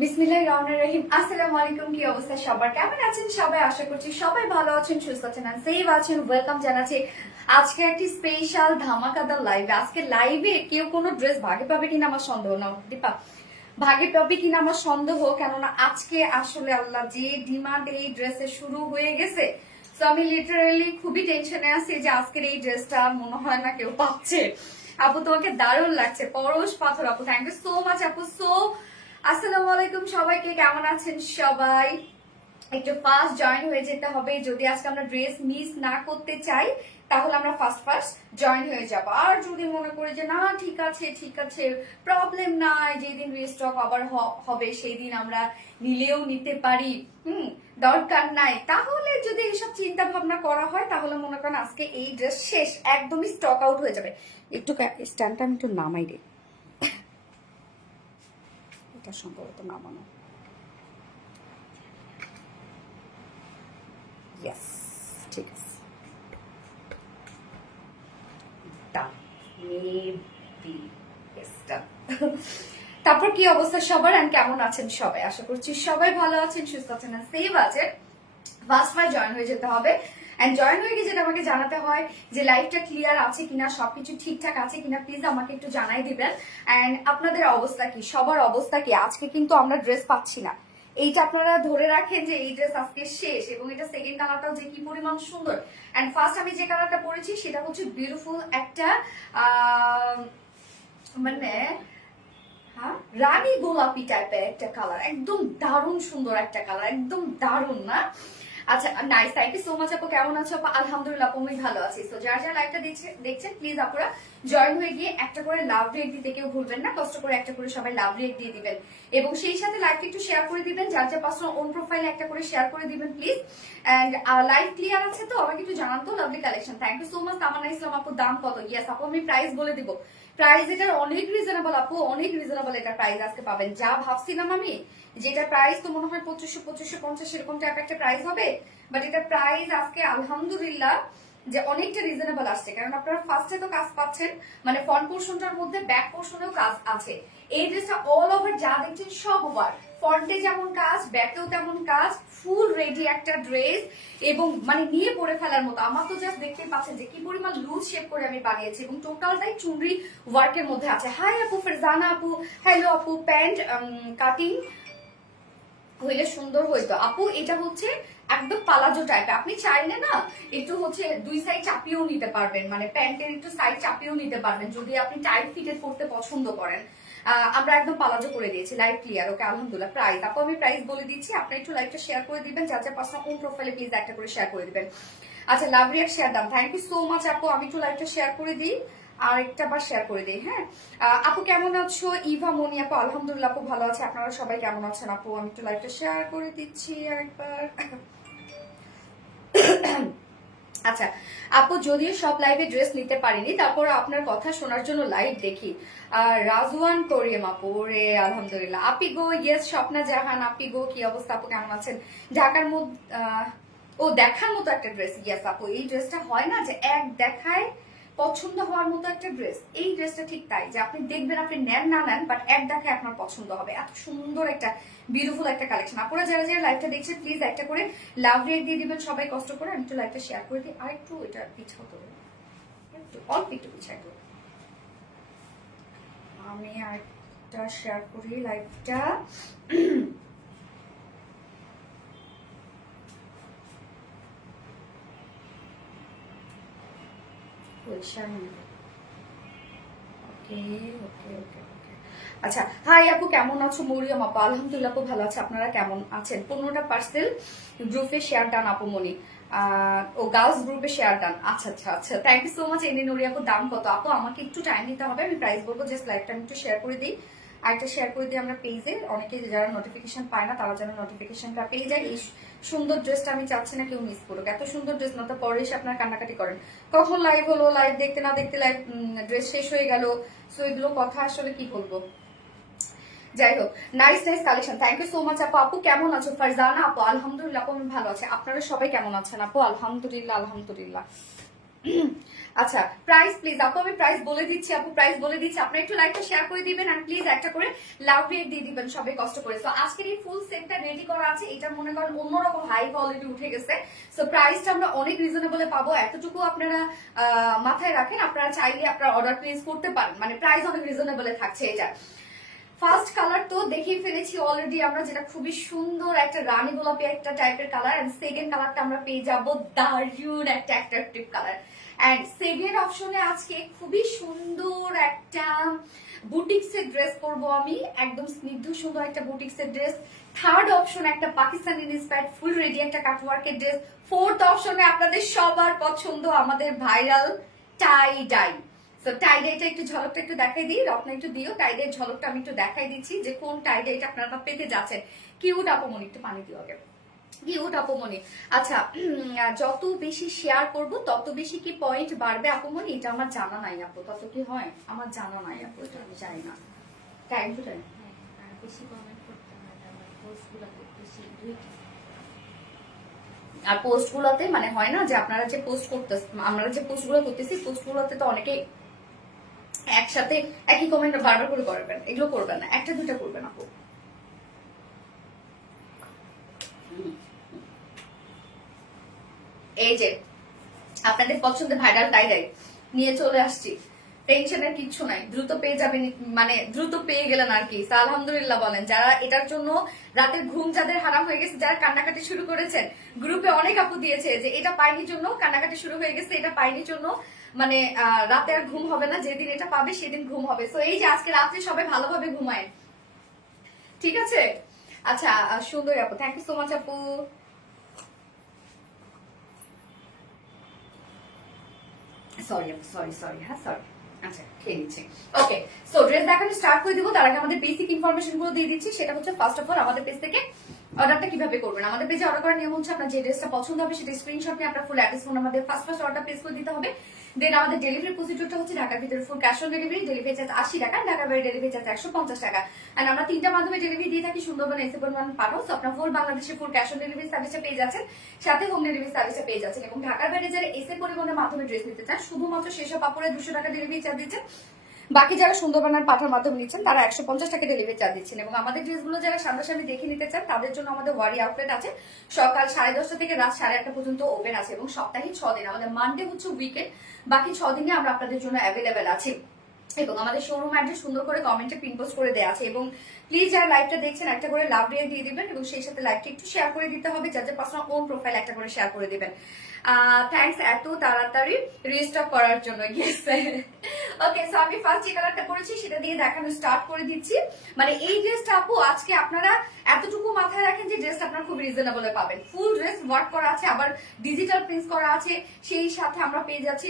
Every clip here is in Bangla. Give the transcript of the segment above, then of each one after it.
বিসমিল্লাহির রহমানির রহিম। আসসালামু আলাইকুম। কি অবস্থা সবার, কেমন আছেন সবাই? আশা করছি সবাই ভালো আছেন, সুস্থ আছেন আর সেফ আছেন। ওয়েলকাম জানাচ্ছি আজকে একটি স্পেশাল ধামাকাদার লাইভে। আজকে লাইভে কেউ কোনো ড্রেস ভাগে পাবে কিনা আমার সন্দেহ না দীপা, ভাগে পাবে কিনা আমার সন্দেহ, কেননা আজকে আসলে আল্লাহ যে ডিমান্ড এই ড্রেসে শুরু হয়ে গেছে। তো আমি লিটারালি খুবই টেনশনে আছি যে আজকের এই ড্রেসটা মনে হয় না কেউ পাচ্ছে। আপু তোমাকে দারুণ লাগছে, পরশ পাথর আপু, থ্যাংক ইউ সো মাচ আপু। সো আসসালামু আলাইকুম সবাইকে, কেমন আছেন সবাই? একটু ফার্স্ট জয়েন হয়ে যেতে হবে যদি আজকে আমরা ড্রেস মিস না করতে চাই, তাহলে আমরা ফার্স্ট জয়েন হয়ে যাব। আর যদি মনে করি যে না ঠিক আছে প্রবলেম নাই, যেদিন রিস্টক আবার হবে সেই দিন আমরা নিলেও নিতে পারি, দরকার নাই, তাহলে যদি এইসব চিন্তা ভাবনা করা হয় তাহলে মনে করেন আজকে এই ড্রেস শেষ, একদমই স্টক আউট হয়ে যাবে। একটু স্ট্যান্ডটা আমি একটু নামাই রে, এটা সম্ভবত নামানো। ইয়েস, ঠিক আছে। তারপর কি অবস্থা সবার এন্ড কেমন আছেন সবাই? আশা করছি সবাই ভালো আছেন, সুস্থ আছেন আর সেফ আছেন। ফার্স্ট জয়েন হয়ে যেতে হবে। এন্ড জয়েন হয়ে গিয়ে যেটা আমাকে জানাতে হয় যে লাইভটা ক্লিয়ার আছে কিনা, সবকিছু ঠিকঠাক আছে কিনা, প্লিজ আমাকে একটু জানাই দিবেন। এন্ড আপনাদের অবস্থা কি, সবার অবস্থা কি? আজকে কিন্তু আমরা ড্রেস পাচ্ছি না, এইটা আপনারা ধরে রাখেন যে এই ড্রেস আজকে শেষ। এবং এটা সেকেন্ড কালারটাও যে কি পরিমাণ সুন্দর। এন্ড ফার্স্ট আমি যে কালারটা পরেছি সেটা হচ্ছে বিউটিফুল একটা মানে রানী গোলাপি টাইপের একটা কালার, একদম দারুণ সুন্দর একটা কালার, একদম দারুণ না? আচ্ছা nice, thank you so much আপু। কেমন আছো আপু? আলহামদুলিল্লাহ আপু, আমি ভালো আছি। তো যারা যারা লাইভটা দেখছেন প্লিজ আপনারা জয়েন হয়ে গিয়ে একটা করে লাভ রেট দিতে কেউ ভুলবেন না, কষ্ট করে একটা করে সবাই লাভ রেট দিয়ে দিবেন। এবং সেই সাথে লাইভটা একটু শেয়ার করে দিবেন, যার যার পার্সোনাল ওন প্রোফাইলে একটা করে শেয়ার করে দিবেন প্লিজ। এন্ড লাইভ ক্লিয়ার আছে তো? আমাকে একটু জানান তো। Lovely collection, thank you so much. Tamanna Islam আপু, দাম কত? ইয়েস আপু, আমি প্রাইস বলে দিব। প্রাইস এটার অনেক রিজনেবল আপু, অনেক রিজনেবল এটার প্রাইস আজকে পাবেন। যা ভাবছিলাম আমি যেটা প্রাইস তো মনে হয় 2550 এরকম টাইপ একটা প্রাইস হবে, বাট এটার প্রাইস আজকে আলহামদুলিল্লাহ যে অনেকটা রিজনেবল আসছে। কারণ আপনারা ফার্স্টে তো কাজ পাচ্ছেন, মানে ফ্রন্ট পোর্শনটার মধ্যে ব্যাক পোর্শনেও কাজ আছে। এই ড্রেসটা অল ওভার যা দেখছেন সব ওভার, ফ্রন্টে যেমন কাজ ব্যাকেও তেমন কাজ, ফুল রেডি একটা ড্রেস এবং মানে নিয়ে পরে ফেলার মতো। আমার তো জাস্ট দেখতে পাচ্ছেন যে কি পরিমাণ লুজ শেপ করে আমি বানিয়েছি এবং টোটালটাই চুনরি ওয়ার্কের মধ্যে আছে। হাই আপু, ফেরজানা আপু, হ্যালো আপু। প্যান্ট কাটিং হইলে সুন্দর হইতো আপু। এটা হচ্ছে একদম পালাজো টাইপ, আপনি চাইলে না একটু হচ্ছে দুই সাইড চাপিয়েও নিতে পারবেন, মানে প্যান্টের একটু সাইড চাপিয়েও নিতে পারবেন যদি আপনি টাইট ফিটেড পড়তে পছন্দ করেন। আমরা একদম পালাজো করে দিয়েছি। লাইভ ক্লিয়ার, ওকে আলহামদুলিল্লাহ। প্রাইস আপু আমি প্রাইস বলে দিচ্ছি, আপনি একটু লাইভটা শেয়ার করে দিবেন, যার যার পার্সোনাল কোন প্রোফাইলে প্লিজ একটা করে শেয়ার করে দিবেন। আচ্ছা লাভ রিয়ার শেয়ার দাম, থ্যাংক ইউ সো মাচ আপু। আমি একটু লাইভটা শেয়ার করে দিই, আর একটা বার শেয়ার করে দিই। হ্যাঁ আপু কেমন আছো? ইভা মনি আপু, আলহামদুলিল্লাহ আপু ভালো আছে। আপনারা সবাই কেমন আছেন আপু? আমি একটু লাইভটা শেয়ার করে দিচ্ছি আরেকবার। আচ্ছা আপু, যদিও সব লাইভে ড্রেস নিতে পারিনি, তারপর আপনার কথা শোনার জন্য লাইভ দেখি। রাজওয়ান করিম আপু, রে আলহামদুলিল্লাহ। আপি গো, ইয়েস স্বপ্না জাহান আপি গো, কি অবস্থা আপু, কেমন আছেন? ঢাকার মধ্যে ও দেখার মতো একটা ড্রেস, ইয়েস আপু। এই ড্রেসটা হয় না যে এক দেখায় পছন্দ হওয়ার মতো একটা ড্রেস, এই ড্রেসটা ঠিক তাই যে আপনি দেখবেন, আপনি নেন না নেন, বাট এক দেখায় আপনার পছন্দ হবে। এত সুন্দর একটা বিউটিফুল একটা কালেকশন। আপনারা যারা যারা লাইভটা দেখছেন প্লিজ একটা করে লাভ রেট দিয়ে দিবেন সবাই, কষ্ট করে। আমি একটু লাইভটা শেয়ার করে দিই, আর একটু এটা পিছাও তো, একটু অল্প একটু পিছাই তো। আমি আরেকটা শেয়ার করি লাইভটা। আচ্ছা হাই আপু, কেমন আছো? মরিয়ম আপু, আলহামদুলিল্লাহ আপু ভালো আছে। আপনারা কেমন আছেন? 15টা পার্সেল গ্রুপে শেয়ার ডান আপু মনি, ও গার্লস গ্রুপে শেয়ার ডান। আচ্ছা আচ্ছা আচ্ছা, থ্যাংক ইউ সো মাচ। এনে নুরি আপু, দাম কত আপু? আমাকে একটু টাইম দিতে হবে, আমি প্রাইস বলবো। জাস্ট লাইভটা আমি একটু শেয়ার করে দিই, আরেকটা শেয়ার করে দিই আমরা পেজে। অনেকে যারা নোটিফিকেশন পায় না তারা যেন নোটিফিকেশনটা পেয়ে যায়। এই সুন্দর ড্রেসটা আমি চাচ্ছি না কেউ মিস করুক। এত সুন্দর ড্রেস না তো পরে এসে আপনার কান্নাকাটি করেন, কখন লাইভ হলো, লাইভ দেখতে না দেখতে লাইভ ড্রেস শেষ হয়ে গেল। সো এগুলো কথা আসলে কি বলবো। যাই হোক, nice nice collection, thank you so much আপু। আপু কেমন আছো? ফারজানা আপু, আলহামদুলিল্লাহ আপু আমি ভালো আছি। আপনারা সবাই কেমন আছেন আপু? আলহামদুলিল্লাহ আলহামদুলিল্লাহ। আচ্ছা প্রাইস প্লিজ আপু, আমি প্রাইস বলে দিচ্ছি আপু, প্রাইস বলে দিচ্ছি, আপনারা একটু লাইকটা শেয়ার করে দিবেন আর প্লিজ একটা করে লাভ রেট দিয়ে দিবেন সবাই কষ্ট করে। সো আজকের এই ফুল সেটটা রেডি করা আছে, এটা মনে করেন অন্যরকম হাই কোয়ালিটি উঠে গেছে। সো প্রাইসটা আমরা অনেক রিজনেবলে পাবো, এতটুকু আপনারা মাথায় রাখেন। আপনারা চাইলে আপনারা অর্ডার প্লেস করতে পারেন, মানে প্রাইস অনেক রিজনেবলে থাকছে এটা। ফার্স্ট কালার তো দেখেই ফেলেছি অলরেডি আমরা, যেটা খুবই সুন্দর একটা রানী গোলাপি একটা টাইপের কালার। এন্ড সেকেন্ড কালারটা আমরা পেয়ে যাবো দারুন একটা অ্যাট্রাকটিভ কালার। এন্ড সেকেন্ড অপশনে আজকে খুবই সুন্দর একটা বুটিক্সের ড্রেস পরবো আমি, একদম স্নিগ্ধ সুন্দর একটা বুটিক্সের ড্রেস। থার্ড অপশন একটা পাকিস্তানি ইন্সপায়ার্ড ফুল রেডি একটা কাটওয়ার্কের ড্রেস। ফোর্থ অপশনে আপনাদের সবার পছন্দ আমাদের ভাইরাল টাই ডাই। তো টাই ডাইটা একটু ঝলকটা একটু দেখাই দিই, রত্না একটু দিও টাই ডাইয়ের ঝলকটা আমি একটু দেখাই দিচ্ছি যে কোন টাই ডাইটা আপনারা পেতে যাচ্ছেন। কিউট আপমনি, একটু পানি দিও আগে, কিউট আপমনি। আচ্ছা যত বেশি শেয়ার করব তত বেশি কি পয়েন্ট বাড়বে আপমনি? এটা আমার জানা নাই আপু, তত কি হয় আমার জানা নাই আপু, এটা আমি জানি না। টাইম টু টাইম বেশি কমেন্ট করতে হয়, আমার পোস্টগুলো বেশি দুইটা। আর পোস্ট গুলোতে মানে হয় না যে আপনারা যে পোস্ট করতেছেন, আমরা যে পোস্ট গুলো করতেছি পোস্ট গুলোতে তো অনেকে একসাথে একই কমেন্ট বারবার করে করবেন, এগুলো করবেন না, একটা দুটা করবেন আপু। এই যে আপনাদের পছন্দের ভাইরাল টাই ডাই নিয়ে চলে আসছি, টেনশনের কিচ্ছু নাই, দ্রুত পেয়ে যাবেন, মানে দ্রুত পেয়ে গেলেন আর কি। আলহামদুলিল্লাহ বলেন যারা এটার জন্য রাতের ঘুম যাদের হারাম হয়ে গেছে, যারা কান্নাকাটি শুরু করেছেন, গ্রুপে অনেক আপু দিয়েছে যে এটা পাইনি জন্য কান্নাকাটি শুরু হয়ে গেছে, এটা পাইনি জন্য মানে রাতে আর ঘুম হবে না, যেদিন এটা পাবে সেদিন ঘুম হবে। তো এই যে আজকে রাত্রে সবাই ভালোভাবে ঘুমায়, ঠিক আছে? আচ্ছা সুন্দর আপু, থ্যাংক ইউ সো মাচ আপু। সরি আপু, সরি সরি, হ্যাঁ সরি। আচ্ছা খেয়ে নিচ্ছি। ওকে সো ড্রেস দেখানো স্টার্ট করে দিব, তার আগে আমাদের বেসিক ইনফরমেশন গুলো দিয়ে দিচ্ছি। সেটা হচ্ছে ফার্স্ট অফ অল আমাদের পেজ থেকে অর্ডারটা কিভাবে করবেন। আমাদের পেজে অর্ডার করার নিয়ম হচ্ছে আপনার যে ড্রেসটা পছন্দ হবে সেটা স্ক্রিনশট নিয়ে আপনার ফুল অ্যাড্রেস ফোন আমাদের ফার্স্ট অর্ডার প্লেস করে দিতে হবে। দেন আমাদের ডেলিভারি প্রসিডিউরটা হচ্ছে ঢাকার ভিতরে full cash on delivery, delivery charge 80 টাকা, ঢাকার বাইরে ডেলিভারি চার্জ 150 টাকা। এন্ড আমরা তিনটা মাধ্যমে ডেলিভারি দিয়ে থাকি, সুন্দরবন এসে পরিমাণ পাঠাও। সো আপনার ফুল বাংলাদেশে ফুল ক্যাশ অন ডেলিভারি সার্ভিসে পেয়ে যাচ্ছেন, সাথে হোম ডেলিভারি সার্ভিসে পেয়ে যাচ্ছেন। এবং ঢাকার বাইরে যারা এসে পরিবহনের মাধ্যমে ড্রেস নিতে চান শুধুমাত্র সেসব কাপড়ে 200 টাকা ডেলিভারি চার্জ দিচ্ছেন, বাকি যারা সুন্দরবনের পাঠার মাধ্যমে নিচ্ছেন তারা 150 টাকা ডেলিভারি চার্জ দিচ্ছেন। এবং আমাদের ড্রেসগুলো যারা সামনাসামনি দেখে নিতে চান তাদের জন্য আমাদের ওয়ারি আউটলেট আছে, সকাল 10:30 থেকে রাত 8:30 পর্যন্ত ওপেন আছে এবং সপ্তাহে 6 দিন, আমাদের মানডে হচ্ছে উইকেন্ড, বাকি 6 দিনে আমরা আপনাদের জন্য অ্যাভেলেবেল আছি। এবং আমাদের শোরুম অ্যাড্রেস সুন্দর করে কমেন্টে পিন পোস্ট করে দেওয়া আছে। এবং প্লিজ যারা লাইভটা দেখছেন একটা করে লাভ রিয়েল দিয়ে দিবেন এবং সেই সাথে লাইভটা একটু শেয়ার করে দিতে হবে, যাতে পার্সোনাল ওন প্রোফাইল একটা করে শেয়ার করে দিবেন। থ্যাঙ্কস এত তাড়াতাড়ি রিস্টক করার জন্য। ওকে সো আমি ফার্স্ট যে কালারটা পরেছি সেটা দিয়ে দেখানো স্টার্ট করে দিচ্ছি। মানে এই ড্রেসটা আপু আজকে আপনারা এতটুকু মাথায় রাখেন যে ড্রেসটা আপনারা খুব রিজনেবলে পাবেন। ফুল ড্রেস ওয়ার্ক করা আছে, আবার ডিজিটাল প্রিন্ট করা আছে, সেই সাথে আমরা পেয়ে যাচ্ছি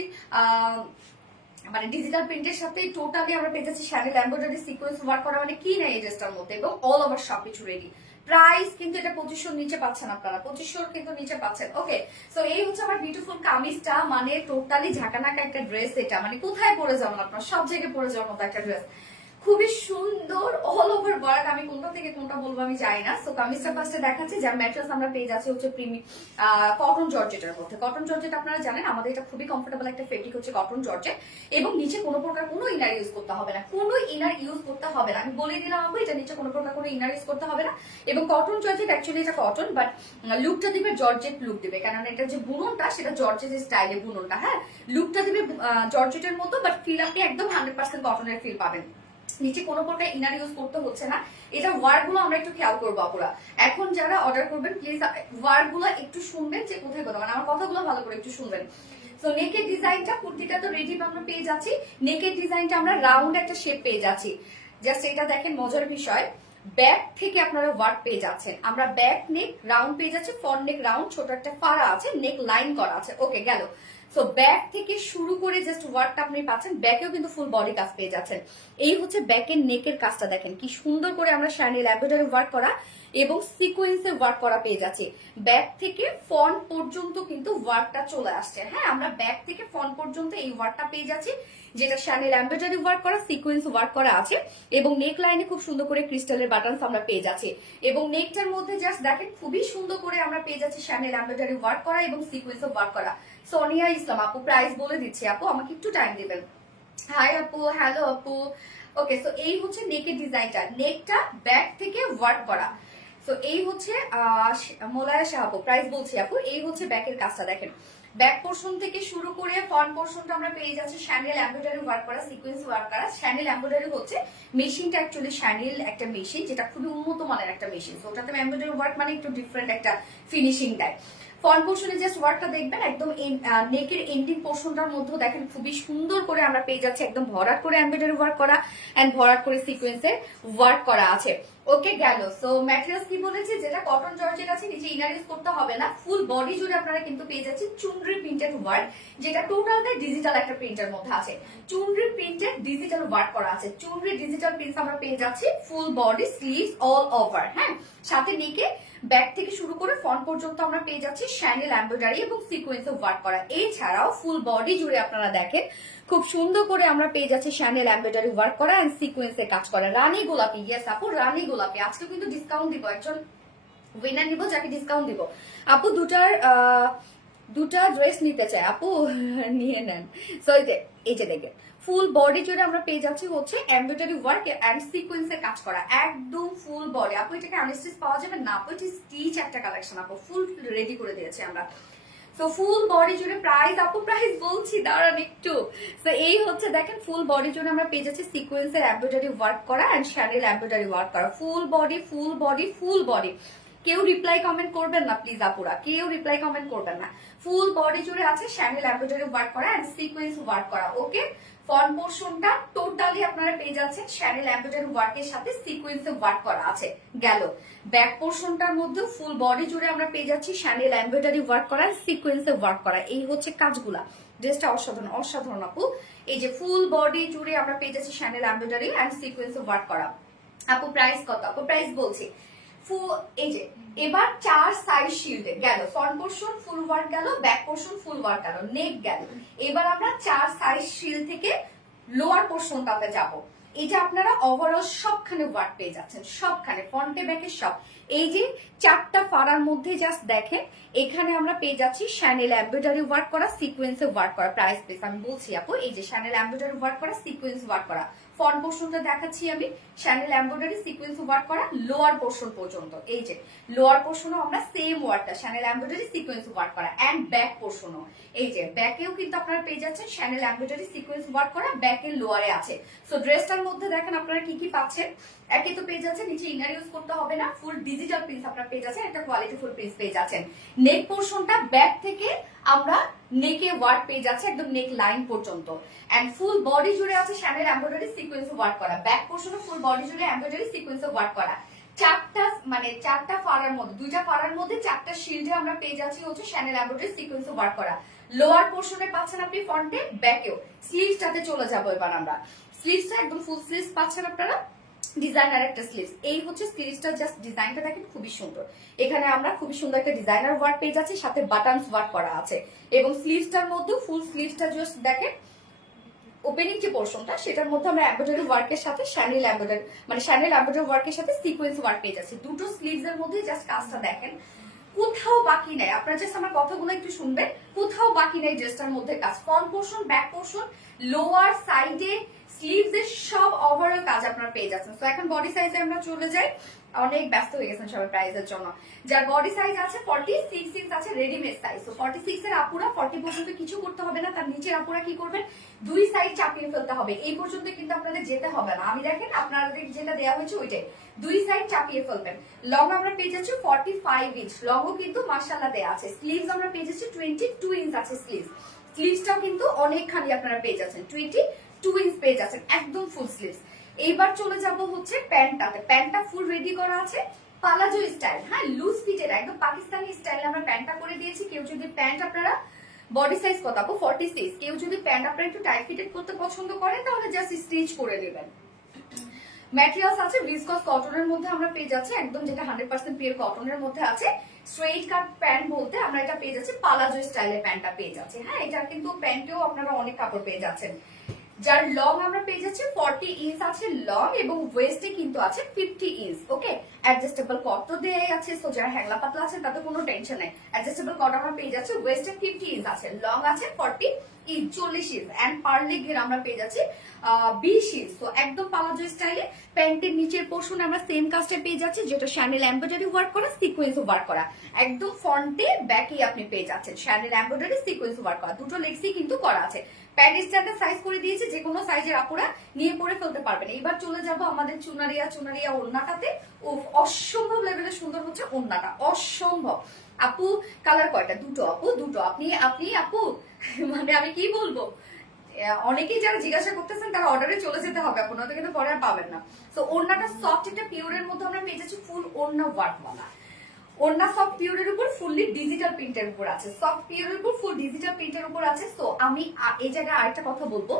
মানে ডিজিটাল প্রিন্টের সাথে টোটালি আমরা পেয়ে যাচ্ছি শ্যানেল এমব্রয়ডারি সিকোয়েন্স ওয়ার্ক করা, মানে কি নাই এই ড্রেসটার মধ্যে, এবং অল ওভার সবকিছু রেডি। প্রাইস কিন্তু এটা 2500 নিচে পাচ্ছেন আপনারা, 2500 কিন্তু নিচে পাচ্ছেন। ওকে সো এই হচ্ছে আমার বিউটিফুল কামিজটা, মানে টোটালি ঝাঁকানাকা একটা ড্রেস, এটা মানে কোথায় পরে যাবেন আপনারা, সব জায়গায় পরে যাওয়ার মতো একটা ড্রেস, খুবই সুন্দর অল ওভার ওয়ার্ক। আমি কোনটা থেকে কোনটা বলবো আমি জানি না। সো কামিজটা ফার্স্টে দেখাচ্ছি, যার ম্যাট্রেস আমরা পেয়ে যাচ্ছি হচ্ছে কটন জর্জেটের মধ্যে। কটন জর্জেট আপনারা জানেন আমাদের এটা খুবই কমফোর্টেবল একটা ফেব্রিক হচ্ছে কটন জর্জেট, এবং নিচে কোনো প্রকার কোনো ইনার ইউজ করতে হবে না, কোনো ইনার ইউজ করতে হবে না, আমি বলে দিলাম আপু এটা নিচে কোনো প্রকার কোনো ইনার ইউজ করতে হবে না। এবং কটন জর্জেট অ্যাকচুয়ালি এটা কটন, বাট লুকটা দিবে জর্জেট লুক দিবে, কারণ এটা যে বুননটা সেটা জর্জেট স্টাইলে বুননটা, হ্যাঁ লুকটা দিবে জর্জেটের মতো, বাট ফিল আপনি একদম 100% কটনের ফিল পাবেন। নিচে কোনো প্রকার ইনার ইউজ করতে হচ্ছে না। এটা ওয়ার্ড গুলো আমরা একটু খেয়াল করবো আপুরা, এখন যারা অর্ডার করবেন প্লিজ ওয়ার্ড গুলো একটু শুনবেন যে কোথায় কোথায়, মানে আমার কথাগুলো ভালো করে একটু শুনবেন। সো নেকের ডিজাইনটা, কুর্তিটা তো রেডি আমরা পেয়ে যাচ্ছি, নেকের ডিজাইনটা আমরা রাউন্ড একটা শেপ পেয়ে যাচ্ছি। জাস্ট এটা দেখেন মজার বিষয়, ব্যাক থেকে আপনারা ওয়ার্ড পেয়ে যাচ্ছেন, আমরা ব্যাক নেক রাউন্ড পেয়ে যাচ্ছি, ফ্রন্ট নেক রাউন্ড, ছোট একটা ফাড়া আছে, নেক লাইন করা আছে। ওকে গেল। সো ব্যাক থেকে শুরু করে জাস্ট ওয়ার্কটা আপনি পাচ্ছেন, ব্যাকেও কিন্তু ফুল বডি কাজ পেয়ে যাচ্ছেন। এই হচ্ছে ব্যাকের নেকের কাজটা দেখেন কি সুন্দর করে আমরা শ্যানেল এমব্রয়ডারি ওয়ার্ক করা এবং সিকোয়েন্সের ওয়ার্ক করা পেয়ে যাচ্ছি। ব্যাক থেকে ফ্রন্ট পর্যন্ত কিন্তু ওয়ার্কটা চলে আসছে, হ্যাঁ আমরা ব্যাক থেকে ফ্রন্ট পর্যন্ত এই ওয়ার্কটা পেয়ে যাচ্ছি। যেটা শ্যানেল এমব্রয়ডারি ওয়ার্ক করা, সিকোয়েন্স ওয়ার্ক করা আছে এবং নেক লাইনে খুব সুন্দর করে ক্রিস্টালের বাটনস আমরা পেয়ে যাচ্ছি এবং নেকটার মধ্যে জাস্ট দেখেন খুবই সুন্দর করে আমরা পেয়ে যাচ্ছি শ্যানেল এমব্রয়ডারি ওয়ার্ক করা এবং সিকোয়েন্স ওয়ার্ক করা। সোনিয়া ইসলাম আপু প্রাইস বলে দিচ্ছি, আপু আমাকে একটু টাইম দিবেন। হাই আপু, হ্যালো আপু। ওকে, সো এই হচ্ছে নেকের ডিজাইনটা, নেকটা ব্যাক থেকে ওয়ার্ক করা। সো এই হচ্ছে মোলায়া শাহ আপু, প্রাইস বলছি আপু, এই হচ্ছে ব্যাকের কাজটা দেখেন। ব্যাক পোর্শন থেকে শুরু করে ফ্রন্ট পোর্শনটা আমরা পেয়ে যাচ্ছি শ্যানেল এমব্রয়ডারি ওয়ার্ক করা, সিকোয়েন্স ওয়ার্ক করা। শ্যানেল এমব্রয়ডারি হচ্ছে মেশিনটা, অ্যাকচুয়ালি শ্যানেল একটা মেশিন যেটা খুবই উন্নত মানের একটা মেশিন। সো ওটাতে এমব্রয়ডারি ওয়ার্ক মানে একটু ডিফারেন্ট একটা ফিনিশিং দেয়। ফ্রন্ট পোর্শনে জাস্ট ওয়ার্কটা দেখবেন, একদম নেকের এন্ডিং পোর্শনটার মধ্যে দেখেন খুবই সুন্দর করে আমরা পেয়ে যাচ্ছি একদম ভরাট করে এমব্রয়ডারি ওয়ার্ক করা এন্ড ভরাট করে সিকোয়েন্সে ওয়ার্ক করা আছে। ওকে গেল। সো ম্যাটেরিয়ালস কি বলেছে, যেটা কটন জর্জেট আছে, নিচে ইনার ইউজ করতে হবে না, ফুল বডি জুড়ে আপনারা কিন্তু পেয়ে যাচ্ছেন চুনরি প্রিন্টেড ওয়ার্ক, যেটা টোটালটাই ডিজিটাল একটা প্রিন্টের মধ্যে আছে। চুনরি প্রিন্টেড ডিজিটাল ওয়ার্ক করা আছে, চুনরি ডিজিটাল প্রিন্টস আমরা পেয়ে যাচ্ছি full body, sleeves all over. হ্যাঁ, সাথে নেকে ব্যাক থেকে শুরু করে ফ্রন্ট পর্যন্ত আমরা পেয়ে যাচ্ছি শ্যানেল এমব্রয়ডারি এবং সিকোয়েন্সে ওয়ার্ক করা। এছাড়াও ফুল বডি জুড়ে আপনারা দেখেন খুব সুন্দর করে আমরা পেয়ে যাচ্ছি শ্যানেল এমব্রয়ডারি ওয়ার্ক করা এন্ড সিকোয়েন্সে কাজ করা। রানী গোলাপি, ইয়েস আপু রানী গোলাপি। আজকে কিন্তু ডিসকাউন্ট দিব, একজন উইনার নিব যাকে ডিসকাউন্ট দিব। আপু দুটা ড্রেস নিতে চাই, আপু নিয়ে নেন। সো এই যে দেখেন ফুল বডি জুড়ে আমরা পেয়ে যাচ্ছি হচ্ছে এমব্রয়ডারি ওয়ার্ক এন্ড সিকোয়েন্সে কাজ করা, একদম ফুল বডি। আপু এটাকে আনস্টিচ পাওয়া যাবে না আপু, এটি স্টিচ একটা কালেকশন, আপু ফুল রেডি করে দিয়েছি আমরা। তো ফুল বডি জুড়ে প্রাইস, আপু প্রাইস বলছি দাঁড়ান একটু। তো এই হচ্ছে দেখেন ফুল বডি জুড়ে আমরা পেয়ে যাচ্ছি সিকোয়েন্সের এমব্রয়ডারি ওয়ার্ক করা এন্ড শ্যানেল এমব্রয়ডারি ওয়ার্ক করা, full body full body full body. কেউ রিপ্লাই কমেন্ট করবেন না প্লিজ আপুরা, কেউ রিপ্লাই কমেন্ট করবেন না। ফুল বডি জুড়ে আছে শ্যানেল এমব্রয়ডারি ওয়ার্ক করা এন্ড সিকোয়েন্স ওয়ার্ক করা। ওকে, ফ্রন্ট পোর্শনটা টোটালি আপনারা পেয়ে যাচ্ছেন শ্যানেল এমব্রয়ডারি ওয়ার্কের সাথে সিকোয়েন্সে ওয়ার্ক করা আছে। গেল ব্যাক পোর্শনটার মধ্যে ফুল বডি জুড়ে আমরা পেয়ে যাচ্ছি শ্যানেল এমব্রয়ডারি ওয়ার্ক করা, সিকোয়েন্সে ওয়ার্ক করা। এই হচ্ছে কাজগুলা, ড্রেসটা অসাধারণ অসাধারণ আপু। এই যে ফুল বডি জুড়ে আমরা পেয়ে যাচ্ছি শ্যানেল এমব্রয়ডারি এন্ড সিকোয়েন্সে ওয়ার্ক করা। আপু প্রাইস কত, আপু প্রাইস বলছি। এই যে এবার 4 সাইড শিল্ডে গেল, ফ্রন্ট পোর্শন ফুল ওয়ার্ক গেল, ব্যাক পোর্শন ফুল ওয়ার্ক গেল, নেক গেল। এবার আমরা 4 সাইড শিল্ড থেকে লোয়ার পোর্শনটাতে যাব। এটা আপনারা ওভারঅল সবখানে ওয়ার্ক পেয়ে যাচ্ছেন, সবখানে ফ্রন্টে ব্যাকে সব। এই যে 4টা ফাড়ার মধ্যে জাস্ট দেখেন এখানে আমরা পেয়ে যাচ্ছি শ্যানেল এমব্রয়ডারি ওয়ার্ক করা, সিকোয়েন্সে ওয়ার্ক করা। প্রাইস প্লিজ আমি বলছি আপু, এই যে শ্যানেল এমব্রয়ডারি ওয়ার্ক করা, সিকোয়েন্স ওয়ার্ক করা। ফ্রন্ট পোর্শনটা দেখাচ্ছি আমি, শ্যানেল এমব্রয়ডারি সিকোয়েন্স ওয়ার্ক করা লোয়ার পোর্শন পর্যন্ত। এই যে লোয়ার পোর্শনও আমরা সেম ওয়ার্কটা শ্যানেল এমব্রয়ডারি সিকোয়েন্স ওয়ার্ক করা এন্ড ব্যাক পোর্শনও। এই যে ব্যাকেও কিন্তু আপনারা পেয়ে যাচ্ছেন শ্যানেল এমব্রয়ডারি সিকোয়েন্স ওয়ার্ক করা, ব্যাকের লোয়ারে আছে। সো ড্রেসটার মধ্যে দেখেন আপনারা কি কি পাচ্ছেন। একে তো পেয়ে যাচ্ছেন নিচে ইনার ইউজ করতে হবে না, ফুল ডিজিটাল প্রিন্ট আপনারা পেয়ে যাচ্ছেন, একটা কোয়ালিটি ফুল প্রিন্ট পেয়ে যাচ্ছেন। নেক পোর্শনটা ব্যাক থেকে আমরা নেকে ওয়ার্ক পেয়ে যাচ্ছে একদম নেক লাইন পর্যন্ত এন্ড ফুল বডি জুড়ে আছে শ্যানেল এমব্রয়ডারি সিকোয়েন্স ওয়ার্ক করা, ব্যাক পোর্শনে ফুল বডি জুড়ে এমব্রয়ডারি সিকোয়েন্স ওয়ার্ক করা। 4টা ফাড়ার মধ্যে 2টা ফাড়ার মধ্যে 4টা শিল্ডে আমরা পেয়ে যাচ্ছি হচ্ছে শ্যানেল এমব্রয়ডারি সিকোয়েন্স ওয়ার্ক করা। লোয়ার পোর্শনে পাচ্ছেন আপনি ফ্রন্টে, ব্যাকেও। স্লিভসটাতে চলে যাবো এবার আমরা, স্লিভসটা একদম ফুল স্লিভস পাচ্ছেন আপনারা, ডিজাইনার একটা স্লিভস। এই হচ্ছে স্লিভসটা, জাস্ট ডিজাইনটা দেখেন খুবই সুন্দর। এখানে আমরা খুবই সুন্দর একটা ডিজাইনার ওয়ার্ক পেয়ে যাচ্ছি, সাথে বাটনস ওয়ার্ক করা আছে এবং স্লিভসটার মধ্যে ফুল স্লিভসটা জাস্ট দেখেন ওপেনিং যে পোর্শনটা সেটার মধ্যে আমরা এমব্রয়ডারি ওয়ার্কের সাথে শ্যানেল এমব্রয়ডারি ওয়ার্কের সাথে সিকোয়েন্স ওয়ার্ক পেয়ে যাচ্ছি। দুটো স্লিভস এর মধ্যে জাস্ট কাজটা দেখেন, কোথাও বাকি নেই। আপনারা জাস্ট আমার কথাগুলো একটু শুনবেন, কোথাও বাকি নেই ড্রেসটার মধ্যে কাজ। Front portion, back portion, lower সাইডে, স্লিভস এর সব ওভারঅল কাজ আপনারা পেয়ে যাচ্ছেন। তো এখন বডি সাইজে আমরা চলে যাই, অনেক ব্যস্ত হয়ে গেছেন সবাই প্রাইজের জন্য। যার বডি সাইজ আছে 46 ইঞ্চ আছে রেডিমেড সাইজ। তো 46 এর আপুরা 40 পর্যন্ত কিছু করতে হবে না, তার নিচের আপুরা কি করবেন, 2 সাইড চাপিয়ে ফেলতে হবে। এই পর্যন্ত কিন্তু আপনাদের যেতে হবে না, আমি দেখেন আপনাদের যেটা দেওয়া হয়েছে ওইটাই, 2 সাইড চাপিয়ে ফেলবেন। লং আমরা পেয়ে যাচ্ছি 45 ইঞ্চ, লংও কিন্তু মাশাআল্লাহ দেয়া আছে। স্লিভস আমরা পেয়ে যাচ্ছি 22 ইঞ্চ আছে স্লিভস, স্লিভসটাও কিন্তু অনেকখানি আপনারা পেয়ে যাচ্ছেন, 22 ইঞ্চ পেয়ে যাচ্ছেন একদম ফুল স্লিভস। এইবার চলে যাব হচ্ছে প্যান্টটাতে, প্যান্টটা ফুল রেডি করা আছে পালাজো স্টাইল, হ্যাঁ লুজ ফিটের একদম পাকিস্তানি স্টাইলে আমরা প্যান্টটা করে দিয়েছি। কেউ যদি প্যান্ট আপনারা বডি সাইজ কত আপু 46, কেউ যদি প্যান্ট আপনারা একটু টাইট ফিটেড করতে পছন্দ করেন তাহলে জাস্ট স্টিচ করে নেবেন। ম্যাটেরিয়ালস আছে ভিসকস কটনের মধ্যে আমরা পেয়ে যাচ্ছি একদম, যেটা 100% পিওর কটনের মধ্যে আছে। স্ট্রেইট কাট প্যান্ট বলতে আমরা এটা পেয়ে যাচ্ছি পালাজো স্টাইলের প্যান্টটা পেয়ে যাচ্ছি। হ্যাঁ এটা কিন্তু প্যান্টেও আপনারা অনেক কাপড় পেয়ে যাচ্ছেন। যার লং আমরা পেয়ে যাচ্ছি 40 ইঞ্চ আছে লং, এবং ওয়েস্টে কিন্তু আছে 50 ইঞ্চ। ওকে, অ্যাডজাস্টেবল কট তো দেয়াই আছে, সো যারা হ্যাংলা পাতলা আছেন তাতে কোনো টেনশন নাই। অ্যাডজাস্টেবল কট আমরা পেয়ে যাচ্ছি, ওয়েস্টে 50 ইঞ্চ আছে, লং আছে 40 ইঞ্চ 40 ইঞ্চ, এন্ড পার্লে ঘের আমরা পেয়ে যাচ্ছি 20 ইঞ্চ। তো একদম পালাজো স্টাইলে প্যান্টের নিচের পোর্শন আমরা সেম কাজটা পেয়ে যাচ্ছি, যেটা শ্যানেল এমব্রয়ডারি ওয়ার্ক করা, সিকোয়েন্স ওয়ার্ক করা। একদম ফ্রন্টে ব্যাকে আপনি পেয়ে যাচ্ছেন শ্যানেল এমব্রয়ডারি, সিকোয়েন্স ওয়ার্ক করা, দুটো লেগসই কিন্তু করা আছে। প্যান্ট স্ট্যান্ডার্ড সাইজ করে দিয়েছে, যে কোনো সাইজের আপুরা নিয়ে পরে ফেলতে পারবেন। এবার চলে যাব আমাদের চুনারিয়া ওড়নাটাতে। অসম্ভব লেভেলের সুন্দর হচ্ছে ওড়নাটা, অসম্ভব। আপু কালার কয়টা? দুটো আপু, দুটো। আপনি আপু মানে আমি কি বলবো, অনেকেই যারা জিজ্ঞাসা করতেছেন তারা অর্ডারে চলে যেতে হবে, আপনারা কিন্তু পরে আর পাবেন না। তো ওড়নাটা সফট একটা পিওরের মধ্যে আমরা পেয়ে যাচ্ছি, ফুল ওড়না ওয়ার্কওয়ালা ওড়না, সফট পিওরের উপর ফুললি ডিজিটাল প্রিন্টের উপর আছে, সফট পিওরের উপর ফুল ডিজিটাল প্রিন্টের উপর আছে। তো আমি এই জায়গায় আরেকটা কথা বলবো,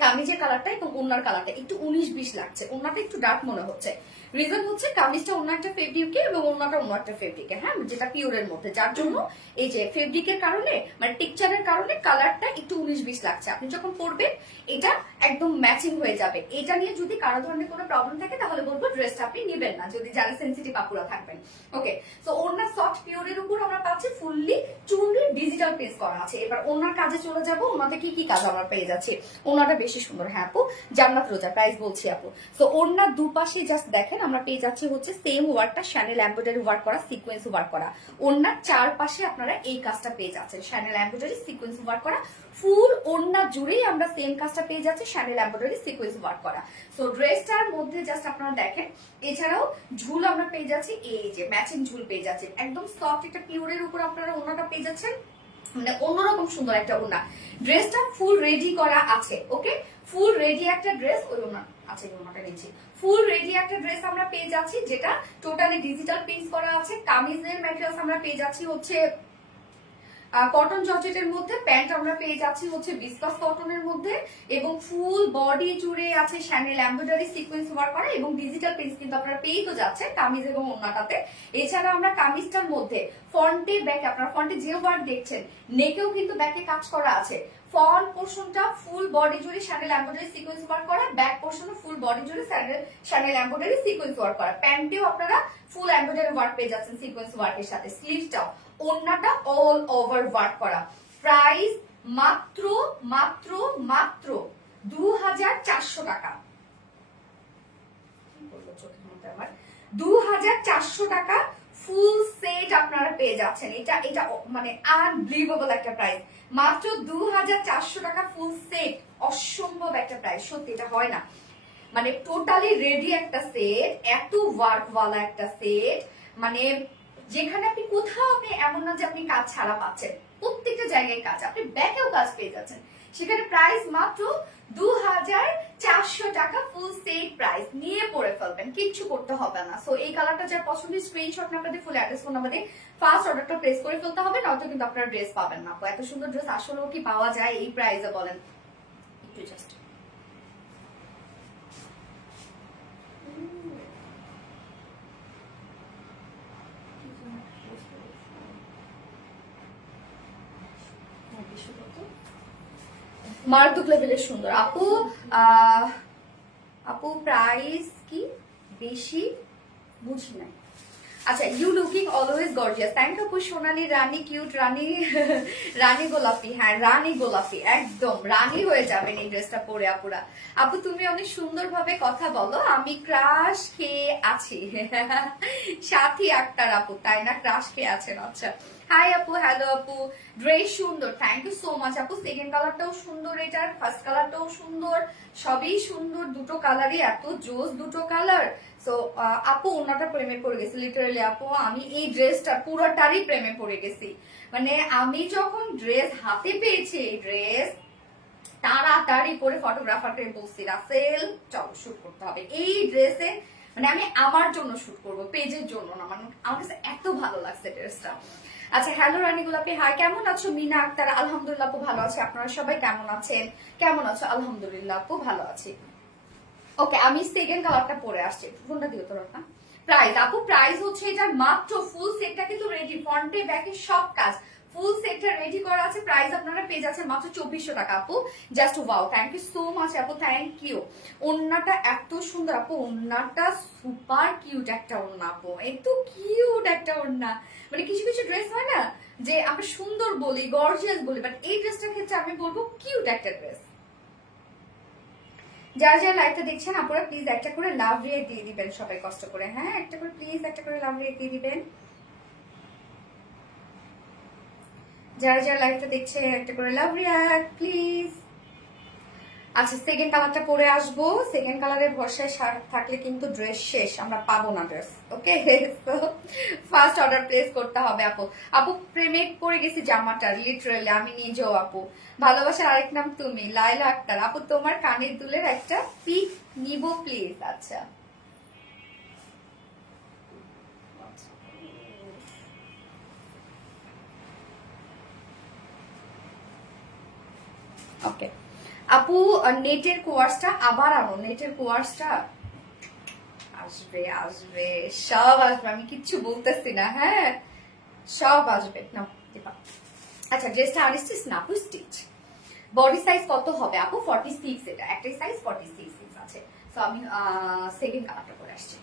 কামিজের কালারটা এবং ওড়নার কালারটা একটু 19-20 লাগছে, ওড়নাটা একটু ডার্ক মনে হচ্ছে। রিজন হচ্ছে কামিজটা অন্য একটা ফেব্রিকে এবং ওড়নাটা অন্য একটা ফেব্রিকে, হ্যাঁ, যেটা পিওরের মধ্যে, যার জন্য এই যে ফেব্রিকের কারণে মানে টেক্সচারের কারণে কালারটা একটু 19-20 লাগছে। আপনি যখন পরবেন এটা একদম ম্যাচিং হয়ে যাবে। এটা নিয়ে যদি কারো ধরনের কোনো প্রবলেম থাকে তাহলে বলবো ড্রেসটা আপনি নেবেন না, যদি যারা সেন্সিটিভ আপুরা থাকবেন। ওকে, তো ওড়না সফট পিওরের উপর আমরা পাচ্ছি ফুললি চুনরি ডিজিটাল পেজ করা আছে। এবার ওড়নার কাজে চলে যাবো, ওনাতে কি কি কাজ আমরা পেয়ে যাচ্ছি। ওড়নাটা বেশি সুন্দর, হ্যাঁ আপু, জান্নাত রোজা প্রাইস বলছি আপু। তো ওড়নার দুপাশে জাস্ট দেখেন আমরা পেয়ে যাচ্ছি হচ্ছে সেম ওয়ার্কটা, শ্যানেল এমব্রয়ডারি ওয়ার্ক করা, সিকোয়েন্স ওয়ার্ক করা। ওড়নার চারপাশে আপনারা এই কাজটা পেয়ে যাচ্ছেন, শ্যানেল এমব্রয়ডারি সিকোয়েন্স ওয়ার্ক করা। ফুল ওড়না জুড়েই আমরা সেম কাজটা পেয়ে যাচ্ছি, শ্যানেল এমব্রয়ডারি সিকোয়েন্স ওয়ার্ক করা। সো ড্রেসটার মধ্যে জাস্ট আপনারা দেখেন, এছাড়াও ঝুল আমরা পেয়ে যাচ্ছি, এই যে ম্যাচিং ঝুল পেয়ে যাচ্ছি, একদম সফট একটা পিওরের উপর আপনারা ওড়নাটা পেয়ে যাচ্ছেন, মানে অন্যরকম সুন্দর একটা ওড়না। ড্রেসটা ফুল রেডি করা আছে। ওকে, ফুল রেডি একটা ড্রেস, ওই ওড়না আছে, ওড়নাটা নিচ্ছি, ফুল রেডি একটা ড্রেস আমরা পেয়ে যাচ্ছি, যেটা টোটালি ডিজিটাল প্রিন্ট করা আছে। কামিজের ম্যাটেরিয়ালস আমরা পেয়ে যাচ্ছি হচ্ছে কটন জর্জেটের মধ্যে, প্যান্ট আমরা পেয়ে যাচ্ছি হচ্ছে ভিসকাস কটনের মধ্যে, এবং ফুল বডি জুড়ে আছে শ্যানেল এমব্রয়ডারি সিকোয়েন্স ওয়ার্ক করা, এবং ডিজিটাল প্রিন্ট কিন্তু আপনারা পেয়েই তো যাচ্ছেন কামিজ এবং ওড়নাটাতে। এছাড়া আমরা কামিজটার মধ্যে ফ্রন্টে ব্যাকে, আপনারা ফ্রন্টে যে ওয়ার্ক দেখছেন, নেকেও কিন্তু ব্যাকে কাজ করা আছে। ফ্রন্ট পোর্শনটা ফুল বডি জুড়ে শ্যানেল এমব্রয়ডারি সিকোয়েন্স ওয়ার্ক করা, ব্যাক পোর্শনও ফুল বডি জুড়ে শ্যানেল এমব্রয়ডারি সিকোয়েন্স ওয়ার্ক করা। প্যান্টেও আপনারা ফুল এমব্রয়ডারি ওয়ার্ক পেয়ে যাচ্ছেন সিকোয়েন্স ওয়ার্কের সাথে। স্লিভসটাও, ওড়নাটা অল ওভার ওয়ার্ক করা। প্রাইস মাত্র মাত্র মাত্র 2400 টাকা। 2400 টাকা ফুল সেট আপনারা পেয়ে যাচ্ছেন। এটা মানে আনবিলিভেবল একটা প্রাইস, মাত্র 2400 টাকা ফুল সেট। অসম্ভব একটা প্রাইস, সত্যি এটা হয় না, মানে টোটালি রেডি একটা সেট, এত ওয়ার্কওয়ালা একটা সেট, মানে যেখানে আপনি কোথাও আপনি এমন না যে আপনি কাজ ছাড়া পাচ্ছেন, প্রত্যেকটা জায়গায় কাজ, আপনি ব্যাকেও কাজ পেয়ে যাচ্ছেন। সেখানে প্রাইস মাত্র 2400 টাকা ফুল সেট প্রাইস, নিয়ে পরে ফেলবেন, কিচ্ছু করতে হবে না। সো এই কালারটা যার পছন্দের স্ক্রিনশট নাম্বার দিয়ে ফুল অ্যাড্রেস ফোন নাম্বার দিয়ে ফার্স্ট অর্ডারটা প্লেস করে ফেলতে হবে, নয়তো কিন্তু আপনারা ড্রেস পাবেন না। এত সুন্দর ড্রেস আসলেও কি পাওয়া যায় এই প্রাইসে বলেন? একটু জাস্ট মারাত্মক লেভেলের সুন্দর আপু। আপু প্রাইস কি বেশি বুঝি নাই। আচ্ছা, you looking always gorgeous, thank you আপু। সোনালি রানী, কিউট রানী, রানী গোলাপি, হ্যাঁ রানী গোলাপি, একদম রানী হয়ে যাবেন এই ড্রেসটা পরে আপুরা। আপু তুমি অনেক সুন্দর ভাবে কথা বলো, আমি ক্রাশ খেয়ে আছি। সাথী আক্তার আপু, তাই না? ক্রাশ খেয়ে আছেন, আচ্ছা। হাই আপু, হ্যালো আপু, ড্রেস সুন্দর, থ্যাংক ইউ সো মাচ আপু। সেকেন্ড কালারটাও সুন্দর, এটার ফার্স্ট কালারটাও সুন্দর, সবই সুন্দর, দুটো কালারই এত জোস, দুটো কালার। সো আপু ওনাটা প্রেমে পড়ে গেছি, লিটারালি আপু আমি এই ড্রেসটা পুরোটারই প্রেমে পড়ে গেছি। মানে আমি যখন ড্রেস হাতে পেয়েছি, এই ড্রেস তাড়াতাড়ি করে ফটোগ্রাফারকে বলছি রাসেল চলো শুট করতে হবে এই ড্রেসে, মানে আমি আমার জন্য শুট করব, পেজের জন্য না, মানে আমার কাছে এত ভালো লাগছে ড্রেসটা। আচ্ছা, হ্যালো রানী গোলাপি, হাই, কেমন আছো? মিনা আক্তার, আলহামদুলিল্লাহ আপু ভালো আছি, আপনারা সবাই কেমন আছেন? কেমন আছো? আলহামদুলিল্লাহ আপু ভালো আছি। ওকে, আমি সেকেন্ড কালারটা পরে আসছি, ফোনটা দিও তোর না। প্রাইস আপু, প্রাইস হচ্ছে এটা মাত্র ফুল সেটটা কিন্তু রেডি, ফ্রন্টে ব্যাকে সব কাজ, ফুল সেটটা রেডি করা আছে, প্রাইস আপনারা পেয়ে যাচ্ছেন মাত্র 2400 টাকা আপু। Just wow, thank you so much আপু, থ্যাংক ইউ। ওন্নাটা এত সুন্দর আপু, ওন্নাটা সুপার কিউট একটা ওন্না আপু, এত কিউট একটা ওন্না। মানে কিছু কিছু ড্রেস হয় না যে আমরা সুন্দর বলি, গর্জিয়াস বলি, বাট এই ড্রেসটার ক্ষেত্রে আমি বলবো কিউট একটা ড্রেস। যারা যারা লাইভটা দেখছেন আপনারা প্লিজ একটা করে লাভ রিয়েক্ট দিয়ে দিবেন সবাই কষ্ট করে, হ্যাঁ একটা করে প্লিজ একটা করে লাভ রিয়েক্ট দিয়ে দিবেন। যারা যারা লাইভটা দেখছে একটা করে লাভ রিয়েক্ট প্লিজ। আচ্ছা সেকেন্ড কালারটা পরে আসবো, সেকেন্ড কালারের ভরসায় থাকলে কিন্তু ড্রেস শেষ, আমরা পাবো না ড্রেস। ওকে, ফার্স্ট অর্ডার প্লেস করতে হবে আপু। আপু প্রেমে পড়ে গেছি জামাটা, লিটারালি আমি নিজেও আপু। ভালোবাসার আরেক নাম তুমি, লাইলা আক্তার আপু, তোমার কানের দুলের একটা পিক নিব প্লিজ। আচ্ছা ওকে আপু, নেটের কোয়ার্সটা আবার আনো, নেটের কোয়ার্সটা আসবে আসবে, সব আসবে, আমি কিচ্ছু বলতেছি না, হ্যাঁ সব আসবে না। আচ্ছা ড্রেসটা আনিস না আপু স্টিচ, বডি সাইজ কত হবে আপু? 46, এটা একটাই সাইজ 46 আছে। তো আমি সেকেন্ড কালারটা করে আসছি।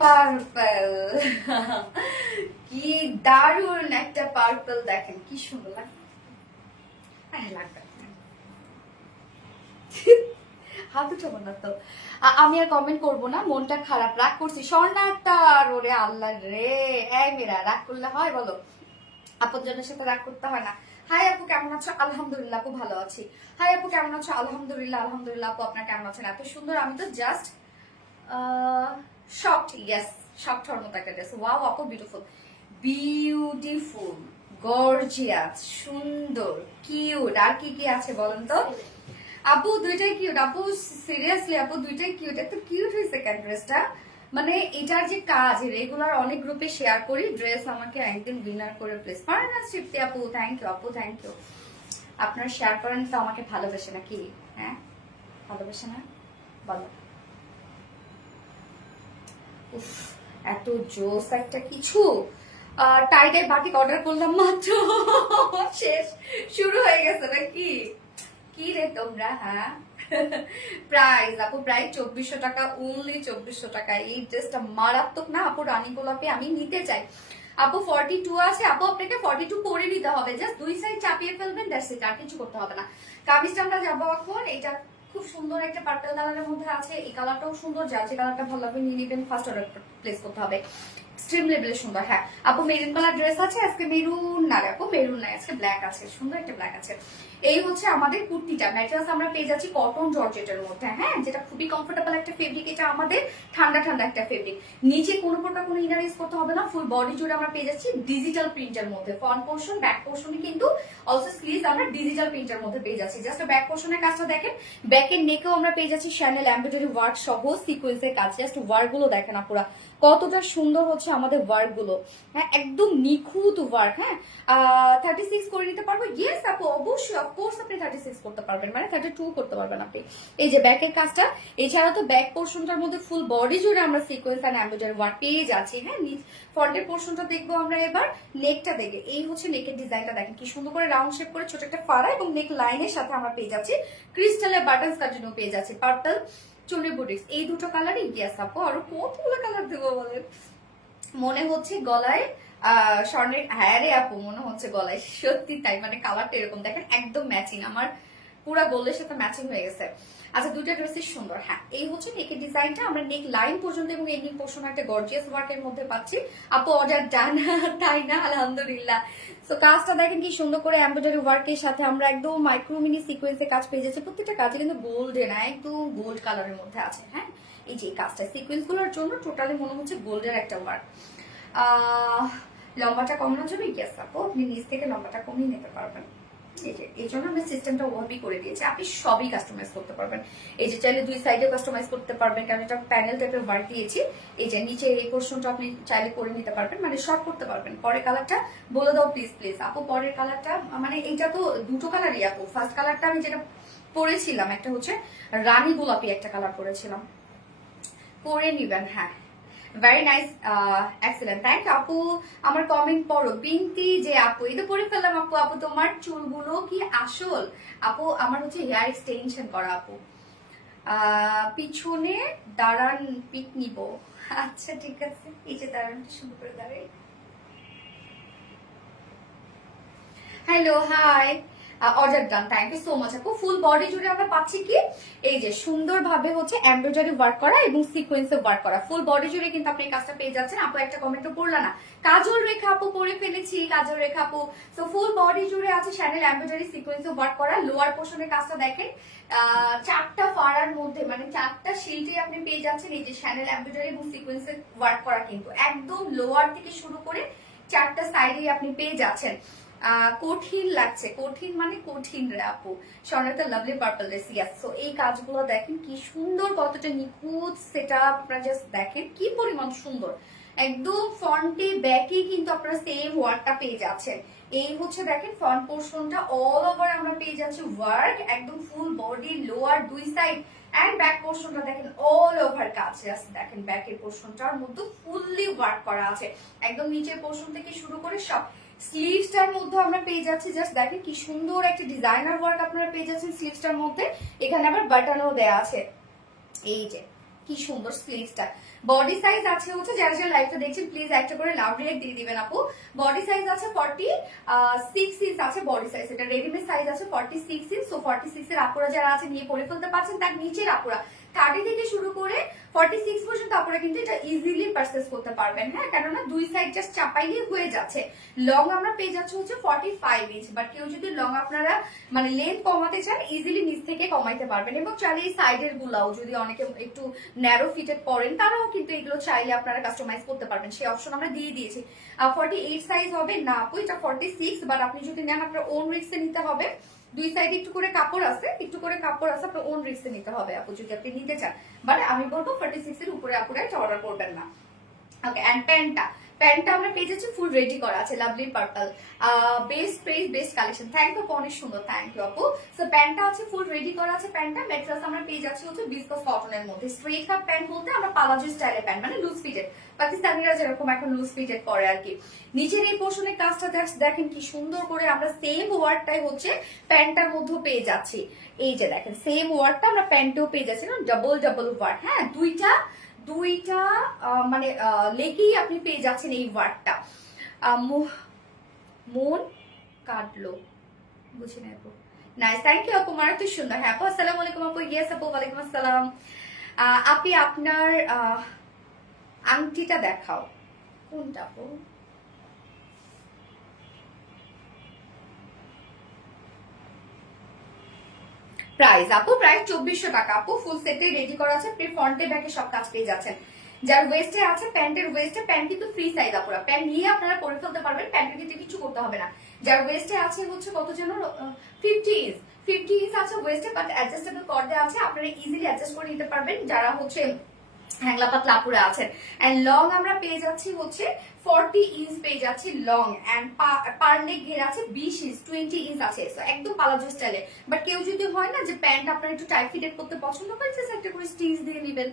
পার্পল, কি দারুণ একটা পার্পল, দেখেন কি সুন্দর লাগে। লাগবে হাত উঠাবো না তো, আমি আর কমেন্ট করবো না, মনটা খারাপ, রাগ করছি স্বর্ণাটার, ওরে আল্লাহ রে, এই মেয়েরা রাগ করলে হয় বলো? আপন জনের সাথে রাগ করতে হয় না। হাই আপু কেমন আছো? আলহামদুলিল্লাহ আপু ভালো আছি। হাই আপু কেমন আছো? আলহামদুলিল্লাহ আলহামদুলিল্লাহ আপু, আপনার কেমন আছেন? এত সুন্দর, আমি তো জাস্ট শকড, ইয়েস শকড হওয়ার মতো একটা ড্রেস। ওয়াও আপু বিউটিফুল, বিউটিফুল, গর্জিয়াস, সুন্দর, কিউট। আর কি কি আছে বলেন তো? আপু দুইটাই কিউট আপু, সিরিয়াসলি আপু দুইটাই কিউট। এত কিউট হয়েছে কেন ড্রেসটা, মানে এটার যে কাজ, রেগুলার অনেক গ্রুপে শেয়ার করি, ড্রেস আমাকে একদিন উইনার করে প্লেস পারে না তৃপ্তি আপু, থ্যাংক ইউ আপু, থ্যাংক ইউ। আপনারা শেয়ার করেন তো আমাকে ভালোবাসে নাকি? হ্যাঁ ভালোবাসে না বলো? উফ এত জোস একটা কিছু। টাইডাই বাটিক অর্ডার করলাম মাত্র, শেষ, শুরু হয়ে গেছে নাকি? কি রে তোমরা, হ্যাঁ প্রাইস আপু প্রাইস 2400 টাকা, অনলি 2400 টাকা। এই ড্রেসটা মারাত্মক না আপু, রানী গোলাপি আমি নিতে চাই। আপু 42 আছে আপু, আপনাকে 42 করে নিতে হবে, জাস্ট দুই সাইড চাপিয়ে ফেলবেন, দ্যাটস ইট, আর কিছু করতে হবে না। কামিজটা আমরা যাবো এখন, এটা খুব সুন্দর একটা পার্পল কালারের মধ্যে আছে, এই কালারটাও সুন্দর, যার যে কালারটা ভালো লাগবে নিয়ে নিবেন, ফার্স্ট অর্ডার প্লেস করতে হবে। এক্সট্রিম লেভেলে সুন্দর। হ্যাঁ আপু মেরুন কালার ড্রেস আছে আজকে, মেরুন না রে আপু, মেরুন নাই আজকে, ব্ল্যাক আছে, সুন্দর একটা ব্ল্যাক আছে। এই হচ্ছে আমাদের কুর্তিটা, ম্যাটেরিয়ালস আমরা পেয়ে যাচ্ছি কটন জর্জেটের মধ্যে, হ্যাঁ যেটা খুবই কমফোর্টেবল একটা ফেব্রিক, এটা আমাদের ঠান্ডা ঠান্ডা একটা ফেব্রিক। নিচে কোনো প্রকার কোনো ইনার ইউজ করতে হবে না, ফুল বডি জুড়ে আমরা পেয়ে যাচ্ছি ডিজিটাল প্রিন্টের মধ্যে। ফ্রন্ট পোর্শন ব্যাক পোর্শনে কিন্তু অলসো স্লিভস আমরা ডিজিটাল প্রিন্টের মধ্যে পেয়ে যাচ্ছি। জাস্ট ব্যাক পোর্শনের কাজটা দেখেন, ব্যাকের নেকেও আমরা পেয়ে যাচ্ছি শ্যানেল এমব্রয়ডারি ওয়ার্ক সহ সিকোয়েন্সের কাজ। জাস্ট ওয়ার্ক গুলো দেখেন আপুরা কতটা সুন্দর হচ্ছে আমাদের ওয়ার্ক গুলো, হ্যাঁ একদম নিখুঁত ওয়ার্ক। হ্যাঁ 36 করে নিতে পারবো, ইয়েস আপু অবশ্যই, অফকোর্স আপনি 36 করতে পারবেন, মানে 32 করতে পারবেন আপনি। এই যে ব্যাকের কাজটা, এছাড়া তো ব্যাক পোর্শনটার মধ্যে ফুল বডি জুড়ে আমরা সিকোয়েন্স এন্ড এমব্রয়ডারি ওয়ার্ক পেয়ে যাচ্ছি। হ্যাঁ ফ্রন্টের পোর্শনটা দেখবো আমরা এবার, নেকটা দেখে এই হচ্ছে নেকের ডিজাইনটা দেখেন কি সুন্দর করে রাউন্ড শেপ করে ছোট একটা ফাড়া এবং নেক লাইনের সাথে আমরা পেয়ে যাচ্ছি ক্রিস্টালের বাটন কন্টিনিউ পেয়ে যাচ্ছি পার্পল চুনি বুটিক্স। এই দুটো কালারই ইয়েস আপু, আরো কতগুলো কালার দেবো বলেন। মনে হচ্ছে গলায় স্বর্ণের, হ্যাঁ রে আপু মনে হচ্ছে গলায়, সত্যি তাই, মানে কালারটা এরকম দেখেন একদম ম্যাচিং, আমার পুরা গোল্ডের সাথে ম্যাচিং হয়ে গেছে। আচ্ছা দুইটা ড্রেসই সুন্দর। হ্যাঁ এই হচ্ছে নেকের ডিজাইনটা, আমরা নেক লাইন পর্যন্ত এবং এন্ডিং পোর্শন একটা গর্জিয়াস ওয়ার্কের মধ্যে পাচ্ছি। আপু অর্ডার ডান, তাই না? আলহামদুলিল্লাহ। সো কাজটা দেখেন কি সুন্দর করে এমব্রয়ডারি ওয়ার্কের সাথে আমরা একদম মাইক্রো মিনি সিকোয়েন্সে কাজ পেয়ে যাচ্ছি। প্রত্যেকটা কাজে কিন্তু গোল্ডেন, একদম গোল্ড কালারের মধ্যে আছে। হ্যাঁ এই যে কাজটা সিকোয়েন্স গুলোর জন্য টোটালি মনে হচ্ছে গোল্ডের একটা ওয়ার্ক। লম্বাটা কমানোর জন্য ইয়েস আপু আপনি নিচ থেকে লম্বাটা কমিয়ে নিতে পারবেন। এই জন্য আমরা সিস্টেমটা ওভাবেই করে দিয়েছি, আপনি সবই কাস্টমাইজ করতে পারবেন। এই যে চাইলে দুই সাইডে কাস্টমাইজ করতে পারবেন, কারণ এটা প্যানেল টাইপের ওয়ার্ক দিয়েছি। এই যে নিচে এই পোর্শনটা আপনি চাইলে করে নিতে পারবেন, মানে শর্ট করতে পারবেন। পরের কালারটা বলে দাও প্লিজ প্লিজ আপু, পরের কালারটা, মানে এইটা তো দুটো কালারই আপু। ফার্স্ট কালারটা আমি যেটা পরেছিলাম একটা হচ্ছে রানী গোলাপি একটা কালার পরেছিলাম, পরে নিবেন। হ্যাঁ very nice, excellent, thank you আপু। আমার কমেন্ট পড়ো বিনতি যে আপু, এই তো পরে ফেললাম আপু। আপু তোমার চুলগুলো কি আসল? আপু আমার হচ্ছে হেয়ার এক্সটেনশন করা আপু। পিছনে দাঁড়ান পিক নিব। আচ্ছা ঠিক আছে, এই যে দাঁড়ান শুরু করে দাঁড়াই। Hello hi, order done, thank you so much আপু। ফুল বডি জুড়ে আমরা পাচ্ছি কি এই যে সুন্দরভাবে হচ্ছে এমব্রয়ডারি ওয়ার্ক করা এবং সিকোয়েন্সে ওয়ার্ক করা। ফুল বডি জুড়ে কিন্তু আপনি এই কাজটা পেয়ে যাচ্ছেন। আপু একটা কমেন্টও পড়লা না, কাজল রেখা আপু পরে ফেলেছি, কাজল রেখা আপু। সো ফুল বডি জুড়ে আছে শ্যানেল এমব্রয়ডারি সিকোয়েন্সে ওয়ার্ক করা। লোয়ার পোর্শনের কাজটা দেখেন, চারটা ফাড়ার মধ্যে মানে চারটা শিল্ডে আপনি পেয়ে যাচ্ছেন এই যে শ্যানেল এমব্রয়ডারি এবং সিকোয়েন্সে ওয়ার্ক করা, কিন্তু একদম লোয়ার থেকে শুরু করে চারটা সাইডে আপনি পেয়ে যাচ্ছেন। কঠিন লাগছে, কঠিন মানে কঠিন রে আপু। স্বর্ণের লাভলি পার্পল ড্রেস, ইয়াস। সো এই কাজগুলো দেখেন কি সুন্দর, কতটা নিখুঁত সেটা আপনারা জাস্ট দেখেন কি পরিমাণ সুন্দর। একদম ফ্রন্টে ব্যাকে কিন্তু আপনারা সেম ওয়ার্কটা পেয়ে যাচ্ছেন। এই হচ্ছে দেখেন ফ্রন্ট পোর্শনটা অল ওভার আমরা পেয়ে যাচ্ছি ওয়ার্ক, একদম ফুল বডি লোয়ার দুই সাইড এন্ড ব্যাক পোর্শনটা দেখেন অল ওভার কাজ। জাস্ট দেখেন ব্যাকের পোর্শনটার মধ্যে ফুললি ওয়ার্ক করা আছে, একদম নিচের পোর্শন থেকে শুরু করে সব। স্লিভসটার মধ্যে আমরা পেয়ে যাচ্ছি জাস্ট দেখেন কি সুন্দর একটা ডিজাইনার ওয়ার্ক আপনারা পেয়ে যাচ্ছেন স্লিভসটার মধ্যে। এখানে আবার বাটনও দেয়া আছে, এই যে কি সুন্দর স্লিভসটা। বডি সাইজ আছে হচ্ছে, যারা যারা লাইভটা দেখছেন প্লিজ একটা করে লাভ রেট দিয়ে দিবেন আপু। বডি সাইজ আছে 46 ইঞ্চ আছে বডি সাইজ, এটা রেডিমেড সাইজ আছে 46 ইঞ্চ। সো 46 এর আপুরা যারা আছে নিয়ে পরে ফেলতে পারছেন। তার নিচের আপুরা 30 থেকে শুরু করে 46 পর্যন্ত আপনারা কিন্তু এটা ইজিলি পারচেজ করতে পারবেন। হ্যাঁ কেননা দুই সাইড জাস্ট চাপাইলে হয়ে যাচ্ছে। লং আমরা পেয়ে যাচ্ছি হচ্ছে 45 ইঞ্চ, বাট কেউ যদি লং আপনারা মানে লেন্থ কমাতে চান ইজিলি নিচ থেকে কমাইতে পারবেন। এবং চাইলে এই সাইডের গুলাও যদি অনেকে একটু ন্যারো ফিটেড পরেন তারাও কিন্তু এগুলো চাইলে আপনারা কাস্টমাইজ করতে পারবেন, সেই অপশন আমরা দিয়ে দিয়েছি। 48 সাইজ হবে না আপু, এটা 46, বাট আপনি যদি নেন আপনার ওন রিস্কে নিতে হবে। দুই সাইডে একটু করে কাপড় আছে, একটু করে কাপড় আছে, আপনার ওন রিস্কে নিতে হবে আপু যদি আপনি নিতে চান। বাট আমি বলবো 46 এর উপরে আপুরা এটা অর্ডার করবেন না। ওকে, এন্ড প্যান্টটা আমরা পেয়ে যাচ্ছি ফুল রেডি করা আছে lovely purple. Best price best collection, thank you অনেক সুন্দর, থ্যাংক ইউ আপু। সো প্যান্টটা আছে ফুল রেডি করা আছে। প্যান্টটা ম্যাটেরিয়ালস আমরা পেয়ে যাচ্ছি হচ্ছে বিসকস কটনের মধ্যে। স্ট্রেট কাট প্যান্ট বলতে আমরা পালাজো স্টাইলের প্যান্ট, মানে লুজ ফিটেড, পাকিস্তানিরা যেরকম এখন লুজ ফিটেড পরে আর কি। নিচের এই পোর্শনের কাজটা দেখেন কি সুন্দর করে আমরা সেম ওয়ার্কটাই হচ্ছে প্যান্টটার মধ্যে পেয়ে যাচ্ছি। এই যে দেখেন সেম ওয়ার্কটা আমরা প্যান্টেও পেয়ে যাচ্ছি না, ডাবল ডাবল ওয়ার্ক। হ্যাঁ দুইটা মানে লেগেই আপনি পেয়ে যাচ্ছেন এই ওয়ার্কটা। মন কাটলো, বুঝি না আপু। নাইস, থ্যাংক ইউ আপু, মারাত্মক সুন্দর। হ্যাঁ আপু আসসালামু আলাইকুম আপু। ইয়েস আপু, ওয়ালাইকুম আসসালাম। আপনি আপনার আংটিটা দেখাও, কোনটা আপু? প্রাইস আপু প্রাইস 2400 টাকা আপু। ফুল সেটে রেডি করা আছে, আপনি ফ্রন্টে ব্যাকে সব কাজ পেয়ে যাচ্ছেন। যার ওয়েস্টে আছে প্যান্টের ওয়েস্টে, প্যান্ট কিন্তু ফ্রি সাইজ আপুরা, প্যান্ট নিয়ে আপনারা পরে ফেলতে পারবেন, প্যান্টের কিন্তু কিছু করতে হবে না। যার ওয়েস্টে আছে হচ্ছে কত যেন 50 ইঞ্চ, 50 ইঞ্চ আছে ওয়েস্টে, বাট অ্যাডজাস্টেবল পর্দা আছে, আপনারা ইজিলি অ্যাডজাস্ট করে নিতে পারবেন যারা হচ্ছে হ্যাংলা পাতলা আপুরা আছেন। এন্ড লং আমরা পেয়ে যাচ্ছি হচ্ছে 40 ইঞ্চ পেয়ে যাচ্ছি লং, এন্ড পার নেক ঘের আছে 20 ইঞ্চ, 20 ইঞ্চ আছে। So, একদম পালাজো স্টাইলে। বাট কেউ যদি হয় না যে প্যান্ট আপনারা একটু টাইট ফিটেড করতে পছন্দ করেন, জাস্ট একটা করে স্টিচ দিয়ে নেবেন।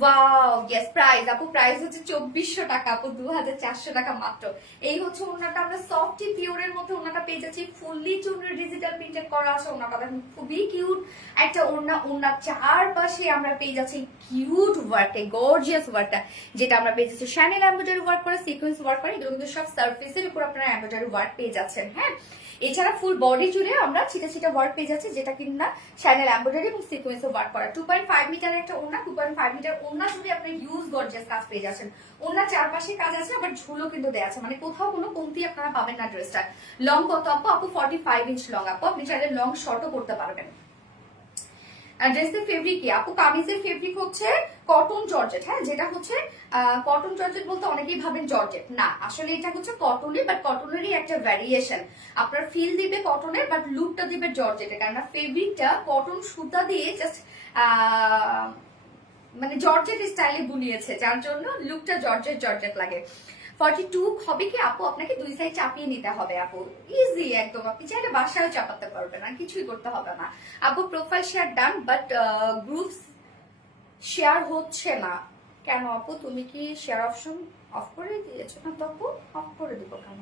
Wow, yes. প্রাইস আপু, প্রাইস হচ্ছে 2400 টাকা আপু, 2400 টাকা মাত্র। এই হচ্ছে ওন্নাটা, আমরা সফটি পিওরের মধ্যে ওন্নাটা পেয়ে যাচ্ছি, ফুললি চুনরি ডিজিটাল প্রিন্টেড করা আছে ওন্নাটা, দেখুন খুবই কিউট একটা ওন্না। ওন্নার চারপাশে আমরা পেয়ে যাচ্ছি কিউট ওয়ার্কটা, গর্জিয়াস ওয়ার্কটা, যেটা আমরা পেয়ে যাচ্ছি শ্যানেল এমব্রয়ডারি ওয়ার্ক করে, সিকোয়েন্স ওয়ার্ক করে, এগুলো কিন্তু সব সার্ফেসের উপর আপনারা এমব্রয়ডারি ওয়ার্ক পেয়ে যাচ্ছেন। হ্যাঁ, এছাড়া ফুল বডি জুড়ে আমরা ছিটা ছিটা ওয়ার্ক পেয়ে যাচ্ছি, যেটা কিনা শ্যানেল এমব্রয়ডারি এবং সিকোয়েন্স ওয়ার্ক করা। 2.5 মিটার একটা ওন্না, 2.5 মিটার ওন্না জুড়ে আপনি ইউজ গর্জিয়াস কাজ পেয়ে যাচ্ছেন। ওন্নার চারপাশে কাজ আছে, আবার ঝুলও কিন্তু দেয়া আছে, মানে কোথাও কোনো কমতি আপনারা পাবেন না ড্রেসটা। লং কত আপু? আপু 45 ইঞ্চ লং আপু, আপনি চাইলে লং শর্টও করতে পারবেন। ড্রেসের ফেব্রিক কি আপু? কামিজের ফেব্রিক হচ্ছে কটন জর্জেট। হ্যাঁ, যেটা হচ্ছে কটন জর্জেট বলতে অনেকেই ভাবেন জর্জেট, না আসলে এটা হচ্ছে কটনের, বাট কটনেরই একটা ভ্যারিয়েশন। আপনার ফিল দিবে কটনের, বাট লুকটা দিবে জর্জেটের, কারণ ফেব্রিকটা কটন সুতা দিয়ে জাস্ট মানে জর্জেট স্টাইলে বুনিয়েছে, যার জন্য লুকটা জর্জেট জর্জেট লাগে। 42 হবে কি আপু? আপনাকে দুই সাইড চাপিয়ে নিতে হবে আপু, ইজি একদম, আপনি চাইলে বাসায় চাপাতে পারবেন, আর কিছুই করতে হবে না আপু। Profile share done, but group share হচ্ছে না কেন আপু? তুমি কি শেয়ার অপশন অফ করে দিয়েছো না? তো আপু অফ করে দিব কেন?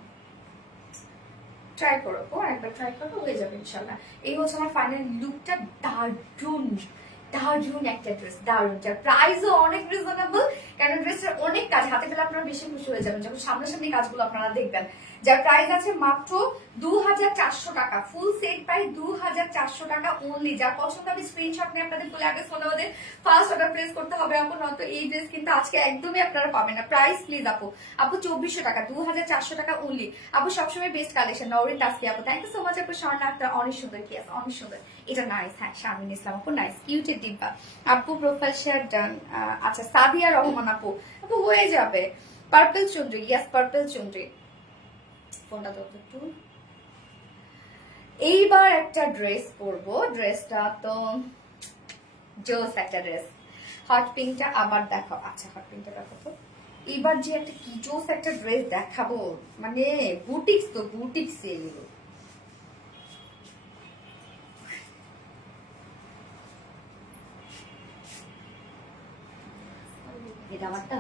ট্রাই করো আপু, একবার ট্রাই করো, হয়ে যাবে ইনশাল্লাহ। এই হচ্ছে আমার ফাইনাল লুকটা। দারুন দারুন একটা ড্রেস, দারুন, যার প্রাইসও অনেক রিজনেবল, কারণ ড্রেসের অনেক কাজ হাতে পেলে আপনারা বেশি খুশি হয়ে যাবেন যখন সামনাসামনি কাজগুলো আপনারা দেখবেন। যার প্রাইস আছে মাত্র 2400 টাকা, ফুল সেট প্রাইস 2400 টাকা অনলি। যার পছন্দ হবে স্ক্রিনশট নিয়ে আপনাদের ফুল অ্যাড্রেস ফোন আমাদের ফার্স্ট অর্ডার প্লেস করতে হবে আপু, নয়তো এই ড্রেস কিন্তু আজকে একদমই আপনারা পাবেন না। প্রাইস প্লিজ আপু, আপু 2400 টাকা, 2400 টাকা অনলি আপু। সবসময় বেস্ট কালেকশন নওরিন তাসকি আপু, থ্যাংক ইউ সো মাচ আপু। স্বর্ণা একটা অনেক সুন্দর, কি আছে অনেক সুন্দর, এটা নাইস। হ্যাঁ, শারমিন ইসলাম আপু নাইস, কিউটের ডিব্বা আপু। Profile share done. আচ্ছা, সাদিয়া রহমান আপু, আপু হয়ে যাবে। পার্পল চুনরি, ইয়াস পার্পল চুনরি। ফোনটা তো একটু। এইবার একটা ড্রেস পরবো, ড্রেসটা তো জোস একটা ড্রেস। হট পিঙ্কটা আবার দেখো। আচ্ছা, হট পিঙ্কটা দেখো তো। এইবার যে একটা কি জোস একটা ড্রেস দেখাবো, মানে বুটিক্স, তো বুটিক্স এগুলো। এটা আমারটা।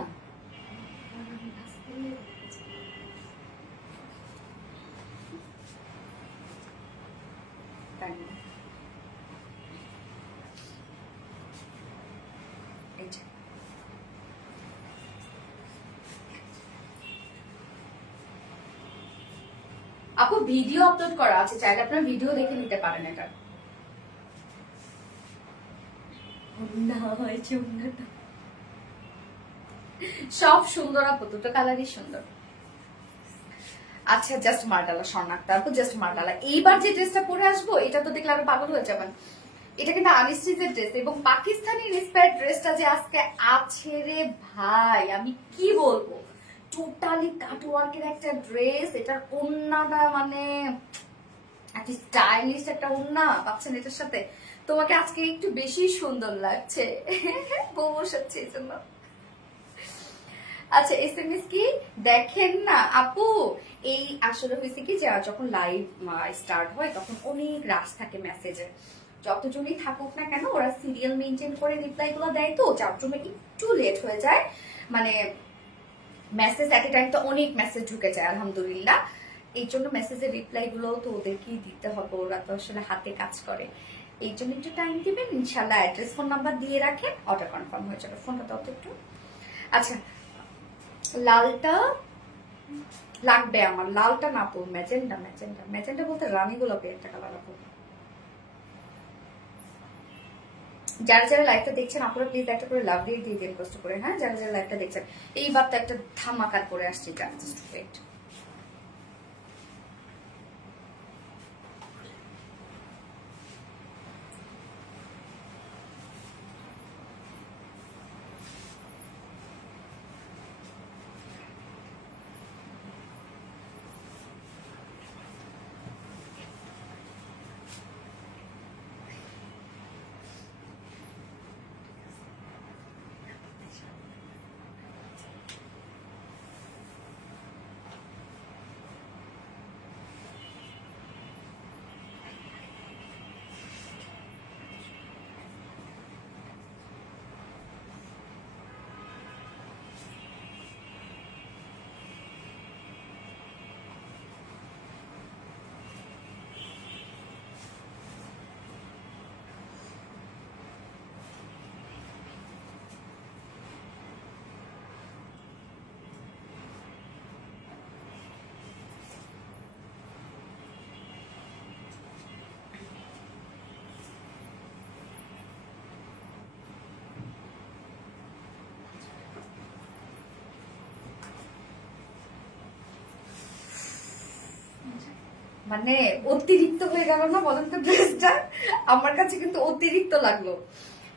আপু ভিডিও আপলোড করা আছে, চাইলে আপনার ভিডিও দেখে নিতে পারেন। এটা সব সুন্দর আপু, দুটো কালারই সুন্দর। আচ্ছা, জাস্ট মার্ডালা স্বর্ণাক্তা আপু, জাস্ট মার্ডালা। এইবার যে ড্রেসটা পরে আসবো, এটা তো দেখলে আরো পাগল হয়ে যাবেন। এটা কিন্তু আনস্টিচের ড্রেস, এবং পাকিস্তানি ইন্সপায়ার্ড ড্রেসটা যে আজকে আছে রে ভাই, আমি কি বলবো, টোটালি কাটওয়ার্কের একটা ড্রেস। এটার ওন্নাটা মানে একটা স্টাইলিশ একটা ওন্না পাচ্ছেন এটার সাথে। তোমাকে আজকে একটু বেশি সুন্দর লাগছে, বউ বসাচ্ছে এই জন্য। আচ্ছা, এসএমএস কি দেখেন না আপু? এই আসলে হয়েছে কি, যে যখন লাইভ স্টার্ট হয় তখন অনেক রাশ থাকে মেসেজে, যতজনই থাকুক না কেন ওরা সিরিয়াল মেনটেন করে রিপ্লাই গুলো দেয়, তো যার জন্য একটু লেট হয়ে যায়। মানে মেসেজ এট এ টাইম তো অনেক মেসেজ ঢুকে যায় আলহামদুলিল্লাহ, এই জন্য মেসেজের রিপ্লাই গুলো তো ওদেরকেই দিতে হবে, ওরা তো আসলে হাতে কাজ করে, এই জন্য একটু টাইম দিবেন ইনশাল্লাহ। অ্যাড্রেস ফোন নাম্বার দিয়ে রাখেন, অর্ডার কনফার্ম হয়ে যাবে। ফোনটা দাও তো একটু। আচ্ছা, লালটা লাগবে আমার, লালটা না পো, ম্যাজেন্ডা, ম্যাজেন্ডা, ম্যাজেন্ডা বলতে রানী গোলাপি একটা কালার আপু। যারা যারা লাইভটা দেখছেন আপনারা প্লিজ একটা করে লাভ দিয়ে দিয়ে দিন কষ্ট করে। হ্যাঁ, যারা যারা লাইভটা দেখছেন, এইবার তো একটা ধামাকার করে আসছে, জাস্ট ওয়েট। মানে অতিরিক্ত হয়ে গেল না বলেন তো ড্রেসটা? আমার কাছে কিন্তু অতিরিক্ত লাগলো,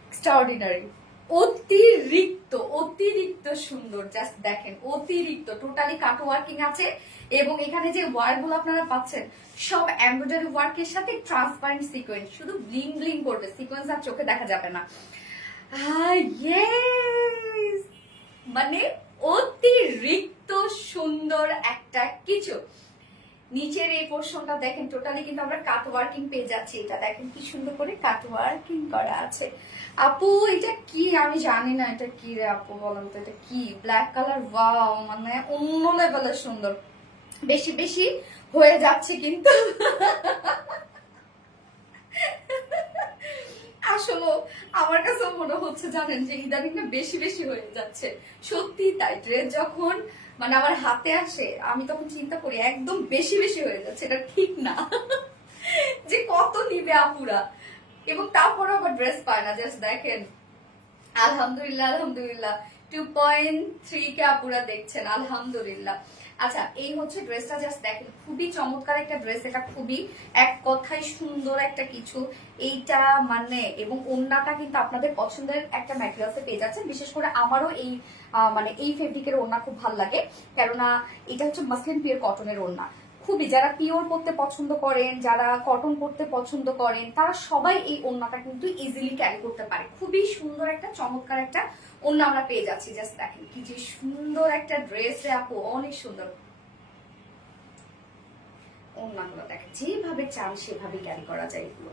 এক্সট্রাঅর্ডিনারি, অতিরিক্ত অতিরিক্ত সুন্দর। জাস্ট দেখেন, অতিরিক্ত টোটালি কাট ওয়ার্কিং আছে এবং এখানে যে ওয়ার্ক গুলো আপনারা পাচ্ছেন সব এমব্রয়ডারি ওয়ার্কের সাথে ট্রান্সপারেন্ট সিকোয়েন্স, শুধু ব্লিং ব্লিং করবে, সিকোয়েন্স আর চোখে দেখা যাবে না। ইয়েস, মানে অতিরিক্ত সুন্দর একটা কিছু। নিচের এই পোর্শনটা দেখেন, টোটালি কিন্তু আমরা কাট ওয়ার্কিং পেয়ে যাচ্ছি। এটা দেখেন কি সুন্দর করে কাট ওয়ার্কিং করা আছে। আপু এটা কি? আমি জানি না এটা কি রে আপু, বলেন তো এটা কি? ব্ল্যাক কালার, ওয়াও, মানে অন্য লেভেলের সুন্দর। বেশি বেশি হয়ে যাচ্ছে কিন্তু আসলে আমার কাছে মনে হচ্ছে জানেন যে ইদানিং না বেশি বেশি হয়ে যাচ্ছে, সত্যি তাই। ড্রেস যখন মানে আমার হাতে আসে আমি তখন চিন্তা করি একদম বেশি বেশি হয়ে যাচ্ছে, এটা ঠিক না যে কত নিবে আপুরা, এবং তারপরে আবার ড্রেস পায় না। জাস্ট দেখেন, আলহামদুলিল্লাহ আলহামদুলিল্লাহ 2.3 কে আপুরা দেখছেন, আলহামদুলিল্লাহ। আচ্ছা, এই হচ্ছে ড্রেসটা, জাস্ট দেখেন খুবই চমৎকার একটা ড্রেস। এটা খুবই এক কথায় সুন্দর একটা কিছু এইটা, মানে এবং ওড়নাটা কিন্তু আপনাদের পছন্দের একটা ম্যাটেরিয়ালসে পেয়ে যাচ্ছেন। বিশেষ করে আমারও এই মানে এই ফেব্রিকের ওড়না খুব ভালো লাগে, কেননা এটা হচ্ছে মাসলিন পিওর কটনের ওড়না। খুবই, যারা পিওর পরতে পছন্দ করেন, যারা কটন পরতে পছন্দ করেন, তারা সবাই এই ওড়নাটা কিন্তু ইজিলি ক্যারি করতে পারে। খুবই সুন্দর একটা চমৎকার একটা ওড়না আমরা পেয়ে যাচ্ছি। জাস্ট দেখেন কি যে সুন্দর একটা ড্রেস রে আপু, অনেক সুন্দর। ওড়নাগুলো দেখেন, যেভাবে চান সেভাবে ক্যারি করা যায় এগুলো।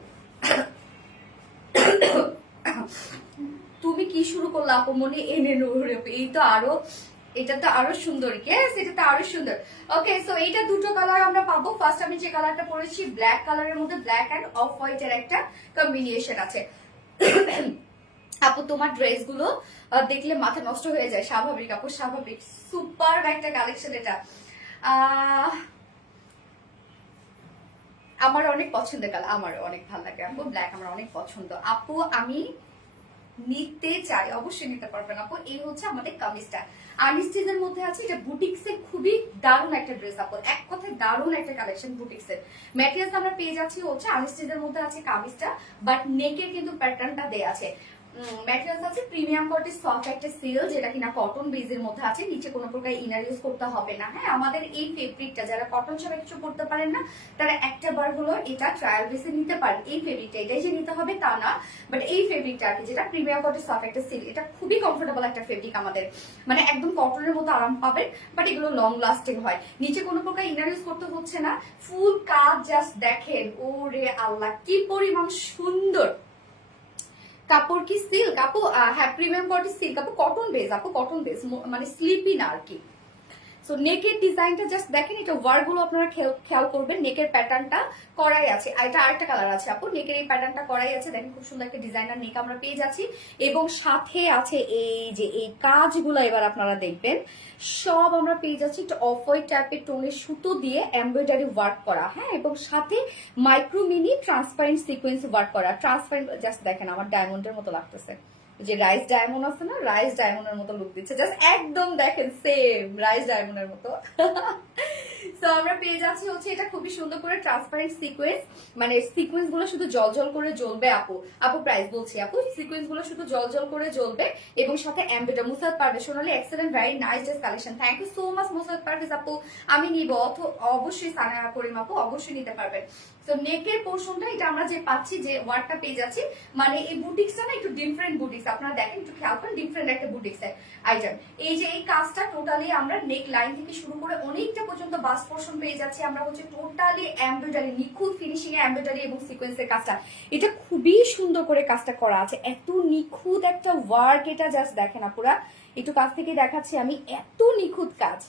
তুমি কি শুরু করলে আপু মনে এনে নোরে, এই তো আরো, এটা তো আরো সুন্দর। ইয়েস, এটা তো আরো সুন্দর। ওকে, সো এইটা দুটো কালার আমরা পাবো। ফার্স্ট আমি যে কালারটা পরেছি ব্ল্যাক কালারের মধ্যে ব্ল্যাক এন্ড অফ হোয়াইট এর একটা কম্বিনেশন আছে। আপু তোমার ড্রেস গুলো দেখলে মাথা নষ্ট হয়ে যায়। স্বাভাবিক আপু, স্বাভাবিক। সুপার একটা কালেকশন এটা। আমার অনেক পছন্দের কালার, আমারও অনেক ভালো লাগে আপু। ব্ল্যাক আমার অনেক পছন্দ আপু, আমি নিতে চাই, অবশ্যই নিতে পারবেন আপু। এই হচ্ছে আমাদের কামিজটা, আনস্টিচের মধ্যে আছে। এটা বুটিক্সের খুবই দারুণ একটা ড্রেস আপু, এক কথায় দারুণ একটা কালেকশন বুটিক্সের। ম্যাটেরিয়ালস আমরা পেয়ে যাচ্ছি হচ্ছে আনস্টিচের মধ্যে আছে কামিজটা, বাট নেকের কিন্তু প্যাটার্নটা দেয়া আছে। ম্যাটেরিয়ালস আছে প্রিমিয়াম কোয়ালিটি সফট একটা সিল, যেটা কিনা কটন বেজের মধ্যে আছে। নিচে কোনো প্রকার ইনার ইউজ করতে হবে না। হ্যাঁ, আমাদের এই ফেব্রিকটা যারা কটন ছাড়া কিছু করতে পারেন না, তারা একটা বার হলো এটা ট্রায়াল বেসে নিতে পারেন। এই ফেব্রিকটা এটাই যে নিতে হবে তা না, বাট এই ফেব্রিকটা আর কি, যেটা প্রিমিয়াম কোয়ালিটি সফট একটা সিল, এটা খুবই কমফোর্টেবল একটা ফেব্রিক আমাদের, মানে একদম কটনের মতো আরাম পাবেন, বাট এগুলো লং লাস্টিং হয়। নিচে কোনো প্রকার ইনার ইউজ করতে হচ্ছে না, ফুল কাজ। জাস্ট দেখেন, ওরে আল্লাহ কি পরিমাণ সুন্দর। কাপড় কি সিল্ক আপু? হ্যাঁ, প্রিমিয়াম কোয়ালিটি সিল্ক আপু, কটন বেস আপু, কটন বেস, মানে স্লিপি না আর কি। সো নেকের ডিজাইনটা জাস্ট দেখেন, এটা ওয়ার্ক গুলো আপনারা খেয়াল করবেন। নেকের প্যাটার্নটা করাই আছে, এটা আরেকটা কালার আছে আপু। নেকের এই প্যাটার্নটা করাই আছে, দেখেন খুব সুন্দর একটা ডিজাইনার নেক আমরা পেয়ে যাচ্ছি। এবং সাথে আছে এই যে এই কাজগুলো, এবার আপনারা দেখবেন সব আমরা পেয়ে যাচ্ছি একটা অফ হোয়াইট টাইপের টোনের সুতো দিয়ে এমব্রয়ডারি ওয়ার্ক করা। হ্যাঁ, এবং সাথে micro mini transparent sequence work করা। ট্রান্সপারেন্ট, জাস্ট দেখেন আমার ডায়মন্ডের মতো লাগতেছে, যে রাইস ডায়মন্ড আছে না, রাইস ডায়মন্ডের মতো লুক দিচ্ছে। জাস্ট একদম দেখেন সেম রাইস ডায়মন্ডের মতো। তো আমরা পেয়ে যাচ্ছি হচ্ছে এটা খুবই সুন্দর করে ট্রান্সপারেন্ট সিকোয়েন্স, মানে সিকোয়েন্স গুলো শুধু জলজল করে জ্বলবে আপু। আপু প্রাইস বলছি আপু, সিকোয়েন্স গুলো শুধু জলজল করে জ্বলবে এবং সাথে embroidery. Musad Parvez Sonali, excellent, very nice dress collection. Thank you so much Musad Parvez আপু, আমি নিব। অবশ্যই সানা করিম আপু, অবশ্যই নিতে পারবেন। তো নেকের পোর্শনটা এটা আমরা যে পাচ্ছি, যে ওয়ার্কটা পেয়ে যাচ্ছি, মানে এই বুটিক্সটা না একটু ডিফারেন্ট বুটিক্স, আপনারা দেখেন একটু খেয়াল করেন, ডিফারেন্ট একটা বুটিক্স আইটেম। এই যে এই কাজটা টোটালি আমরা নেক লাইন থেকে শুরু করে অনেকটা পর্যন্ত বাস পোর্শন পেয়ে যাচ্ছি আমরা হচ্ছে টোটালি এমব্রয়ডারি, নিখুঁত ফিনিশিং এ এমব্রয়ডারি এবং সিকোয়েন্সের কাজটা, এটা খুবই সুন্দর করে কাজটা করা আছে। এত নিখুঁত একটা ওয়ার্ক, এটা জাস্ট দেখেন আপুরা, একটু কাছ থেকে দেখাচ্ছি আমি, এত নিখুঁত কাজ,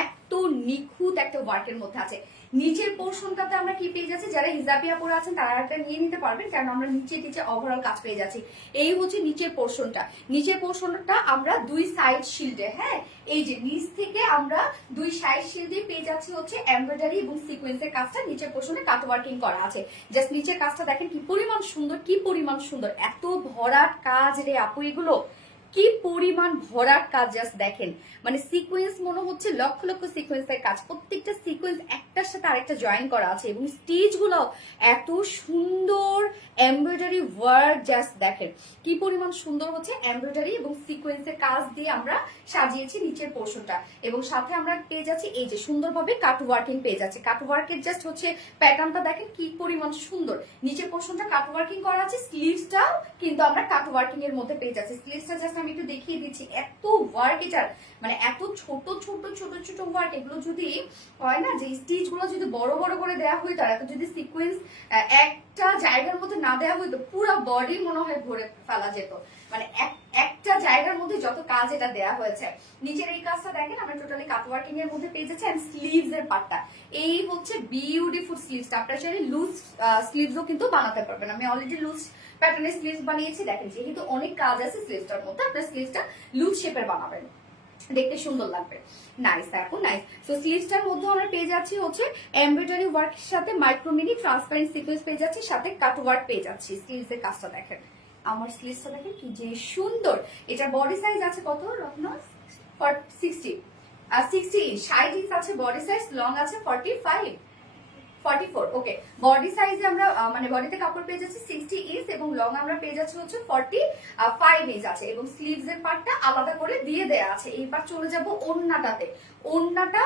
এত নিখুঁত একটা ওয়ার্কের মধ্যে আছে। নিচের পোর্শনটাতে আমরা কি পেয়ে যাচ্ছি, যারা হিজাবিয়া পরে আছেন তারা একটা নিয়ে নিতে পারবেন, কারণ আমরা নিচে নিচে ওভারঅল কাজ পেয়ে যাচ্ছি। এই হচ্ছে নিচের পোর্শনটা। নিচের পোর্শনটা আমরা দুই সাইড শিল্ডে, হ্যাঁ এই যে নিচ থেকে আমরা দুই সাইড শিল্ডে পেয়ে যাচ্ছি হচ্ছে এমব্রয়ডারি এবং সিকোয়েন্সের কাজটা। নিচের পোর্শনে কাট ওয়ার্কিং করা আছে। জাস্ট নিচের কাজটা দেখেন কি পরিমাণ সুন্দর, কি পরিমাণ সুন্দর, এত ভরাট কাজ রে আপু, এগুলো কি পরিমাণ ভরাট কাজ জাস্ট দেখেন, মানে সিকোয়েন্স মনে হচ্ছে লক্ষ লক্ষ সিকোয়েন্সের কাজ, প্রত্যেকটা সিকোয়েন্স একটার সাথে আরেকটা জয়েন করা আছে এবং স্টিচ গুলো এত সুন্দর এমব্রয়ডারি ওয়ার্ক, জাস্ট দেখেন কি পরিমাণ সুন্দর হচ্ছে এমব্রয়ডারি এবং সিকোয়েন্সের কাজ দিয়ে আমরা সাজিয়েছি নিচের পোর্শনটা, এবং সাথে আমরা পেয়ে যাচ্ছি এই যে সুন্দরভাবে কাট ওয়ার্কিং পেয়ে যাচ্ছে। কাট ওয়ার্কের জাস্ট হচ্ছে প্যাটার্নটা দেখেন কি পরিমাণ সুন্দর, নিচের পোর্শনটা কাট ওয়ার্কিং করা আছে, স্লিভসটাও কিন্তু আমরা কাট ওয়ার্কিং এর মধ্যে পেয়ে যাচ্ছি। স্লিভসটা জাস্ট আমি একটু দেখিয়ে দিচ্ছি, এত ওয়ার্ক এটার, মানে এত ছোট ছোট ছোট ছোট ওয়ার্ক। এগুলো যদি হয় না যে স্টিচ গুলো যদি বড় বড় করে দেওয়া হইতো, আর এত যদি সিকোয়েন্স একটা জায়গার মধ্যে না দেওয়া হইতো, পুরো বডি মনে হয় ভরে ফেলা যেত, মানে একটা জায়গার মধ্যে যত কাজ এটা দেয়া হয়েছে। নিচের এই কাজটা দেখেন আমরা টোটালি কাট ওয়ার্কিং এর মধ্যে পেয়ে যাচ্ছি, এন্ড স্লিভস এর পার্টটা এই হচ্ছে বিউটিফুল স্লিভসটা। আপনারা চাইলে লুজ স্লিভসও কিন্তু বানাতে পারবেন, আমি অলরেডি লুজ প্যাটার্নের স্লিভস বানিয়েছি। দেখেন যেহেতু অনেক কাজ আছে স্লিভসটার মধ্যে, আপনার স্লিভসটা লুজ শেপের বানাবেন, দেখতে সুন্দর লাগবে। নাইস, এখন নাইস। সো স্লিভসটার মধ্যে আমরা পেয়ে যাচ্ছি হচ্ছে এমব্রয়ডারি ওয়ার্কের সাথে মাইক্রো মিনি ট্রান্সপারেন্ট সিকোয়েন্স পেয়ে যাচ্ছি, সাথে কাট ওয়ার্ক পেয়ে যাচ্ছি। স্লিভসের কাজটা দেখেন, আমার স্লিভসটা দেখেন কি যে সুন্দর। এটার বডি সাইজ আছে কত রত্ন? 60 60 ইঞ্চ আছে বডি সাইজ, লং আছে 44। ওকে, বডি সাইজে আমরা মানে বডিতে কাপড় পেয়ে যাচ্ছি 60 ইঞ্চ এবং লং আমরা পেয়ে যাচ্ছি হচ্ছে 45 ইঞ্চ আছে, এবং স্লিভস এর পার্টটা আলাদা করে দিয়ে দেয়া আছে। এইবার চলে যাব ওড়নাটাতে। ওড়নাটা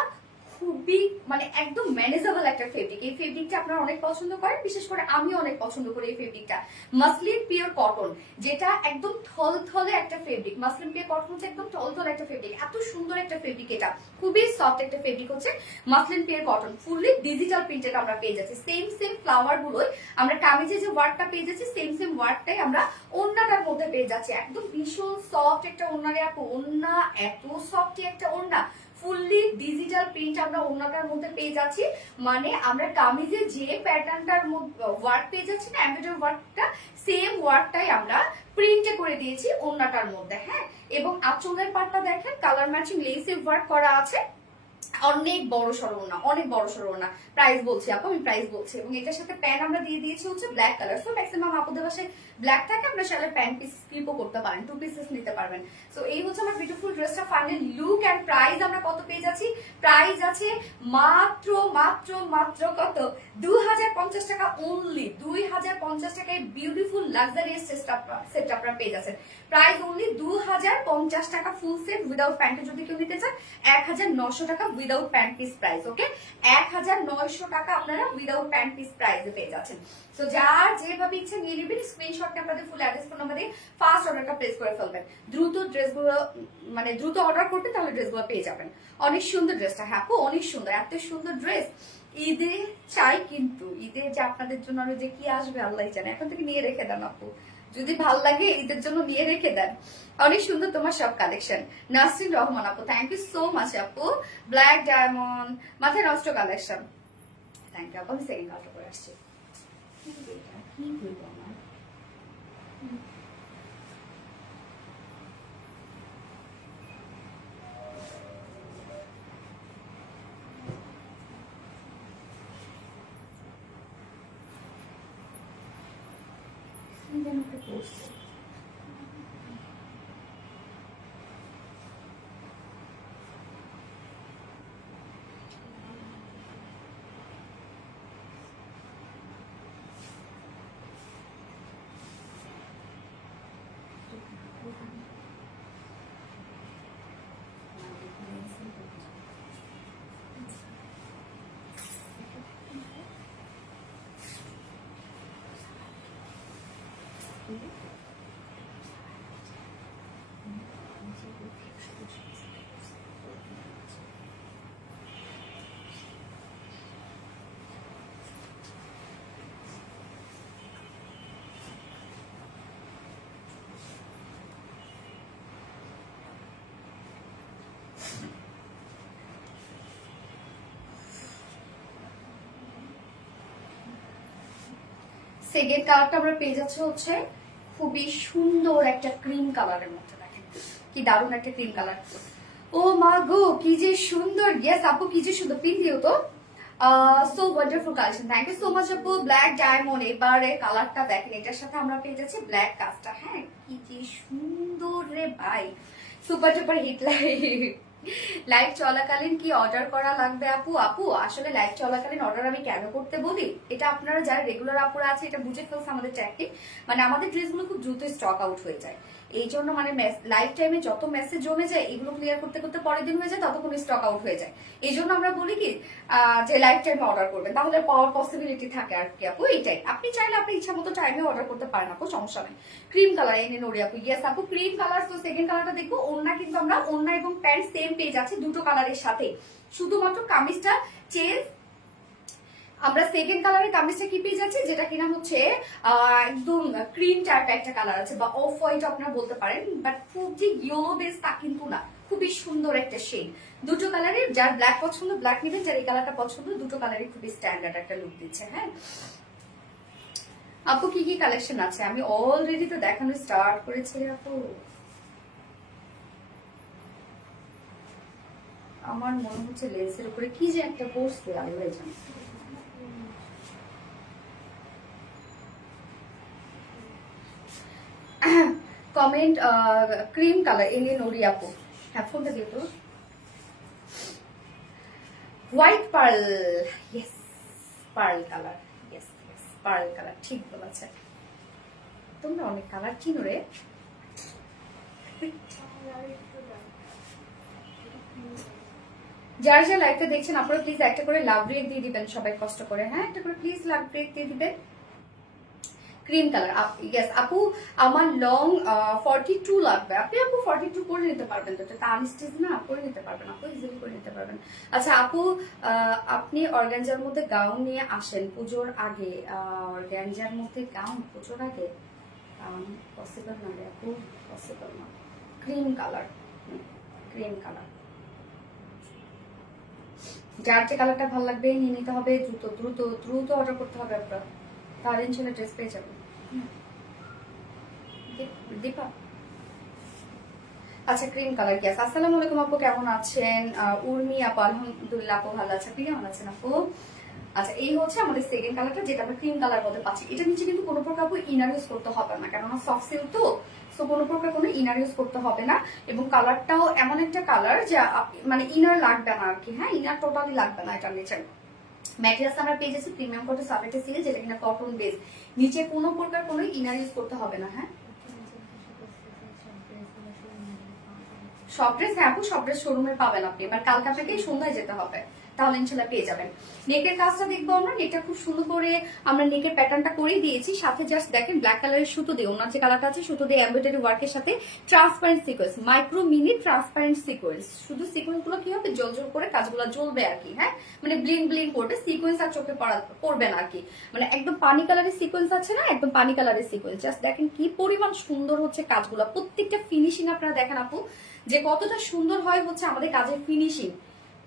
খুবই মানে একদম ম্যানেজেবল একটা ফেব্রিক। এই ফেব্রিকটা আপনারা অনেক পছন্দ করেন, বিশেষ করে আমি অনেক পছন্দ করি এই ফেব্রিকটা। মাসলিন পিওর কটন, যেটা একদম থলথলে একটা ফেব্রিক। মাসলিন পিওর কটন হচ্ছে একদম থলথলে একটা ফেব্রিক, এত সুন্দর একটা ফেব্রিক, এটা খুবই সফট একটা ফেব্রিক হচ্ছে muslin pure cotton. Fully digital printed আমরা পেয়ে যাচ্ছি, সেম ফ্লাওয়ার গুলোই আমরা কামিজে যে ওয়ার্কটা পেয়ে যাচ্ছি সেম ওয়ার্কটাই আমরা ওড়নাটার মধ্যে পেয়ে যাচ্ছি। একদম ভীষণ সফট একটা ওড়নারে আপু, ওড়না এত সফট একটা ওড়না, ফুললি ডিজিটাল প্রিন্ট আমরা ওড়নাটার মধ্যে পেয়ে যাচ্ছি। মানে আমরা কামিজে যে প্যাটার্নটার মধ্যে ওয়ার্ক পেয়ে যাচ্ছি না, এমব্রয়ডারি ওয়ার্কটা সেম ওয়ার্কটাই আমরা প্রিন্টে করে দিয়েছি ওড়নাটার মধ্যে। হ্যাঁ, এবং আঁচলের পাটটা দেখেন কালার ম্যাচিং লেসের ওয়ার্ক করা আছে, অনেক বড় সড়ো না, অনেক বড় সড়ো না। প্রাইস বলছি আপু, আমি প্রাইস বলছি। এবং এটার সাথে প্যান্ট আমরা দিয়ে দিয়েছি হচ্ছে ব্ল্যাক কালার। সো ম্যাক্সিমাম আপুদের বাসায় ব্ল্যাক থাকে, আমরা সাথে প্যান্ট পিস স্লিপও করতে পারেন, 2 পিসেস নিতে পারবেন। সো এই হচ্ছে আমার বিউটিফুল ড্রেসটা ফাইনাল লুক। এন্ড প্রাইস আমরা কত পেয়ে যাচ্ছি? প্রাইস আছে মাত্র মাত্র মাত্র কত? 2050 টাকা অনলি। 2050 টাকায় বিউটিফুল লাক্সারিয়াস সেট আপনারা পেয়ে যাচ্ছেন। প্রাইস অনলি 2050 টাকা ফুল সেট উইদাউট প্যান্টে যদি কেউ নিতে চান 1900 টাকা উইদাউট প্যান্ট পিস প্রাইস। ওকে, 1900 টাকা আপনারা উইদাউট প্যান্ট পিস প্রাইসে পেয়ে যাচ্ছেন। তো যার যেভাবে ইচ্ছা নিয়ে নেবেন, স্ক্রিনশটটা আপনাদের ফুল অ্যাড্রেস ফোন নাম্বার দিয়ে ফার্স্ট অর্ডারটা প্লেস করে ফেলবেন। দ্রুত ড্রেসগুলো মানে দ্রুত অর্ডার করতে, তাহলে ড্রেসগুলো পেয়ে যাবেন। অনেক সুন্দর ড্রেসটা, হ্যাঁ আপু অনেক সুন্দর, এত সুন্দর ড্রেস ঈদে চাই, কিন্তু ঈদে যে আপনাদের জন্য আরো যে কি আসবে আল্লাহ জানে। এখন থেকে নিয়ে রেখে দেন আপু, যদি ভাল লাগে ঈদের জন্য নিয়ে রেখে দেন। অনেক সুন্দর তোমার সব কালেকশন। নাসরিন রহমান আপু, থ্যাংক ইউ সো মাচ আপু। ব্ল্যাক ডায়মন্ড মাথায় নষ্ট কালেকশন, থ্যাংক ইউ আপু। আমি সেকেন্ড অর্ডার করে আসছি। কি বলবো আমার যেন একটা করছে। সেকেন্ড কালারটা আমরা পেয়ে যাচ্ছে হচ্ছে খুবই সুন্দর একটা ক্রিম কালারের মধ্যে। দেখেন কি দারুণ একটা ক্রিম কালার। ও মা গো কি যে সুন্দর। ইয়েস আপু কি যে সুন্দর, পিন দিও তো। So wonderful collection, thank you so much আপু। ব্ল্যাক ডায়মন্ড, এবারে কালারটা দেখেন, এটার সাথে আমরা পেয়ে যাচ্ছি ব্ল্যাক কাজটা। হ্যাঁ, কি যে সুন্দর রে ভাই, সুপার টুপার হিট লাইভ চলাকালীন কি অর্ডার করা লাগবে আপু? আপু আসলে লাইভ চলাকালীন অর্ডার আমি কেন করতে বলি, এটা আপনারা যারা রেগুলার আপুরা আছে এটা বুঝে ফেলছে আমাদের ট্যাকটিক। মানে আমাদের ড্রেসগুলো খুব দ্রুত স্টক আউট হয়ে যায়, এই জন্য মানে লাইফ টাইমে যত মেসেজ জমে যায় এগুলো ক্লিয়ার করতে করতে পরের দিন হয়ে যায়, ততক্ষণ স্টক আউট হয়ে যায়। এই জন্য আমরা বলি কি যে লাইফ টাইমে অর্ডার করবেন, তাহলে পাওয়ার পসিবিলিটি থাকে আর কি আপু। এইটাই, আপনি চাইলে আপনি ইচ্ছা মতো টাইমে অর্ডার করতে পারেন আপু, সমস্যা নেই। ক্রিম কালার এনে নড়ি আপু, ইয়েস আপু ক্রিম কালার। তো সেকেন্ড কালারটা দেখবো। ওড়না কিন্তু আমরা ওড়না এবং প্যান্ট সেম পেজ আছে দুটো কালারের সাথে, শুধুমাত্র কামিজটা চেঞ্জ। আমরা সেকেন্ড কালারের কামিজটা কি পেয়ে যাচ্ছি, যেটা কিনা হচ্ছে একদম ক্রিম টাইপ একটা কালার আছে, বা অফ হোয়াইট আপনারা বলতে পারেন, বাট খুব যে ইয়েলো বেস তা কিন্তু না, খুবই সুন্দর একটা শেড। দুটো কালারের, যার ব্ল্যাক পছন্দ ব্ল্যাক নেবেন, যার এই কালারটা পছন্দ দুটো কালারই খুবই স্ট্যান্ডার্ড একটা লুক দিচ্ছে। হ্যাঁ আপু কি কি কালেকশন আছে? আমি অলরেডি তো দেখানো স্টার্ট করেছি আপু। আমার মনে হচ্ছে লেন্সের উপরে কি যে একটা পড়ছে, আগে হয়ে যান। কমেন্ট ক্রিম কালার এনে নড়ি আপু। হ্যাঁ ফোনটা দিয়ে তো। White pearl, yes pearl colour, yes yes pearl colour, ঠিক বলেছে। তোমরা অনেক কালার চিনো রে। যারা যারা লাইভটা দেখছেন আপনারা প্লিজ একটা করে লাভ ব্রেক দিয়ে দিবেন সবাই কষ্ট করে। হ্যাঁ একটা করে প্লিজ লাভ ব্রেক দিয়ে দিবেন। ক্রিম কালার, ইয়েস আপু আমার লং 42 লাগবে। আপনি আপু 42 করে নিতে পারবেন তো, এটা আনস্টিচ না, করে নিতে পারবেন আপু, ইজিলি করে নিতে পারবেন। আচ্ছা আপু আপনি অর্গানজার মধ্যে গাউন নিয়ে আসেন পুজোর আগে, অর্গানজার মধ্যে গাউন পুজোর আগে পসিবল না রে আপু, পসিবল না। ক্রিম কালার, ক্রিম কালার, যার যে কালারটা ভালো লাগবে নিয়ে নিতে হবে, দ্রুত দ্রুত দ্রুত অর্ডার করতে হবে আপনার, তার ইনশাল্লাহ ড্রেস পেয়ে যাবেন। দীপা আচ্ছা ক্রিম কালার, ইয়েস। আসসালামু আলাইকুম আপু, কেমন আছেন? উর্মি আপু আলহামদুলিল্লাহ আপু ভালো আছে, আপনি কেমন আছেন আপু? আচ্ছা এই হচ্ছে আমাদের সেকেন্ড কালারটা, যেটা আমরা ক্রিম কালার মধ্যে পাচ্ছি। এটা নিচে কিন্তু কোনো প্রকার আপু ইনার ইউজ করতে হবে না, কেননা সফট সিল্ক তো, সো কোনো প্রকার কোনো ইনার ইউজ করতে হবে না। এবং কালারটাও এমন একটা কালার যে মানে ইনার লাগবে না আর কি। হ্যাঁ ইনার টোটালি লাগবে না এটার নিচে। ম্যাটেরিয়ালস আমরা পেয়ে যাচ্ছি প্রিমিয়াম কটন সাফেটে সিলে, যেটা কিনা কটন বেস, নিচে কোনো প্রকার কোনো ইনার ইউজ করতে হবে না। হ্যাঁ সব ড্রেস, হ্যাঁ আপু সব ড্রেস শোরুমে পাবেন আপনি, এবার কালকে আপনাকে সন্ধ্যায় যেতে হবে, তাহলে ইনশাল্লাহ পেয়ে যাবেন। নেকের কাজটা দেখবো আমরা, নেকটা খুব সুন্দর করে আমরা নেকের প্যাটার্নটা করে দিয়েছি, সাথে জাস্ট দেখেন ব্ল্যাক কালারের সুতো দিয়ে, ওনার যে কালারটা আছে সুতো দিয়ে এমব্রয়ডারি ওয়ার্কের সাথে transparent sequence, micro mini transparent sequence. শুধু সিকোয়েন্স গুলো কি হবে, জল জল করে কাজগুলো জ্বলবে আর কি। হ্যাঁ মানে ব্লিং ব্লিং করবে, সিকোয়েন্স আর চোখে পড়বে না আর কি। মানে একদম পানি কালারের সিকোয়েন্স আছে না, একদম পানি কালারের সিকোয়েন্স। জাস্ট দেখেন কি পরিমাণ সুন্দর হচ্ছে কাজগুলো, প্রত্যেকটা ফিনিশিং আপনারা দেখেন আপু যে কতটা সুন্দর হয় হচ্ছে আমাদের কাজের ফিনিশিং,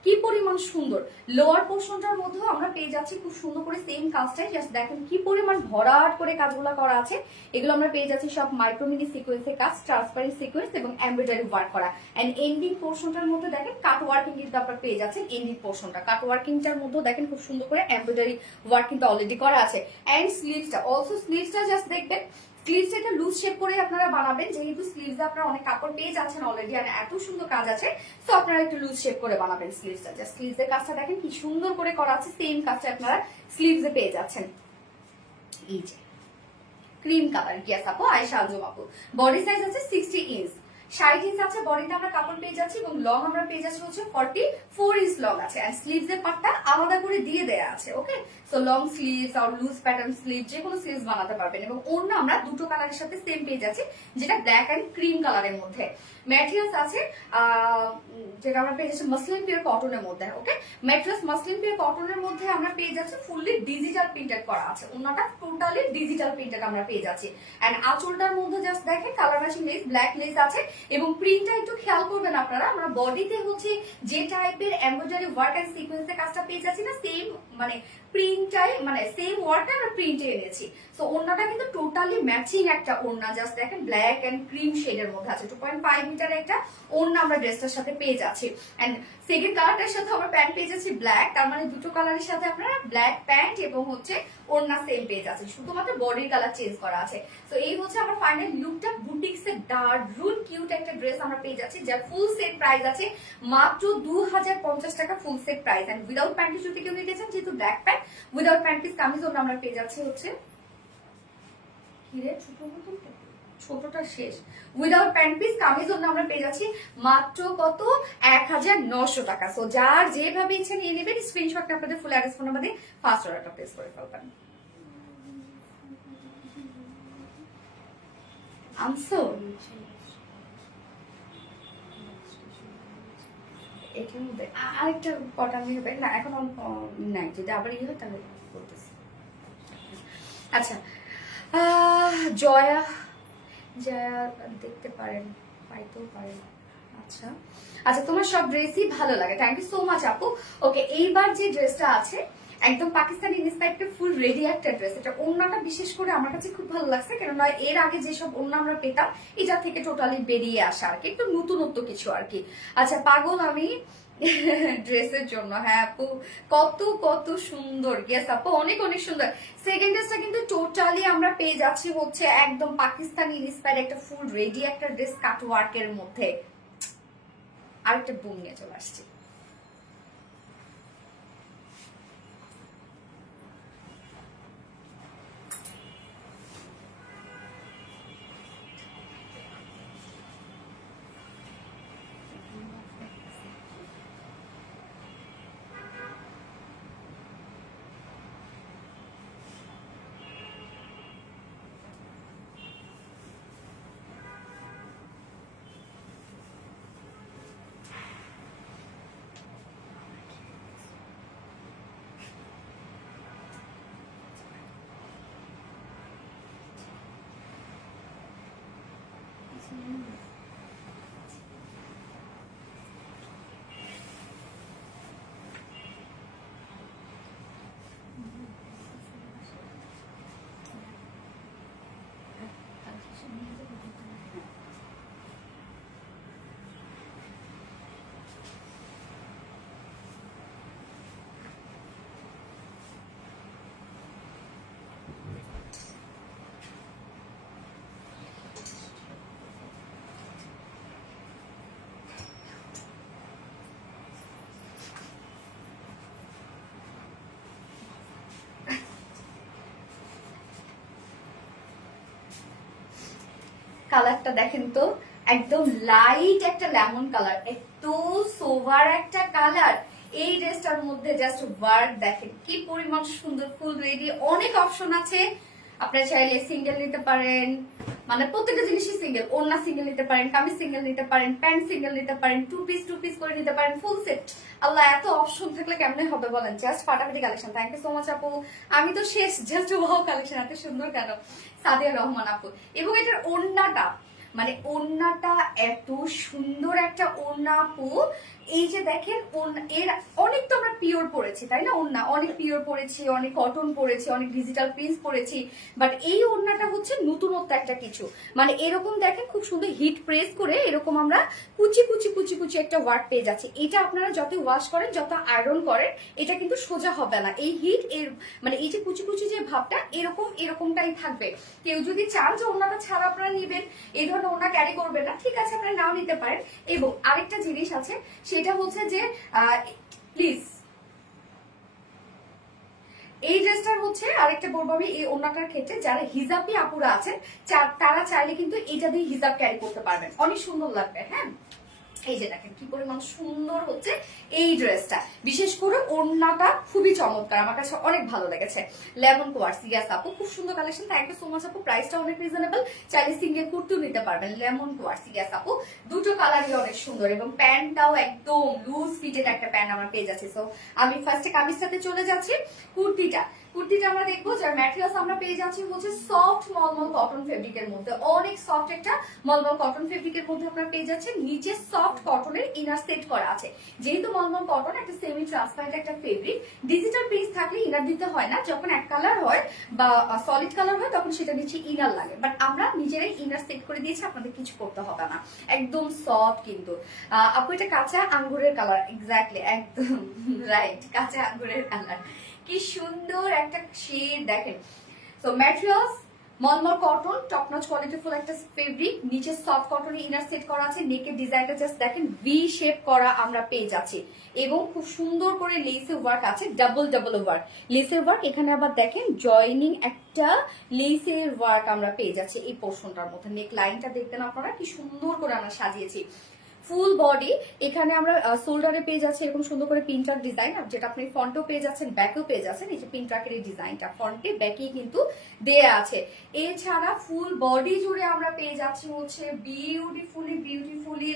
কি পরিমাণ সুন্দর। লোয়ার পোর্শনটার মধ্যেও আমরা পেয়ে যাচ্ছি খুব সুন্দর করে সেম কাজটাই, জাস্ট দেখেন কি পরিমাণ ভরাট করে কাজগুলো করা আছে। এগুলো আমরা পেয়ে যাচ্ছি সব মাইক্রোমিনি সিকোয়েন্সের কাজ, ট্রান্সপারেন্ট সিকোয়েন্স এবং এমব্রয়ডারি ওয়ার্ক করা। এন্ড এন্ডিং পোর্শনটার মধ্যে দেখেন কাট ওয়ার্কিং কিন্তু আপনারা পেয়ে যাচ্ছেন। এন্ডিং পোর্শনটা কাট ওয়ার্কিংটার মধ্যে দেখেন খুব সুন্দর করে এমব্রয়ডারি ওয়ার্ক কিন্তু অলরেডি করা আছে। এন্ড স্লিভসটা অলসো, স্লিভসটা জাস্ট দেখবেন, স্লিভস এটা লুজ শেপ করে আপনারা বানাবেন, যেহেতু স্লিভস আপনারা অনেক কাপড় পেয়ে যাচ্ছেন অলরেডি আর এত সুন্দর কাজ আছে, তো আপনারা একটু লুজ শেপ করে বানাবেন স্লিভসটা। জাস্ট স্লিভসের কাজটা দেখেন কি সুন্দর করে করা আছে, সেম কাজটা আপনারা স্লিভসে পেয়ে যাচ্ছেন। এই যে ক্রিম কালার, ইয়েস আপু আয়েশা আঞ্জুম আপু। বডি সাইজ আছে 60 ইঞ্চ, 60 ইঞ্চ আছে বডিতে আমরা কাপড় পেয়ে যাচ্ছি, এবং লং আমরা পেয়ে যাচ্ছি হচ্ছে 44 ইঞ্চ লং আছে। এন্ড স্লিভস এর পার্টটা আলাদা করে দিয়ে দেয়া আছে। ওকে সো লং স্লিভস আর লুজ প্যাটার্ন স্লিভ যে কোনো স্লিভস বানাতে পারবেন। এবং ওড়না আমরা দুটো কালারের সাথে সেম পেয়ে যাচ্ছি, যেটা ব্ল্যাক এন্ড ক্রিম কালারের মধ্যে। ম্যাটেরিয়ালস আছে যেটা আমরা পেয়ে যাচ্ছি মাসলিন পিওর কটনের মধ্যে। ওকে ম্যাটেরিয়ালস মাসলিন পিওর কটনের মধ্যে আমরা পেয়ে যাচ্ছি ফুললি ডিজিটাল প্রিন্টেড করা আছে, ওড়নাটা টোটালি ডিজিটাল প্রিন্টেড আমরা পেয়ে যাচ্ছি। এন্ড আঁচলটার মধ্যে জাস্ট দেখেন colour matching less, black less আছে এবং প্রিন্টটা একটু খেয়াল করবেন আপনারা, আমরা বডিতে হচ্ছে যে টাইপের এমব্রয়ডারি ওয়ার্ক এন্ড সিকোয়েন্সের কাজটা পেয়ে যাচ্ছি না, সেম মানে প্রিন্টটাই মানে সেম ওয়ার্কটা আমরা প্রিন্টে এনেছি। তো ওড়নাটা কিন্তু টোটালি ম্যাচিং একটা ওড়না, জাস্ট দেখেন ব্ল্যাক এন্ড ক্রিম শেডের মধ্যে আছে। 2.5 মিটার একটা ওড়না আমরা ড্রেসটার সাথে পেয়ে যাচ্ছি। এন্ড সেকেন্ড কালারটার সাথে আমরা প্যান্ট পেয়ে যাচ্ছি ব্ল্যাক, তার মানে দুটো কালারের সাথে আপনারা ব্ল্যাক প্যান্ট এবং হচ্ছে ওড়না সেম পেয়ে যাচ্ছে, শুধুমাত্র বডির কালার চেঞ্জ করা আছে। তো এই হচ্ছে আমার ফাইনাল লুকটা। বুটিক্স এর দারুন কিউট একটা ড্রেস আমরা পেয়ে যাচ্ছি, যার ফুল সেট প্রাইস আছে মাত্র 2050 টাকা full set price. And without pant যদি কেউ নিতে চান, যেহেতু black pant without pant piece কামিজ ওড়না আমরা পেয়ে যাচ্ছি হচ্ছে হিরে ছোট মতন, ছোটটা শেষ। উইদাউট প্যান্ট পিস কামিজ ওড়না আমরা পেয়ে যাচ্ছি মাত্র কত 1900 টাকা। সো যার যেভাবে ইচ্ছে নিয়ে নেবেন, স্ক্রিনশটটা আপনাদের ফুল অ্যাড্রেস ফোন নাম্বার দিয়ে ফার্স্ট অর্ডারটা প্লেস করে ফেলবেন। আনসো এটার মধ্যে আরেকটা কটা আমি হবে না এখন নাই, যদি আবার ইয়ে হয় তাহলে বলতেছি। আচ্ছা জয়া জয়া দেখতে পারেন, পাইতেও পারেন। আচ্ছা আচ্ছা, তোমার সব ড্রেসই ভালো লাগে, থ্যাংক ইউ সো মাচ আপু। ওকে, এইবার যে ড্রেসটা আছে একদম পাকিস্তানি ইন্সপায়ার্ড ফুল রেডি একটা ড্রেস। এটা ওড়নাটা বিশেষ করে আমার কাছে খুব ভালো লাগছে, কেননা এর আগে যেসব ওড়না আমরা পেতাম এটা থেকে টোটালি বেরিয়ে আসা আর কি, একটু নতুনত্ব কিছু আর কি। আচ্ছা, পাগল আমি ড্রেসের জন্য। হ্যাঁ আপু, কত কত সুন্দর, ইয়েস আপু অনেক অনেক সুন্দর। সেকেন্ড ড্রেসটা কিন্তু টোটালি আমরা পেয়ে যাচ্ছি হচ্ছে একদম পাকিস্তানি ইন্সপায়ার্ড একটা ফুল রেডি একটা ড্রেস কাট ওয়ার্কের মধ্যে। আরেকটা বুম নিয়ে চলে আসছি। কালারটা দেখেন তো, একদম লাইট একটা লেমন কালার, এত সোভার একটা কালার। এই ড্রেসটার মধ্যে জাস্ট ওয়ার্ক দেখেন কি পরিমাণ সুন্দর, ফুল রেডি, অনেক অপশন আছে। আপনারা চাইলে সিঙ্গেল নিতে পারেন, মানে প্রত্যেকটা জিনিসই সিঙ্গেল, ওড়না সিঙ্গেল নিতে পারেন, কামিজ সিঙ্গেল নিতে পারেন, প্যান্ট সিঙ্গেল নিতে পারেন, টু পিস করে নিতে পারেন, ফুল সেট। আল্লাহ, এত অপশন থাকলে কেমনে হবে বলেন? জাস্ট ফাটাফাটি collection. Thank you so much আপু, আমি তো শেষ, জাস্ট ওয়াও কালেকশন, এত সুন্দর কেন। সাদিয়া রহমান আপু, এবং এটার ওড়নাটা মানে ওড়নাটা এত সুন্দর একটা ওড়না আপু। এই যে দেখেন এর অনেক তো আমরা পিওর পরেছি তাই না, ওড়না অনেক পিওর পরেছি, অনেক কটন পরেছি, অনেক ডিজিটাল প্রিন্টস পরেছি, বাট এই ওড়নাটা হচ্ছে নতুনত্ব একটা কিছু। মানে এরকম দেখেন খুব সুন্দর হিট প্রেস করে এরকম আমরা কুচি কুচি কুচি কুচি একটা ওয়ার্ক পেয়ে যাচ্ছি। এটা আপনারা যত ওয়াশ করেন, যত আয়রন করেন, এটা কিন্তু সোজা হবে না। এই হিট এর মানে এই যে কুচি কুচি যে ভাবটা এরকমটাই থাকবে। কেউ যদি চান যে ওড়নাটা ছাড়া আপনারা নিবেন, এই ধরনের ওড়না ক্যারি করবেন না, ঠিক আছে, আপনারা নাও নিতে পারেন। এবং আরেকটা জিনিস আছে, সেটা হচ্ছে যে প্লিজ এই ড্রেসটার হচ্ছে আরেকটা বলবো আমি, এই ওড়নাটার ক্ষেত্রে যারা হিজাবি আপুরা আছেন তারা চাইলে কিন্তু এটা দিয়ে হিজাব ক্যারি করতে পারবেন, অনেক সুন্দর লাগবে। হ্যাঁ, এই যে দেখেন কি পরিমাণ সুন্দর হচ্ছে এই ড্রেসটা, বিশেষ করে ওড়নাটা খুবই চমৎকার, আমার কাছে অনেক ভালো লেগেছে। লেমন কোয়ার্স, ইয়াস আপু খুব সুন্দর collection, thank you so much আপু। প্রাইসটা অনেক রিজনেবল, চাইলে সিঙ্গেল কুর্তিও নিতে পারবেন। লেমন কোয়ার্স, ইয়াস আপু, দুটো কালারই অনেক সুন্দর, এবং প্যান্টটাও একদম লুজ ফিটেড একটা প্যান্ট আমরা পেয়ে যাচ্ছি। সো আমি ফার্স্টে কামিজটাতে চলে যাচ্ছি। কুর্তিটা কুর্তিটা আমরা দেখবো, যার ম্যাটেরিয়ালস আমরা পেয়ে যাচ্ছি হচ্ছে সফট মলমল কটন ফেব্রিকের মধ্যে, অনেক সফট একটা মলমল কটন ফেব্রিকের মধ্যে আপনারা পেয়ে যাচ্ছেন। নিচে সফট কটনের ইনার সেট করা আছে। যেহেতু মলমল কটন একটা সেমি ট্রান্সপারেন্ট একটা ফেব্রিক, ডিজিটাল প্রিন্ট থাকলে ইনার দিতে হয় না। যখন এক কালার হয় বা সলিড কালার হয় তখন সেটা নিচে ইনার লাগে, বাট আমরা নিজেরাই ইনার সেট করে দিয়েছি, আপনাদের কিছু করতে হবে না। একদম সফট কিন্তু। আপু এটা কাঁচা আঙ্গুরের কালার, এক্স্যাক্টলি, একদম রাইট, কাঁচা আঙ্গুরের কালার। কি সুন্দর একটা শেড দেখেন। So materials mulmul cotton, top notch কোয়ালিটিফুল একটা ফেব্রিক, নিচে সফট কটনের ইনার সেট করা আছে। নেকের ডিজাইনটা জাস্ট দেখেন, ভি শেপ করা আমরা পেয়ে যাচ্ছি এবং খুব সুন্দর করে লেসের ওয়ার্ক আছে, ডাবল ওয়ার্ক লেসের ওয়ার্ক। এখানে আবার দেখেন জয়নিং একটা লেসের ওয়ার্ক আমরা পেয়ে যাচ্ছি এই পোর্শনটার মধ্যে। নেক লাইনটা দেখবেন আপনারা কি সুন্দর করে আমরা সাজিয়েছি। ফুল বডি এখানে আমরা শোল্ডারে পেয়ে যাচ্ছি এরকম সুন্দর করে পিনটার ডিজাইন, যেটা আপনি ফ্রন্টেও পেয়ে যাচ্ছেন, ব্যাকেও পেয়ে যাচ্ছেন। এই যে পিনটাকের এই ডিজাইনটা ফ্রন্টে ব্যাকে কিন্তু দেয়া আছে। এছাড়া ফুল বডি জুড়ে আমরা পেয়ে যাচ্ছি হচ্ছে বিউটিফুলি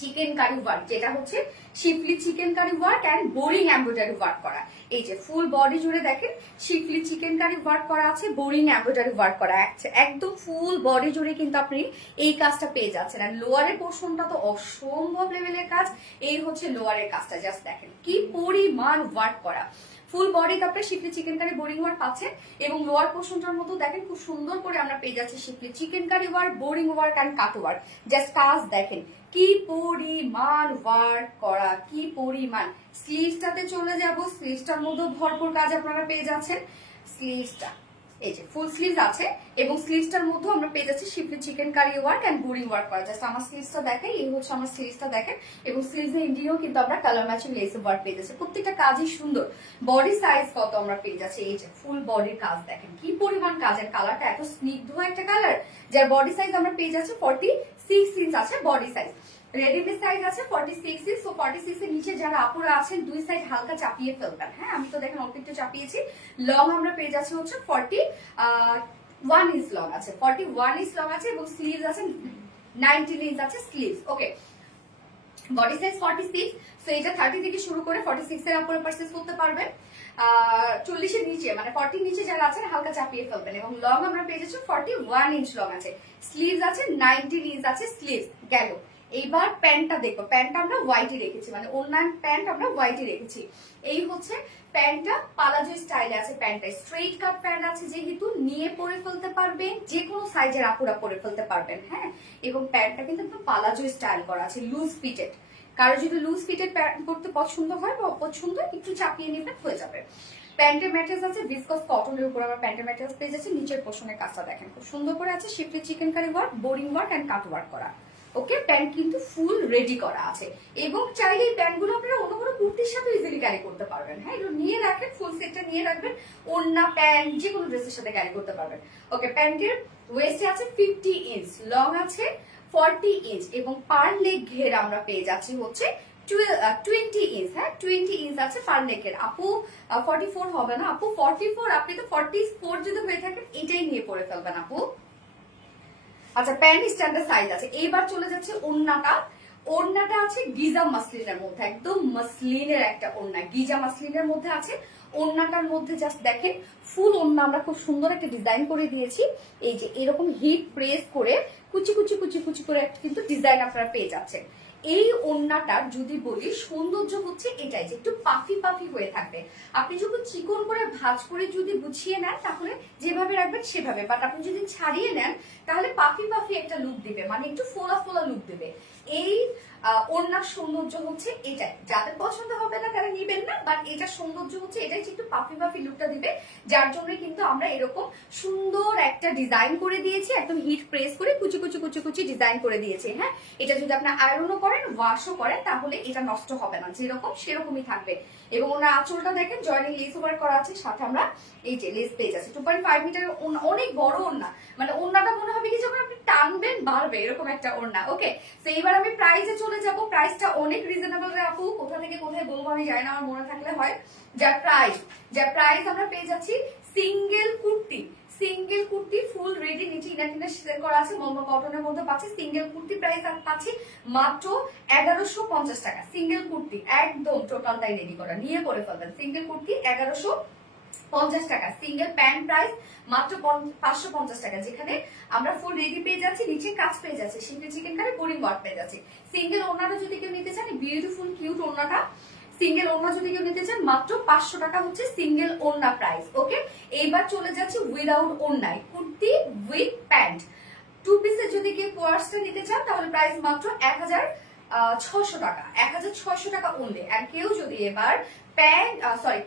চিকেন কারি ওয়ার্ক, যেটা হচ্ছে schiffli chikankari work and boring embroidery work করা। এই যে ফুল বডি জুড়ে দেখেন শিফলি চিকেন কারি ওয়ার্ক করা আছে, বোরিং এমব্রয়ডারি ওয়ার্ক করা আছে। একদম ফুল বডি জুড়ে কিন্তু আপনি এই কাজটা পেয়ে যাচ্ছেন। আর লোয়ারের পোর্শনটা তো অসম্ভব লেভেলের কাজ। এই হচ্ছে লোয়ারের কাজটা, জাস্ট দেখেন কি পরিমাণ ওয়ার্ক করা। ফুল বডিতে আপনার শিফলি চিকেন কারি বোরিং ওয়ার্ক পাচ্ছেন এবং লোয়ার পোর্শনটার মতো দেখেন খুব সুন্দর করে আমরা পেয়ে যাচ্ছি schiffli chikankari work, boring work and cut work. Just কাজ দেখেন কি পরিমাণ ওয়ার্ক করা, কি পরিমাণ। স্লিভসটাতে চলে যাব, স্লিভসটার মধ্যে ভরপুর কাজ আপনারা পেয়ে যাচ্ছেন। স্লিভসটা এই যে ফুল স্লিভস আছে এবং স্লিভসটার মধ্যে আমরা পেয়ে যাচ্ছি schiffli chikankari work and boring work করা। জাস্ট আমার স্লিভসটা দেখেন, এই হচ্ছে আমার স্লিভসটা দেখেন এবং স্লিভসের এন্ডিংও কিন্তু আমরা কালার ম্যাচিং লেস ওয়ার্ক পেয়ে যাচ্ছি। প্রত্যেকটা কাজই সুন্দর। বডি সাইজ কত আমরা পেয়ে যাচ্ছি, এই যে ফুল বডির কাজ দেখেন কি পরিমাণ কাজের। কালারটা এত স্নিগ্ধ একটা কালার, যার বডি সাইজ আমরা পেয়ে যাচ্ছি 46 ইঞ্চ আছে বডি সাইজ। রেডিমেড সাইজ আছে 46 ইঞ্চ। সো 46 এর নিচে যারা আপুরা আছেন দুই সাইড হালকা চাপিয়ে ফেলবেন। হ্যাঁ, আমি তো দেখেন অল্প একটু চাপিয়েছি। লং আমরা পেয়ে যাচ্ছি হচ্ছে 41 ইঞ্চ লং আছে, 41 ইঞ্চ লং আছে এবং স্লিভস আছে 19 ইঞ্চ আছে স্লিভস। ওকে, বডি সাইজ 46। সো এটা 30 থেকে শুরু করে 46 এর উপরে পারচেজ করতে পারবেন। 40 এর নিচে মানে 40 নিচে যারা আছেন হালকা চাপিয়ে ফেলবেন। এবং লং আমরা পেয়ে যাচ্ছি 41 ইঞ্চ লং আছে, স্লিভস আছে 19 ইঞ্চ আছে স্লিভস। গেল, এইবার প্যান্টটা দেখবো। প্যান্টটা আমরা হোয়াইটই রেখেছি, মানে অন্যান্য প্যান্ট আমরা হোয়াইটই রেখেছি। এই হচ্ছে প্যান্টটা, পালাজো স্টাইলে আছে প্যান্টটা। স্ট্রেইট কাট প্যান্ট আছে যেহেতু নিয়ে পরে ফেলতে পারবেন, যে কোনো সাইজের আপুরা পরে ফেলতে পারবেন। হ্যাঁ, এবং প্যান্টটা কিন্তু একদম পালাজো স্টাইল করা আছে, লুজ ফিটেড। কারো যদি লুজ ফিটেড প্যান্ট পরতে পছন্দ হয় বা অপছন্দ, একটু চাপিয়ে নেবেন, হয়ে যাবে। প্যান্টের ম্যাটেরিয়ালস আছে ভিসকস কটনের উপর আমরা প্যান্টের ম্যাটেরিয়ালস পেয়ে যাচ্ছি। নিচের পোর্শনের কাজটা দেখেন খুব সুন্দর করে আছে, schiffli chikankari work, boring work and cut work করা। ওকে, প্যান্ট কিন্তু ফুল রেডি করা আছে এবং চাইলে এই প্যান্টগুলো আপনারা অন্য কোনো কুর্তির সাথে ইজিলি ক্যারি করতে পারবেন। হ্যাঁ, এগুলো নিয়ে রাখেন, ফুল সেটটা নিয়ে রাখবেন, ওড়না প্যান্ট যে কোনো ড্রেসের সাথে ক্যারি করতে পারবেন। ওকে, প্যান্টের ওয়েস্টে আছে 50 ইঞ্চ, লং আছে 40 ইঞ্চ এবং পার লেগ ঘের আমরা পেয়ে যাচ্ছি হচ্ছে 20 ইঞ্চ। হ্যাঁ, 20 ইঞ্চ আছে পার লেগের। আপু 44 হবে না আপু, 44 আপনি তো 44 যদি হয়ে থাকেন এটাই নিয়ে পরে ফেলবেন আপু। আচ্ছা, প্যান্ট স্ট্যান্ডার্ড সাইজ আছে। এইবার চলে যাচ্ছে ওড়নাটা। ওড়নাটা আছে গিজা মাসলিনের মধ্যে, একদম মাসলিনের একটা ওড়না, গিজা মাসলিনের মধ্যে আছে। ওড়নাটার মধ্যে জাস্ট দেখেন ফুল ওড়না আমরা খুব সুন্দর একটা ডিজাইন করে দিয়েছি। এই যে এরকম হিট প্রেস করে কুচি কুচি কুচি কুচি করে একটা কিন্তু ডিজাইন আপনারা পেয়ে যাচ্ছেন। এই ওড়নাটার যদি বলি সৌন্দর্য হচ্ছে এটাই যে একটু পাফি পাফি হয়ে থাকবে। আপনি যখন চিকন করে ভাঁজ করে যদি গুছিয়ে নেন তাহলে যেভাবে রাখবেন সেভাবে, বাট আপনি যদি ছাড়িয়ে নেন তাহলে পাফি পাফি একটা লুক দিবে, মানে একটু ফোলা ফোলা লুক দেবে। এই ওড়নার সৌন্দর্য হচ্ছে এটাই। যাদের পছন্দ হবে না তারা নিবেন না, বাট এটার সৌন্দর্য হচ্ছে এটাই যে একটু পাফি পাফি লুকটা দিবে, যার জন্য কিন্তু আমরা এরকম সুন্দর একটা ডিজাইন করে দিয়েছি, একদম হিট প্রেস করে কুচি কুচি কুচি কুচি ডিজাইন করে দিয়েছি। হ্যাঁ, এটা যদি আপনি আয়রনও করেন ওয়াশও করেন তাহলে এটা নষ্ট হবে না, যেরকম সেরকমই থাকবে। এবং ওনার আঁচলটা দেখেন জয়নিং লেস ওভার করা আছে, সাথে আমরা এই যে লেস পেয়ে যাচ্ছি 2.5 মিটার, অনেক বড় ওড়না, মানে ওড়নাটা মনে হবে কি যখন আপনি টানবেন বাড়বে এরকম একটা ওড়না। ওকে, তো এইবার আমি প্রাইসে চলে যাব। প্রাইসটা অনেক রিজনেবল রে আপু, কোথা থেকে কোথায় বলবো আমি জানি না, আমার মনে থাকলে হয়। যার প্রাইস আমরা পেয়ে যাচ্ছি সিঙ্গেল কুর্তি ফুল রেডি, নিচে ইনার টিনার করা আছে, মলমল কটনের মধ্যে পাচ্ছি। সিঙ্গেল কুর্তি প্রাইস পাচ্ছি মাত্র 1150 টাকা। সিঙ্গেল কুর্তি একদম টোটালটাই রেডি করা, নিয়ে পরে ফেলবেন। সিঙ্গেল কুর্তি 50 টাকা। সিঙ্গেল প্যান্ট প্রাইস মাত্র 550 টাকা, যেখানে আমরা ফুল রেডি পেয়ে যাচ্ছি, নিচে কাজ পেয়ে যাচ্ছি, schiffli chicken curry boring work পেয়ে যাচ্ছি। সিঙ্গেল ওড়নাটা যদি কেউ নিতে চান, বিউটিফুল কিউট ওড়নাটা, সিঙ্গেল ওড়না যদি কেউ নিতে চান মাত্র 500 টাকা হচ্ছে সিঙ্গেল ওড়না প্রাইস। ওকে, এইবার চলে যাচ্ছি উইদাউট ওড়নায়, কুর্তি উইথ প্যান্ট। 2 পিসের যদি কেউ কোয়ার্সটা নিতে চান তাহলে প্রাইস মাত্র 1600 টাকা, 1600 টাকা অনলি। আর কেউ যদি এবার প্যান্ট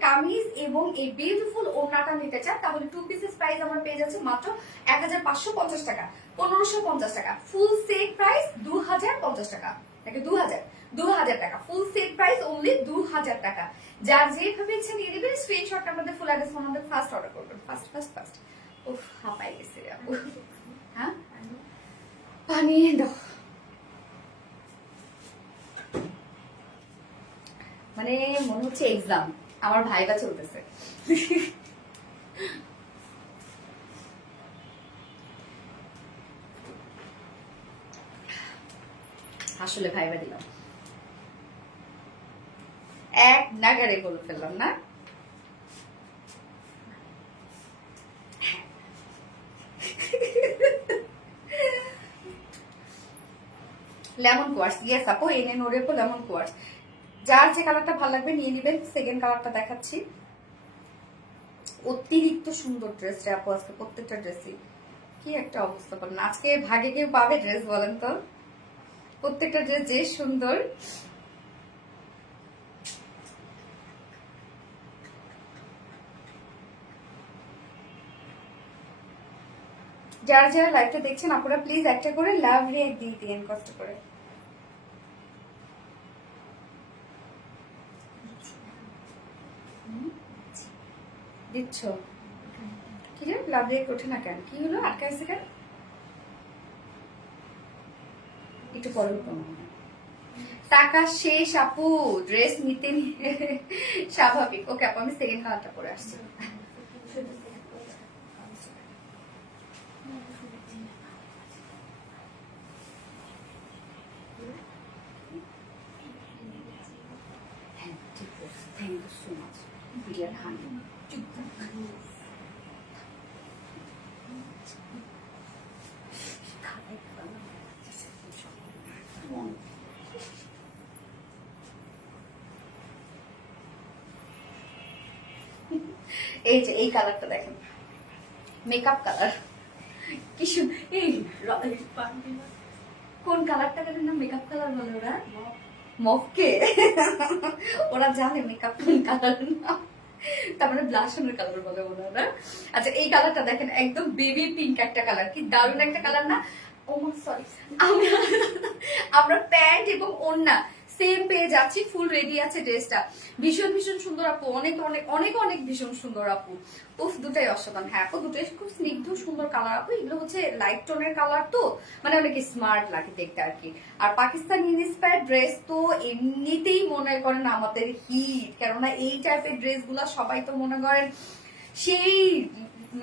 কামিজ এবং এই বিউটিফুল ওড়নাটা নিতে চান তাহলে 2 পিসেস প্রাইস আমরা পেয়ে যাচ্ছি মাত্র 1550 টাকা, 1550 টাকা। ফুল সেট প্রাইস 2050 টাকা, নাকি 2000 টাকা। ফুল সেট প্রাইস অনলি 2000 টাকা। যার যেভাবে ইচ্ছে নিয়ে নেবেন, স্ক্রিনশটটা আমাদের ফুল অ্যাড্রেস আমাদের ফার্স্ট অর্ডার করবেন, ফার্স্ট। উফ, হাঁপাই গেছে রে আপু। হ্যাঁ, পানি দাও। মানে মনে হচ্ছে এক্সাম, আমার ভাইবা চলতেছে। আসলে ভাইবা দিলাম, এক নাগারে বলে ফেললাম না। লেমন কোয়ার্স, ইয়েস আপু, এনে নোরেপো লেমন কোয়ার্স। যার যে কালারটা ভালো লাগবে নিয়ে নেবেন। সেকেন্ড কালারটা দেখাচ্ছি, অতিরিক্ত সুন্দর ড্রেস রে আপু, আজকে প্রত্যেকটা ড্রেসই কি একটা অবস্থা বলেন। আজকে ভাগে কেউ পাবে ড্রেস বলেন তো? প্রত্যেকটা ড্রেস যে সুন্দর। যারা যারা লাইভটা দেখছেন আপনারা প্লিজ একটা করে লাভ রিয়েক্ট দিয়ে দিন কষ্ট করে। দিচ্ছ কি রে, লাভ রিয়েক্ট ওঠে না কেন? কি হলো, আটকাইছে কেন? একটু পরে উঠবো। টাকা শেষ আপু, ড্রেস নিতে নিয়ে স্বাভাবিক। ওকে আপু, আমি সেকেন্ড কালারটা পরে আসছি। Thank you so much, dear honey. এই যে এই কালারটা দেখেন, মেকআপ কালার। কি এই কোন কালারটাকে না মেকআপ কালার বলে ওরা? মফকে। ওরা জানে মেকআপ কোন কালার না, তার মানে ব্লাশনের কালার বলে ওনারা। আচ্ছা, এই কালারটা দেখেন, একদম বেবি পিঙ্ক একটা কালার, কি দারুণ একটা কালার না? ও সরি, আমরা প্যান্ট এবং ওড়না সেম পেয়ে যাচ্ছি, ফুল রেডি আছে ড্রেসটা। ভীষণ ভীষণ সুন্দর আপু, অনেক অনেক অনেক অনেক ভীষণ সুন্দর আপু। উফ, দুটাই অসাধারণ। হ্যাঁ আপু, দুটাই খুব স্নিগ্ধ সুন্দর কালার আপু। এগুলো হচ্ছে লাইট টোনের কালার, তো মানে অনেক স্মার্ট লাগে দেখতে আর কি। আর পাকিস্তানি ইন্সপায়ার্ড ড্রেস তো এমনিতেই মনে করেন আমাদের হিট, কেননা এই টাইপের ড্রেস গুলা সবাই তো মনে করেন সেই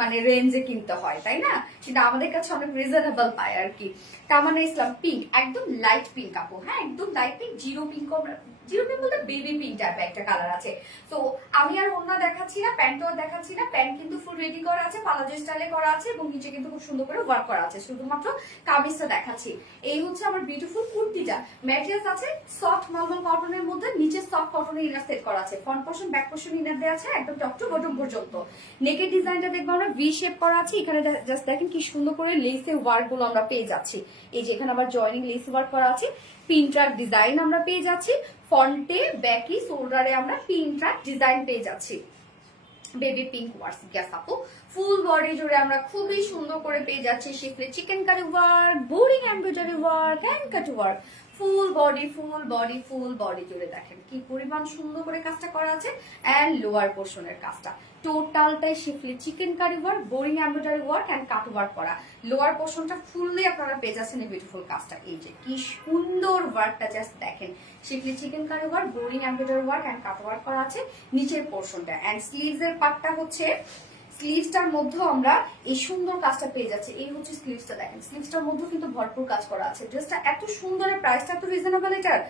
মানে রেঞ্জে কিনতে হয়, তাই না? সেটা আমাদের কাছে অনেক রিজনেবল পায় আর কি। তামান্না ইসলাম, পিঙ্ক, একদম লাইট পিঙ্ক আপু। হ্যাঁ, একদম লাইট পিঙ্ক, জিরো পিঙ্ক বলতে বেবি পিঙ্ক টাইপের একটা কালার আছে। তো আমি আর ওড়না দেখাচ্ছি না, প্যান্টও দেখাচ্ছি না। প্যান্ট কিন্তু ফুল রেডি করা আছে, পালাজো স্টাইলে করা আছে এবং নিচে কিন্তু খুব সুন্দর করে ওয়ার্ক করা আছে। শুধুমাত্র কামিজটা দেখাচ্ছি। এই হচ্ছে আমার বিউটিফুল কুর্তিটা। ম্যাটেরিয়ালস আছে সফট মালমল কটনের মধ্যে, নিচে সফট কটনের ইনার সেট করা আছে। Front portion back portion inner দেওয়া আছে একদম টপ টু বটম পর্যন্ত। নেকের ডিজাইনটা দেখবো আমরা ভি শেপ করা আছে। এখানে জাস্ট দেখেন কি সুন্দর করে লেসে ওয়ার্ক গুলো আমরা পেয়ে যাচ্ছি। এই যে এখানে আবার জয়েনিং লেস ওয়ার্ক করা আছে। পিন ট্র্যাক ডিজাইন আমরা পেয়ে যাচ্ছি। ফ্রন্টে ব্যাকি শোল্ডারে আমরা পিন ট্র্যাক ডিজাইন পেয়ে যাচ্ছি। বেবি পিঙ্ক ওয়ার্স গ্যাস আপু, ফুল বডি জুড়ে আমরা খুবই সুন্দর করে পেয়ে যাচ্ছি schiffli chikankari work, boring embroidery work, hand cut work. Full body জুড়ে দেখেন কি পরিমাণ সুন্দর করে কাজটা করা আছে। এন্ড লোয়ার পোর্শনের কাজটা টোটালটাই schiffli chikankari work, boring embroidery work and cut work করা। লোয়ার পোর্শনটা ফুললি আপনারা পেয়ে যাচ্ছেন এই বিউটিফুল কাজটা। এই যে কি সুন্দর ওয়ার্কটা জাস্ট দেখেন, schiffli chikankari work, boring embroidery work and cut work করা আছে নিচের পোর্শনটা। এন্ড স্লিভস এর পার্টটা হচ্ছে, স্লিভসটার মধ্যে আমরা এই সুন্দর কাজটা পেয়ে যাচ্ছি। এই হচ্ছে স্লিভসটা দেখেন, স্লিভসটার মধ্যে কিন্তু ভরপুর কাজ করা আছে। ড্রেসটা এত সুন্দর, প্রাইসটা এত রিজনেবল। এটার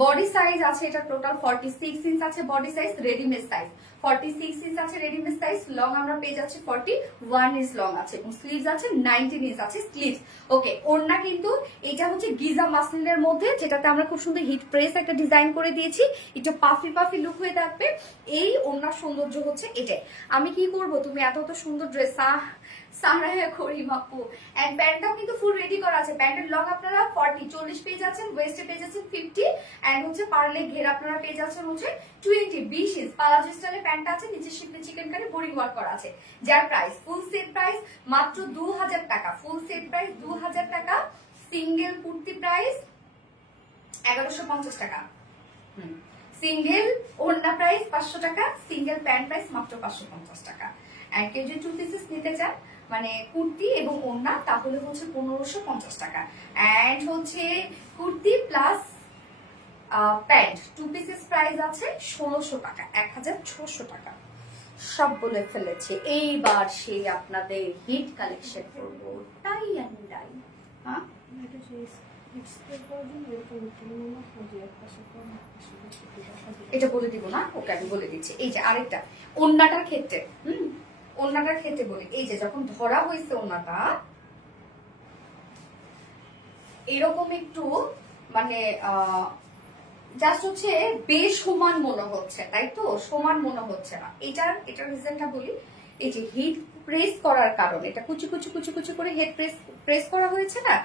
বডি সাইজ আছে, এটা টোটাল 46 ইঞ্চ আছে body size, readymade size 46 inch আছে রেডিমেড সাইজ, লং আমরা পেয়ে যাচ্ছি 41 ইঞ্চ লং আছে এবং স্লিভস আছে 19 ইঞ্চ আছে স্লিভস। ওকে, ওড়না কিন্তু এটা হচ্ছে গিজা মাসলিনের মধ্যে, যেটাতে আমরা খুব সুন্দর হিট প্রেস একটা ডিজাইন করে দিয়েছি, একটু পাফি পাফি লুক হয়ে থাকবে। এই ওড়নার সৌন্দর্য হচ্ছে এটাই। আমি কি করব, তুমি এত সুন্দর ড্রেস সারায়া করি মাপু। এন্ড প্যান্টটাও কিন্তু ফুল রেডি করা আছে। প্যান্টের লং আপনারা 40 পেয়ে যাচ্ছেন, ওয়েস্টে পেয়ে যাচ্ছেন 50, এন্ড হচ্ছে পারলে ঘের আপনারা পেয়ে যাচ্ছেন হচ্ছে 20 ইঞ্চ। পালাজো স্টাইলে প্যান্টটা আছে, নিচে শিপলি চিকেন কারি বোরিং ওয়ার্ক করা আছে, যার প্রাইস ফুল সেট প্রাইস মাত্র 2000 টাকা। ফুল সেট প্রাইস 2000 টাকা। সিঙ্গেল কুর্তি প্রাইস 1150 টাকা। সিঙ্গেল ওড়না প্রাইস 500 টাকা, সিঙ্গেল প্যান্ট প্রাইস মাত্র 550 টাকা। এন্ড কেউ যদি 2 পিসেস নিতে চান, মানে কুর্তি এবং ওড়না, তাহলে হচ্ছে 1550 টাকা। এন্ড হচ্ছে kurti plus pant 2 pieces price আছে 1600 টাকা, 1600 টাকা। সব বলে ফেলেছে, এইবার সেই আপনাদের হিট কালেকশন করবো টাই অ্যান্ড ডাই। হ্যাঁ, এটা বলে দিব না, ওকে আমি বলে দিচ্ছি। এই যে আরেকটা ওড়নাটার ক্ষেত্রে, ওড়নাটার ক্ষেত্রে বলি, এই যে যখন ধরা হয়েছে ওড়নাটা এরকম একটু মানে জাস্ট হচ্ছে বেসমান মনে হচ্ছে, তাই তো? সমান মনে হচ্ছে না। এটার রিজনটা বলি, এই যে হিট প্রেস করার কারণে, এটা কুচি কুচি কুচি কুচি করে হেড প্রেস করা হয়েছে না,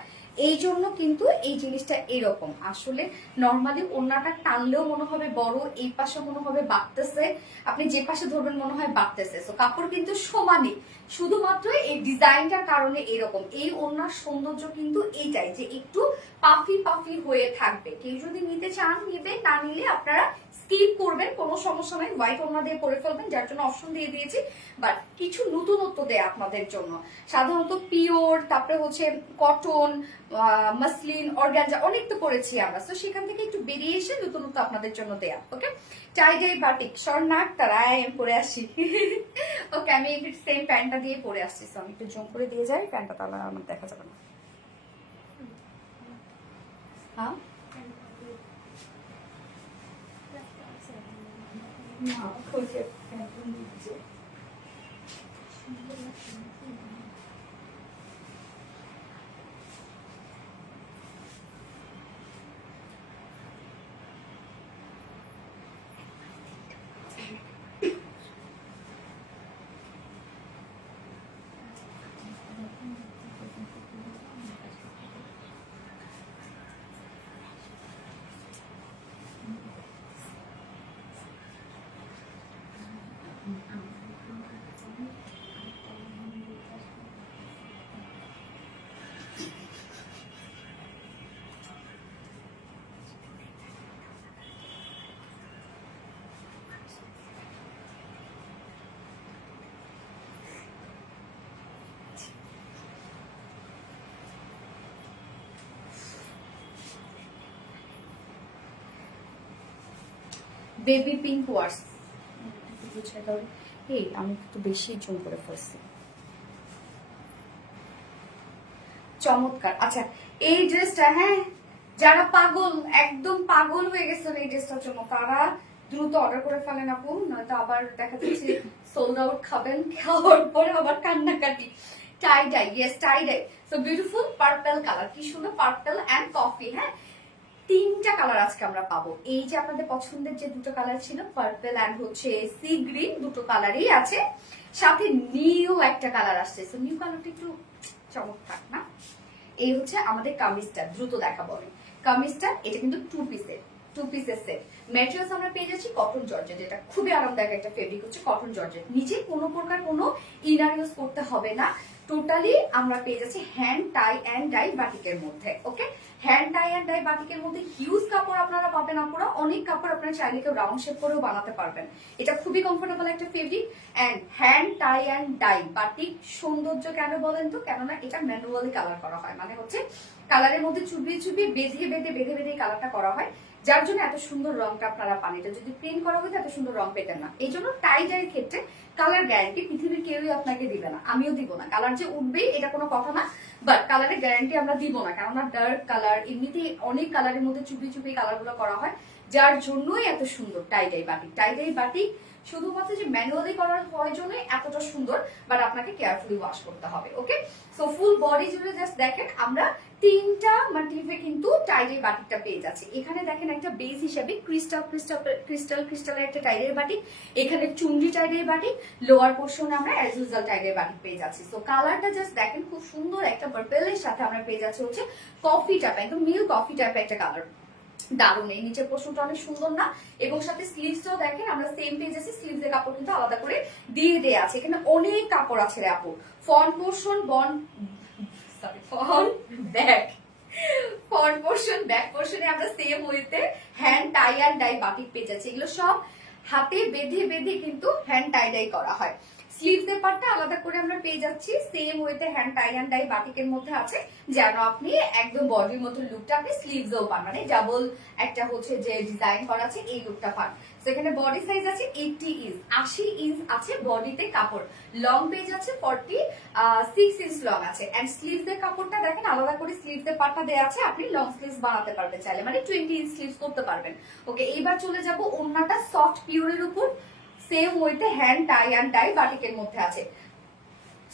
এই জন্য কিন্তু এই জিনিসটা এরকম। আসলে নর্মালি ওড়নাটা টানলেও মনে হবে বড়, এই পাশে মনে হবে বাড়তেছে, আপনি যে পাশে ধরবেন মনে হয় বাড়তেছে। তো কাপড় কিন্তু সমানই, শুধুমাত্র এই ডিজাইনটার কারণে এরকম। এই ওড়নার সৌন্দর্য কিন্তু এইটাই যে একটু পাফি পাফি হয়ে থাকবে। কেউ যদি নিতে চান নিবে, না নিলে আপনারা স্কিপ করবেন, কোনো সমস্যা নাই। হোয়াইট ওড়না দিয়ে পরে ফেলবেন, যার জন্য অপশন দিয়ে দিয়েছি। বাট কিছু নতুনত্ব দেয় আপনাদের জন্য, সাধারণত পিওর, তারপরে হচ্ছে কটন, মাসলিন, অর্গানজা অনেক তো পরেছি আমরা, তো সেখান থেকে একটু বেরিয়ে এসে নতুনত্ব আপনাদের জন্য দেয়া। ওকে, টাই ডাই বাটিক স্বর্ণাক তারা আমি পরে আসি। ওকে, আমি একটু সেম প্যান্টটা দিয়ে পরে আসছি, আমি একটু জুম করে দিয়ে যাই প্যান্টটা, তাহলে আমার দেখা যাবে না। হ্যাঁ, না খুঁজে নিচে বেবি পিঙ্ক ওয়ার্স। এই আমি একটু বেশি জুম করে ফেলছি। চমৎকার। আচ্ছা, এই ড্রেসটা, হ্যাঁ, যারা পাগল, একদম পাগল হয়ে গেছেন এই ড্রেসটার জন্য, তারা দ্রুত অর্ডার করে ফেলেন আপু, নয়তো আবার দেখা যাচ্ছে সোল্ড আউট খাবেন, খাওয়ার পরে আবার কান্নাকাটি। টাই ডাই, ইয়েস টাই die. So beautiful purple colour, কি সুন্দর পার্পল এন্ড কফি। হ্যাঁ, 3টা কালার আজকে আমরা পাবো। এই যে আপনাদের পছন্দের যে দুটো কালার ছিল, পার্পল এন্ড হচ্ছে সি গ্রিন, দুটো কালারই আছে, সাথে নিউ একটা কালার আসছে। সো নিউ কালারটা একটু চমৎকার না? এই হচ্ছে আমাদের কামিজটা, দ্রুত দেখাবো আমি কামিজটা। এটা কিন্তু 2 পিসের সেট। ম্যাটেরিয়ালস আমরা পেয়ে যাচ্ছি কটন জর্জেট, যেটা খুবই আরামদায়ক একটা ফেব্রিক হচ্ছে কটন জর্জেট। নিচে কোনো প্রকার কোনো ইনার ইউজ করতে হবে না, টোটালি আমরা পেয়ে যাচ্ছি হ্যান্ড টাই অ্যান্ড ডাই বাটিকের মধ্যে। ওকে, হ্যান্ড টাই অ্যান্ড ডাই বাটিকের মধ্যে হিউজ কাপড় আপনারা পাবেন। আপনারা অনেক কাপড় আপনারা চাইলে কেউ রাউন্ড শেপ করেও বানাতে পারবেন। এটা খুবই কমফোর্টেবল একটা fabric. And hand tie and dye batik সৌন্দর্য কেন বলেন তো? কেননা এটা ম্যানুয়ালি কালার করা হয়, মানে হচ্ছে কালারের মধ্যে চুবিয়ে চুবিয়ে বেঁধে বেঁধে কালারটা করা হয়, যার জন্য এত সুন্দর রংটা আপনারা পান। এটা যদি প্রিন্ট করা হতো এত সুন্দর রং পেতেন না। এই জন্য টাই ডাইয়ের ক্ষেত্রে কালার গ্যারান্টি পৃথিবীর কেউই আপনাকে দিবে না, আমিও দিব না। কালার যে উঠবেই এটা কোনো কথা না, বাট কালারের গ্যারান্টি আমরা দিব না, কেননা ডার্ক কালার এমনিতেই অনেক কালারের মধ্যে চুপি চুপি কালার গুলো করা হয়, যার জন্যই এত সুন্দর টাই ডাই বাটিক। টাই ডাই বাটিক শুধুমাত্র যে ম্যানুয়ালি করার হয় জন্য এতটা সুন্দর, বাট আপনাকে কেয়ারফুলি ওয়াশ করতে হবে। ওকে, সো ফুল বডি জুড়ে জাস্ট দেখেন আমরা 3টা মোটিভে কিন্তু টাইডের বাটিকটা পেয়ে যাচ্ছি। এখানে দেখেন একটা বেস হিসেবে ক্রিস্টালের একটা টাইডের বাটিক, এখানে চুনরি টাইডের বাটিক, লোয়ার পোর্শনে আমরা অ্যাজ ইউজুয়াল টাইডের বাটিক পেয়ে যাচ্ছি। সো কালারটা জাস্ট দেখেন খুব সুন্দর একটা পার্পেলের সাথে আমরা পেয়ে যাচ্ছি হচ্ছে কফি টাইপ, একদম মিল কফি টাইপের একটা কালার। দারুণ, এই নিচের পোর্শনটা অনেক সুন্দর না, এবং সাথে স্লিভসটাও দেখেন আমরা সেম পেয়ে যাচ্ছি। স্লিভসের কাপড় কিন্তু আলাদা করে দিয়ে দেয়া আছে, এখানে অনেক কাপড় আছে রে আপু। Front portion front portion back পোর্শনে আমরা সেম ওয়েতে hand tie and dye batik পেয়ে যাচ্ছি। এগুলো সব হাতে বেঁধে বেঁধে কিন্তু হ্যান্ড টাই ডাই করা হয়। স্লিভসের পার্টটা আলাদা করে আমরা পেয়ে যাচ্ছি সেম ওয়েতে হ্যান্ড টাই অ্যান্ড ডাই বাটিকের মধ্যে আছে, যেন আপনি একদম বডির মতো লুকটা আপনি স্লিভসেও পান, মানে ডাবল একটা হচ্ছে যে ডিজাইন করা আছে এই লুকটা পান। সেখানে বডি সাইজ আছে 80 ইঞ্চ, 80 ইঞ্চ আছে বডিতে কাপড়, লং পেজ আছে 46 ইঞ্চ লং আছে। এন্ড স্লিভসের কাপড়টা দেখেন আলাদা করে স্লিভসের পাটটা দেয়া আছে, আপনি লং স্লিভস বানাতে পারবেন চাইলে, মানে 20 ইঞ্চ স্লিভস করতে পারবেন। ওকে, এইবার চলে যাব ওন্নাটা সফট পিওরের উপর, সেম ওয়েতে হ্যান্ড টাই অ্যান্ড ডাই বাটিকের মধ্যে আছে।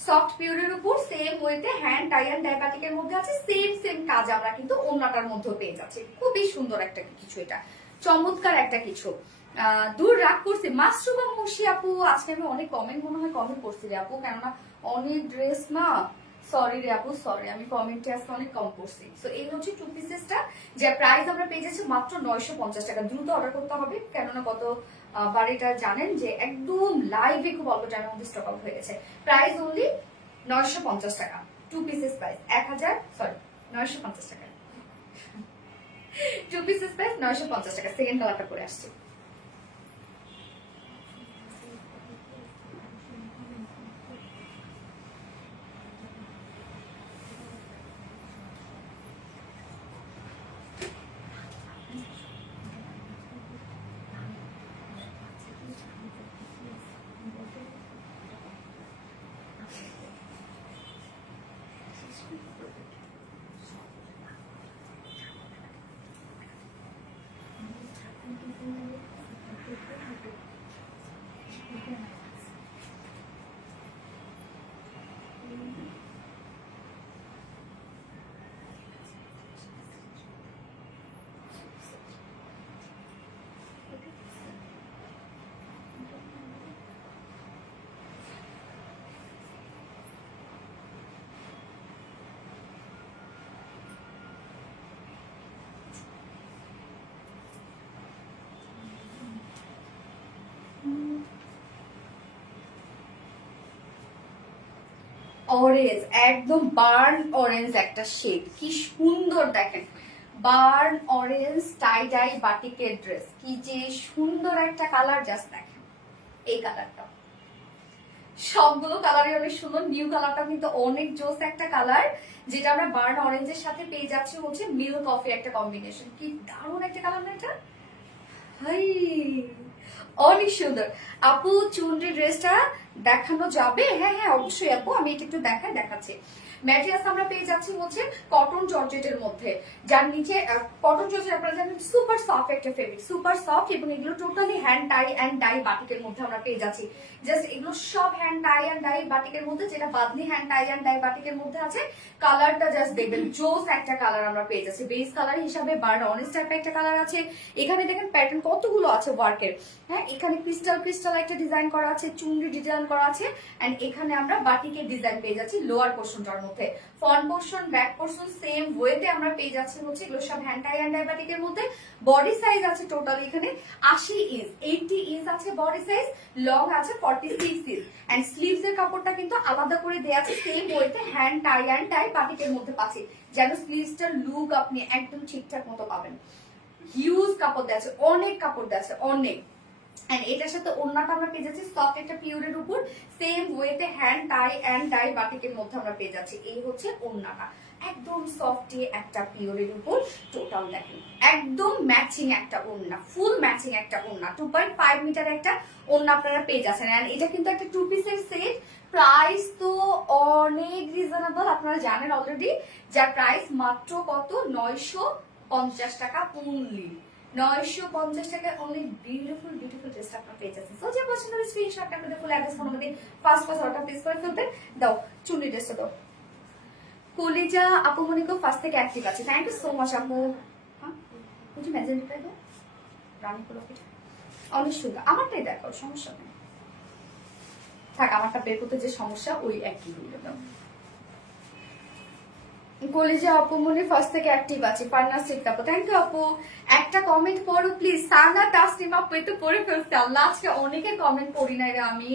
সফট পিওরের উপর সেম ওয়েতে হ্যান্ড টাই অ্যান্ড ডাই বাটিকের মধ্যে আছে, সেম কাজ আমরা কিন্তু ওন্নাটার মধ্যে পেয়ে যাচ্ছি। খুবই সুন্দর একটা কিছু, এটা চমৎকার একটা কিছু। দূর রাগ করছি মাসরুবা মুশি আপু, আজকে আমি অনেক কমেন্ট মনে হয় কমেন্ট করছি রে আপু, কেননা অনেক ড্রেস না, সরি রে আপু সরি, আমি কমেন্টে আজকে অনেক কম করছি। সো এই হচ্ছে টু পিসেসটা, যে প্রাইস আমরা পেয়ে যাচ্ছি মাত্র 950 টাকা। দ্রুত অর্ডার করতে হবে, কেননা গত বাড়িটা জানেন যে একদম লাইভে খুব অল্প টাইমের মধ্যে স্টক আউট হয়ে গেছে। প্রাইস অনলি 950 টাকা, টু পিসেস প্রাইস 950 টাকা, টু পিসেস প্রাইস 950 টাকা। সেকেন্ড কালারটা করে আসছে। অরেঞ্জ, একদম বার্ন অরেঞ্জ একটা শেড, কি সুন্দর দেখেন, বার্ন অরেঞ্জ টাই ডাই বাটিকের ড্রেস, কি যে সুন্দর একটা কালার, জাস্ট দেখেন এই কালারটা। সবগুলো কালারই অনেক সুন্দর, নিউ কালারটা কিন্তু অনেক জোস একটা কালার, যেটা আমরা বার্ন অরেঞ্জের সাথে পেয়ে যাচ্ছি হচ্ছে মিল্ক কফি একটা কম্বিনেশন। কি দারুণ একটা কালার না এটা, হাই অনেক সুন্দর। আপু চুনরি ড্রেসটা দেখানো যাবে? হ্যাঁ হ্যাঁ অবশ্যই আপু, আমি এটা একটু দেখাচ্ছি। ম্যাটেরিয়ালস আমরা পেয়ে যাচ্ছি হচ্ছে কটন জর্জেটের মধ্যে, যার নিচে কটন জর্জেট আপনারা জানেন সুপার সফট একটা ফেব্রিক, সুপার সফট, এবং এগুলো totally hand tie and dye বাটিকের মধ্যে আমরা পেয়ে যাচ্ছি। জাস্ট এগুলো সব হ্যান্ড টাই অ্যান্ড ডাই বাটিকের মধ্যে, যেটা bandhani hand tie and dye বাটিকের মধ্যে আছে। কালারটা জাস্ট দেখবেন জোস একটা কালার আমরা পেয়ে যাচ্ছি। বেস কালার হিসাবে বার্ন অরেঞ্জ টাইপের একটা কালার আছে। এখানে দেখেন প্যাটার্ন কতগুলো আছে ওয়ার্কের, হ্যাঁ এখানে ক্রিস্টাল একটা ডিজাইন করা আছে, চুনরি ডিজাইন করা আছে, এন্ড এখানে আমরা বাটিকের ডিজাইন পেয়ে যাচ্ছি লোয়ার পোর্শনটার মধ্যে। Front portion back portion same ওয়েতে আমরা পেয়ে যাচ্ছি হচ্ছে এগুলো সব হ্যান্ড টাই অ্যান্ড ডাই বাটিকের মধ্যে। বডি সাইজ আছে টোটাল এখানে 80 ইঞ্চ, 80 ইঞ্চ আছে বডি সাইজ, লং আছে 46 ইঞ্চ, এন্ড স্লিভস এর কাপড়টা কিন্তু আলাদা করে দেয়া আছে সেম ওয়েতে হ্যান্ড টাই অ্যান্ড ডাই বাটিকের মধ্যে পাচ্ছি, যেন স্লিভসটার লুক আপনি একদম ঠিকঠাক মতো পাবেন। হিউজ কাপড় দেয়া আছে, অনেক কাপড় দেয়া আছে অনেক। এন্ড এটার সাথে ওন্নাটা আমরা পেয়ে যাচ্ছি সফট একটা পিওরের উপর, সেম ওয়েতে হ্যান্ড টাই অ্যান্ড ডাই বাটিকের মধ্যে আমরা পেয়ে যাচ্ছি। এই হচ্ছে ওন্নাটা, একদম সফট একটা পিওরের উপর। টোটাল দেখেন একদম ম্যাচিং একটা ওন্না, ফুল ম্যাচিং একটা ওন্না, 2.5 মিটার একটা ওন্না আপনারা পেয়ে যাচ্ছেন। এন্ড এটা কিন্তু একটা টু পিসের সেট, প্রাইস তো অনেক রিজনেবল, আপনারা জানেন অলরেডি, যার প্রাইস মাত্র কত 950 টাকা অনলি। 950 টাকায় অনেক বিউটিফুল বিউটিফুল ড্রেস আপনারা পেয়ে যাচ্ছেন। সো যে পছন্দ হবে স্ক্রিনশট আপনাদের ফুল অ্যাড্রেস ফোন নাম্বার দিয়ে ফার্স্ট অর্ডার প্লেস করে ফেলবেন। দাও চুনি ড্রেসটা দাও। কলিজা আপু মনিকো ফার্স্ট থেকে অ্যাক্টিভ আছে, থ্যাংক ইউ সো মাচ আপু। হ্যাঁ বুঝি ম্যাজেন্টা দাও, রানী গোলাপিটা অনেক সুন্দর, আমারটাই দেখো সমস্যা নেই, থাক আমারটা বের করতে যে সমস্যা ওই একই হয়ে দাও। কলিজা আপু মনে ফার্স্ট থেকে অ্যাক্টিভ আছে, পার্নাস আপু থ্যাংক ইউ আপু। একটা কমেন্ট করো প্লিজ, সানা তাসনিম আপু তো পড়ে ফেলছে, আল্লাহ আজকে অনেকে কমেন্ট পড়ি নাই রে, আমি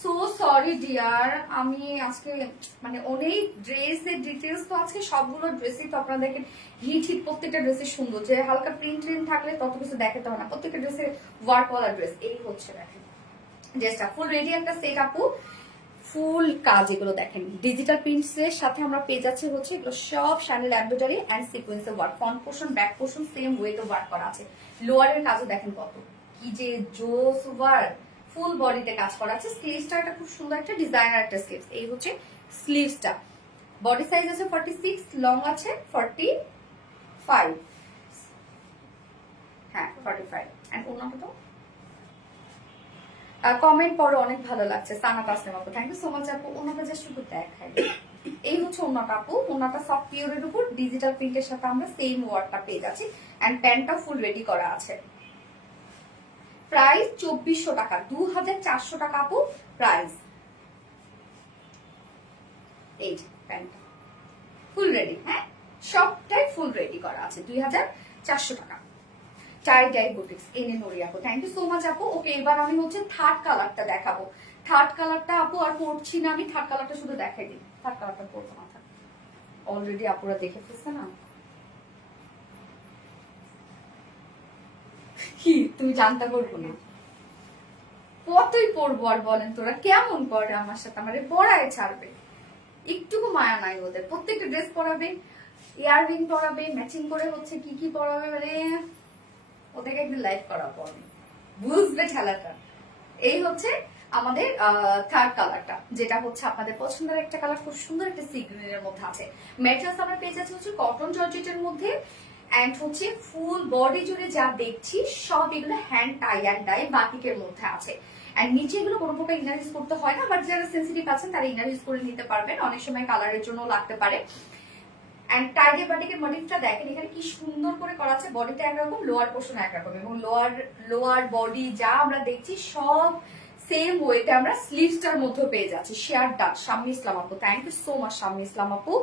সো সরি ডিয়ার। আমি আজকে মানে অনেক ড্রেসের ডিটেলস তো আজকে সবগুলো ড্রেসই তো আপনারা দেখেন হিট হিট, প্রত্যেকটা ড্রেসের সুন্দর, যে হালকা প্রিন্ট ট্রিন্ট থাকলে তত কিছু দেখাতে হয় না, প্রত্যেকটা ড্রেসের ওয়ার্কওয়ালা ড্রেস। এই হচ্ছে দেখেন ড্রেসটা ফুল রেডি একটা সেট আপু, ফুল কাজ এগুলো দেখেন ডিজিটাল প্রিন্টস এর সাথে আমরা পেয়ে যাচ্ছি হচ্ছে এগুলো সব শ্যানেল এমব্রয়ডারি এন্ড সিকোয়েন্সের work, front portion back portion same ওয়েতে ওয়ার্ক করা আছে। লোয়ারের কাজও দেখেন কত কি যে জোস ওয়ার্ক, ফুল বডিতে কাজ করা আছে। স্লিভসটা একটা খুব সুন্দর একটা ডিজাইনার একটা স্লিভস, এই হচ্ছে স্লিভসটা। বডি সাইজ আছে 46, লং আছে 45, হ্যাঁ 45 এন্ড ওনাটা তো কমেন্ট পড়ো অনেক ভালো লাগছে সানা তাসনিম আপু, থ্যাংক ইউ সো মাচ আপু। ওনাটা জাস্ট একটু দেখাই, এই হচ্ছে ওনাটা আপু, ওনাটা সফট পিওরের উপর ডিজিটাল প্রিন্টের সাথে আমরা সেম ওয়ার্কটা পেয়ে যাচ্ছি এন্ড প্যান্টটা ফুল রেডি করা আছে। প্রাইস 2400 টাকা, 2400 টাকা আপু প্রাইস। এই যে প্যান্টটা ফুল রেডি, হ্যাঁ সবটাই ফুল রেডি করা আছে, 2400 টাকা। টাই ডাই বুটিক্স এনে নড়ি আপু, থ্যাংক ইউ সো মাচ আপু। ওকে এবার আমি হচ্ছে থার্ড কালারটা দেখাবো। থার্ড কালারটা আপু আর পড়ছি না, আমি থার্ড কালারটা শুধু দেখাই দিই, থার্ড কালারটা পড়বো না, থাক অলরেডি আপুরা দেখে ফেলছে না। কি তুমি জানতা করবো না, কতই পড়বো আর বলেন তোরা, কেমন পড়ে আমার সাথে, আমারে পড়ায় ছাড়বে, একটুকু মায়া নাই ওদের, প্রত্যেকটা ড্রেস পরাবে, ইয়াররিং পরাবে, ম্যাচিং করে হচ্ছে কি কি পরাবে, মানে ওদেরকে একদিন লাইভ করাবো আমি, বুঝবে ঠেলাটা। এই হচ্ছে আমাদের থার্ড কালারটা, যেটা হচ্ছে আপনাদের পছন্দের একটা কালার, খুব সুন্দর একটা সি গ্রিনের মধ্যে আছে। ম্যাটেরিয়ালস আমরা পেয়ে যাচ্ছি হচ্ছে কটন জর্জেটের মধ্যে এন্ড হচ্ছে ফুল বডি জুড়ে যা দেখছি সব এগুলো হ্যান্ড টাই অ্যান্ড ডাই বাটিকের মধ্যে আছে। এন্ড নিচে এগুলো কোনো প্রকার ইনার ইউজ করতে হয় না, বাট যারা সেন্সিটিভ আছেন তারা ইনার ইউজ করে নিতে পারবেন, অনেক সময় কালারের জন্য লাগতে পারে। এন্ড টাইডে বাটিকের মোটিভটা দেখেন এখানে কি সুন্দর করে করা আছে, বডিতে একরকম লোয়ার পোর্শন একরকম, এবং লোয়ার বডি যা আমরা দেখছি সব সেম ওয়েতে আমরা স্লিভসটার মধ্যে পেয়ে যাচ্ছি। শেয়ার ডাক শাম্মী ইসলাম আপু, thank you so much Shammi Islam আপু।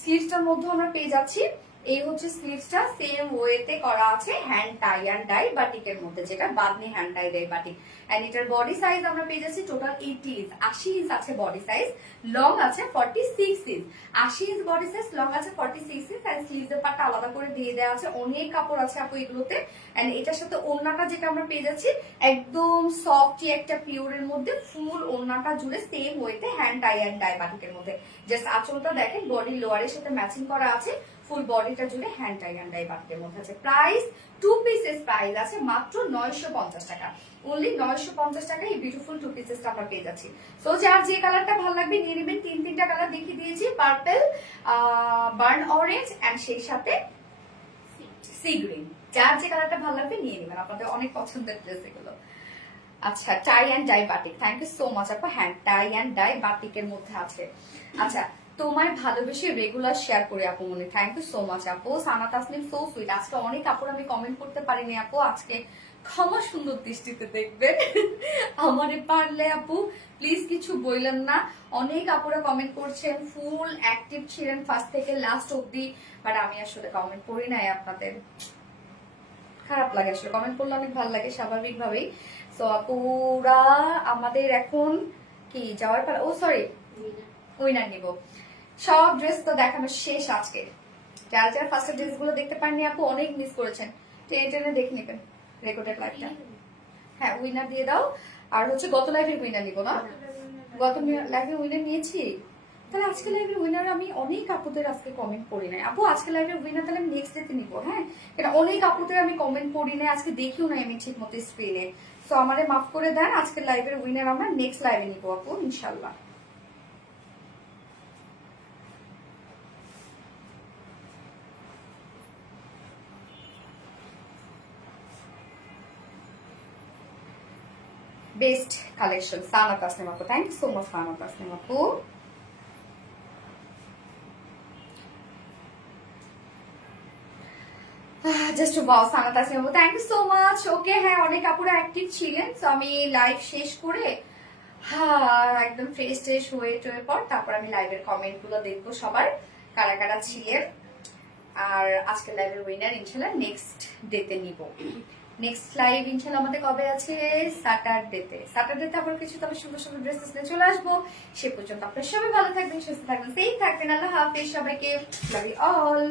স্লিভসটার মধ্যে আমরা পেয়ে যাচ্ছি, এই হচ্ছে স্লিভসটা সেম ওয়েতে করা আছে হ্যান্ড টাই অ্যান্ড ডাই বাটিকের মধ্যে, যেটা bandhani hand tie dye batik. And এটার বডি সাইজ আমরা পেয়ে যাচ্ছি টোটাল 80 ইঞ্চ আছে বডি সাইজ, লং আছে 46 inch, 80 inch body size, long আছে 46 ইঞ্চ। এন্ড স্লিভসের পাটটা আলাদা করে দিয়ে দেওয়া আছে, অনেক কাপড় আছে আপু এগুলোতে। এন্ড এটার সাথে ওড়নাটা যেটা আমরা পেয়ে যাচ্ছি একদম সফটি একটা পিওরের মধ্যে, ফুল ওড়নাটা জুড়ে সেম ওয়েতে হ্যান্ড টাই অ্যান্ড ডাই বাটিকের মধ্যে। জাস্ট আঁচলটা দেখেন বডি লোয়ারের সাথে ম্যাচিং করা আছে, ফুল বডিটা জুড়ে হ্যান্ড টাই অ্যান্ড ডাই বাটিকের মধ্যে আছে। প্রাইস 2 পিসেস প্রাইস আছে মাত্র 950 টাকা, অনলি 950 টাকা এই বিউটিফুল 2 পিসেসটা আমরা পেয়ে যাচ্ছি। সো যার যে কালারটা ভালো লাগবে নিয়ে নেবেন, তিনটা কালার দেখিয়ে দিয়েছি, পার্পল, বার্ন অরেঞ্জ এন্ড সেই সাথে সি গ্রিন, যার যে কালারটা ভালো লাগবে নিয়ে নেবেন, আপনাদের অনেক পছন্দের ড্রেস এগুলো। আচ্ছা tie and dye batik, thank you so much আপু, হ্যান্ড টাই অ্যান্ড ডাই বাটিকের মধ্যে আছে। আচ্ছা তোমায় ভালোবেসে রেগুলার শেয়ার করি আপু মনে, থ্যাংক ইউ সো মাচ আপু। সানা তাসনিম সো সুইট, আজকে অনেক আপুর আমি কমেন্ট করতে পারিনি আপু, আজকে ক্ষমা সুন্দর দৃষ্টিতে দেখবেন আমারে পারলে আপু প্লিজ কিছু বললেন না। অনেক আপুরা কমেন্ট করছেন, ফুল অ্যাক্টিভ ছিলেন ফার্স্ট থেকে লাস্ট অব্দি, বাট আমি আসলে কমেন্ট করি নাই, আপনাদের খারাপ লাগে, আসলে কমেন্ট করলে অনেক ভালো লাগে স্বাভাবিকভাবেই। সো আপুরা আমাদের এখন কি যাওয়ার পালা, ও সরি উইনার নিব। সব ড্রেস তো দেখানো শেষ আজকে, যারা যারা ফার্স্টের ড্রেস গুলো দেখতে পাননি আপু অনেক মিস করেছেন, টেনে টেনে দেখে নেবেন রেকর্ডেড লাইভটা। হ্যাঁ উইনার দিয়ে দাও, আর হচ্ছে গত লাইভের উইনার নিব না, গত লাইভে উইনার নিয়েছি, তাহলে আজকে লাইভের উইনার আমি অনেক আপুদের আজকে কমেন্ট করি নাই আপু, আজকে লাইভের উইনার তাহলে আমি নেক্সট ডেতে নিবো, হ্যাঁ কেন অনেক আপুদের আমি কমেন্ট করি নাই, আজকে দেখিও নাই আমি ঠিক মতো স্ক্রিনে, তো আমারে মাফ করে দেন, আজকে লাইভের উইনার আমরা নেক্সট লাইভে নিবো আপু ইনশাল্লাহ। বেস্ট কালেকশন সানা তাসনিম আপু, থ্যাংক ইউ সো মাচ সানা তাসনিম আপু। জাস্ট ওয়াও সানা তাসনিম আপু, থ্যাংক ইউ সো মাচ। ওকে হ্যাঁ, অনেক আপুরা অ্যাক্টিভ ছিলেন, তো আমি লাইভ শেষ করে হ্যাঁ একদম ফ্রেশ ট্রেশ হয়ে টয়ে পর তারপর আমি লাইভের কমেন্ট গুলো দেখবো সবার কারা কারা ছিলেন। আর আজকের লাইভের উইনার ইনশাল্লাহ নেক্সট ডেতে নিব। নেক্সট লাইভ ইনশাল্লাহ আমাদের কবে আছে? স্যাটারডেতে। স্যাটারডেতে আবার কিছু তবে সুন্দর সুন্দর ড্রেসেস নিয়ে চলে আসবো। সে পর্যন্ত আপনারা সবাই ভালো থাকবেন, সুস্থ থাকবেন, সেফ থাকবেন। আল্লাহ হাফেজ সবাইকে, লাভ ইউ অল।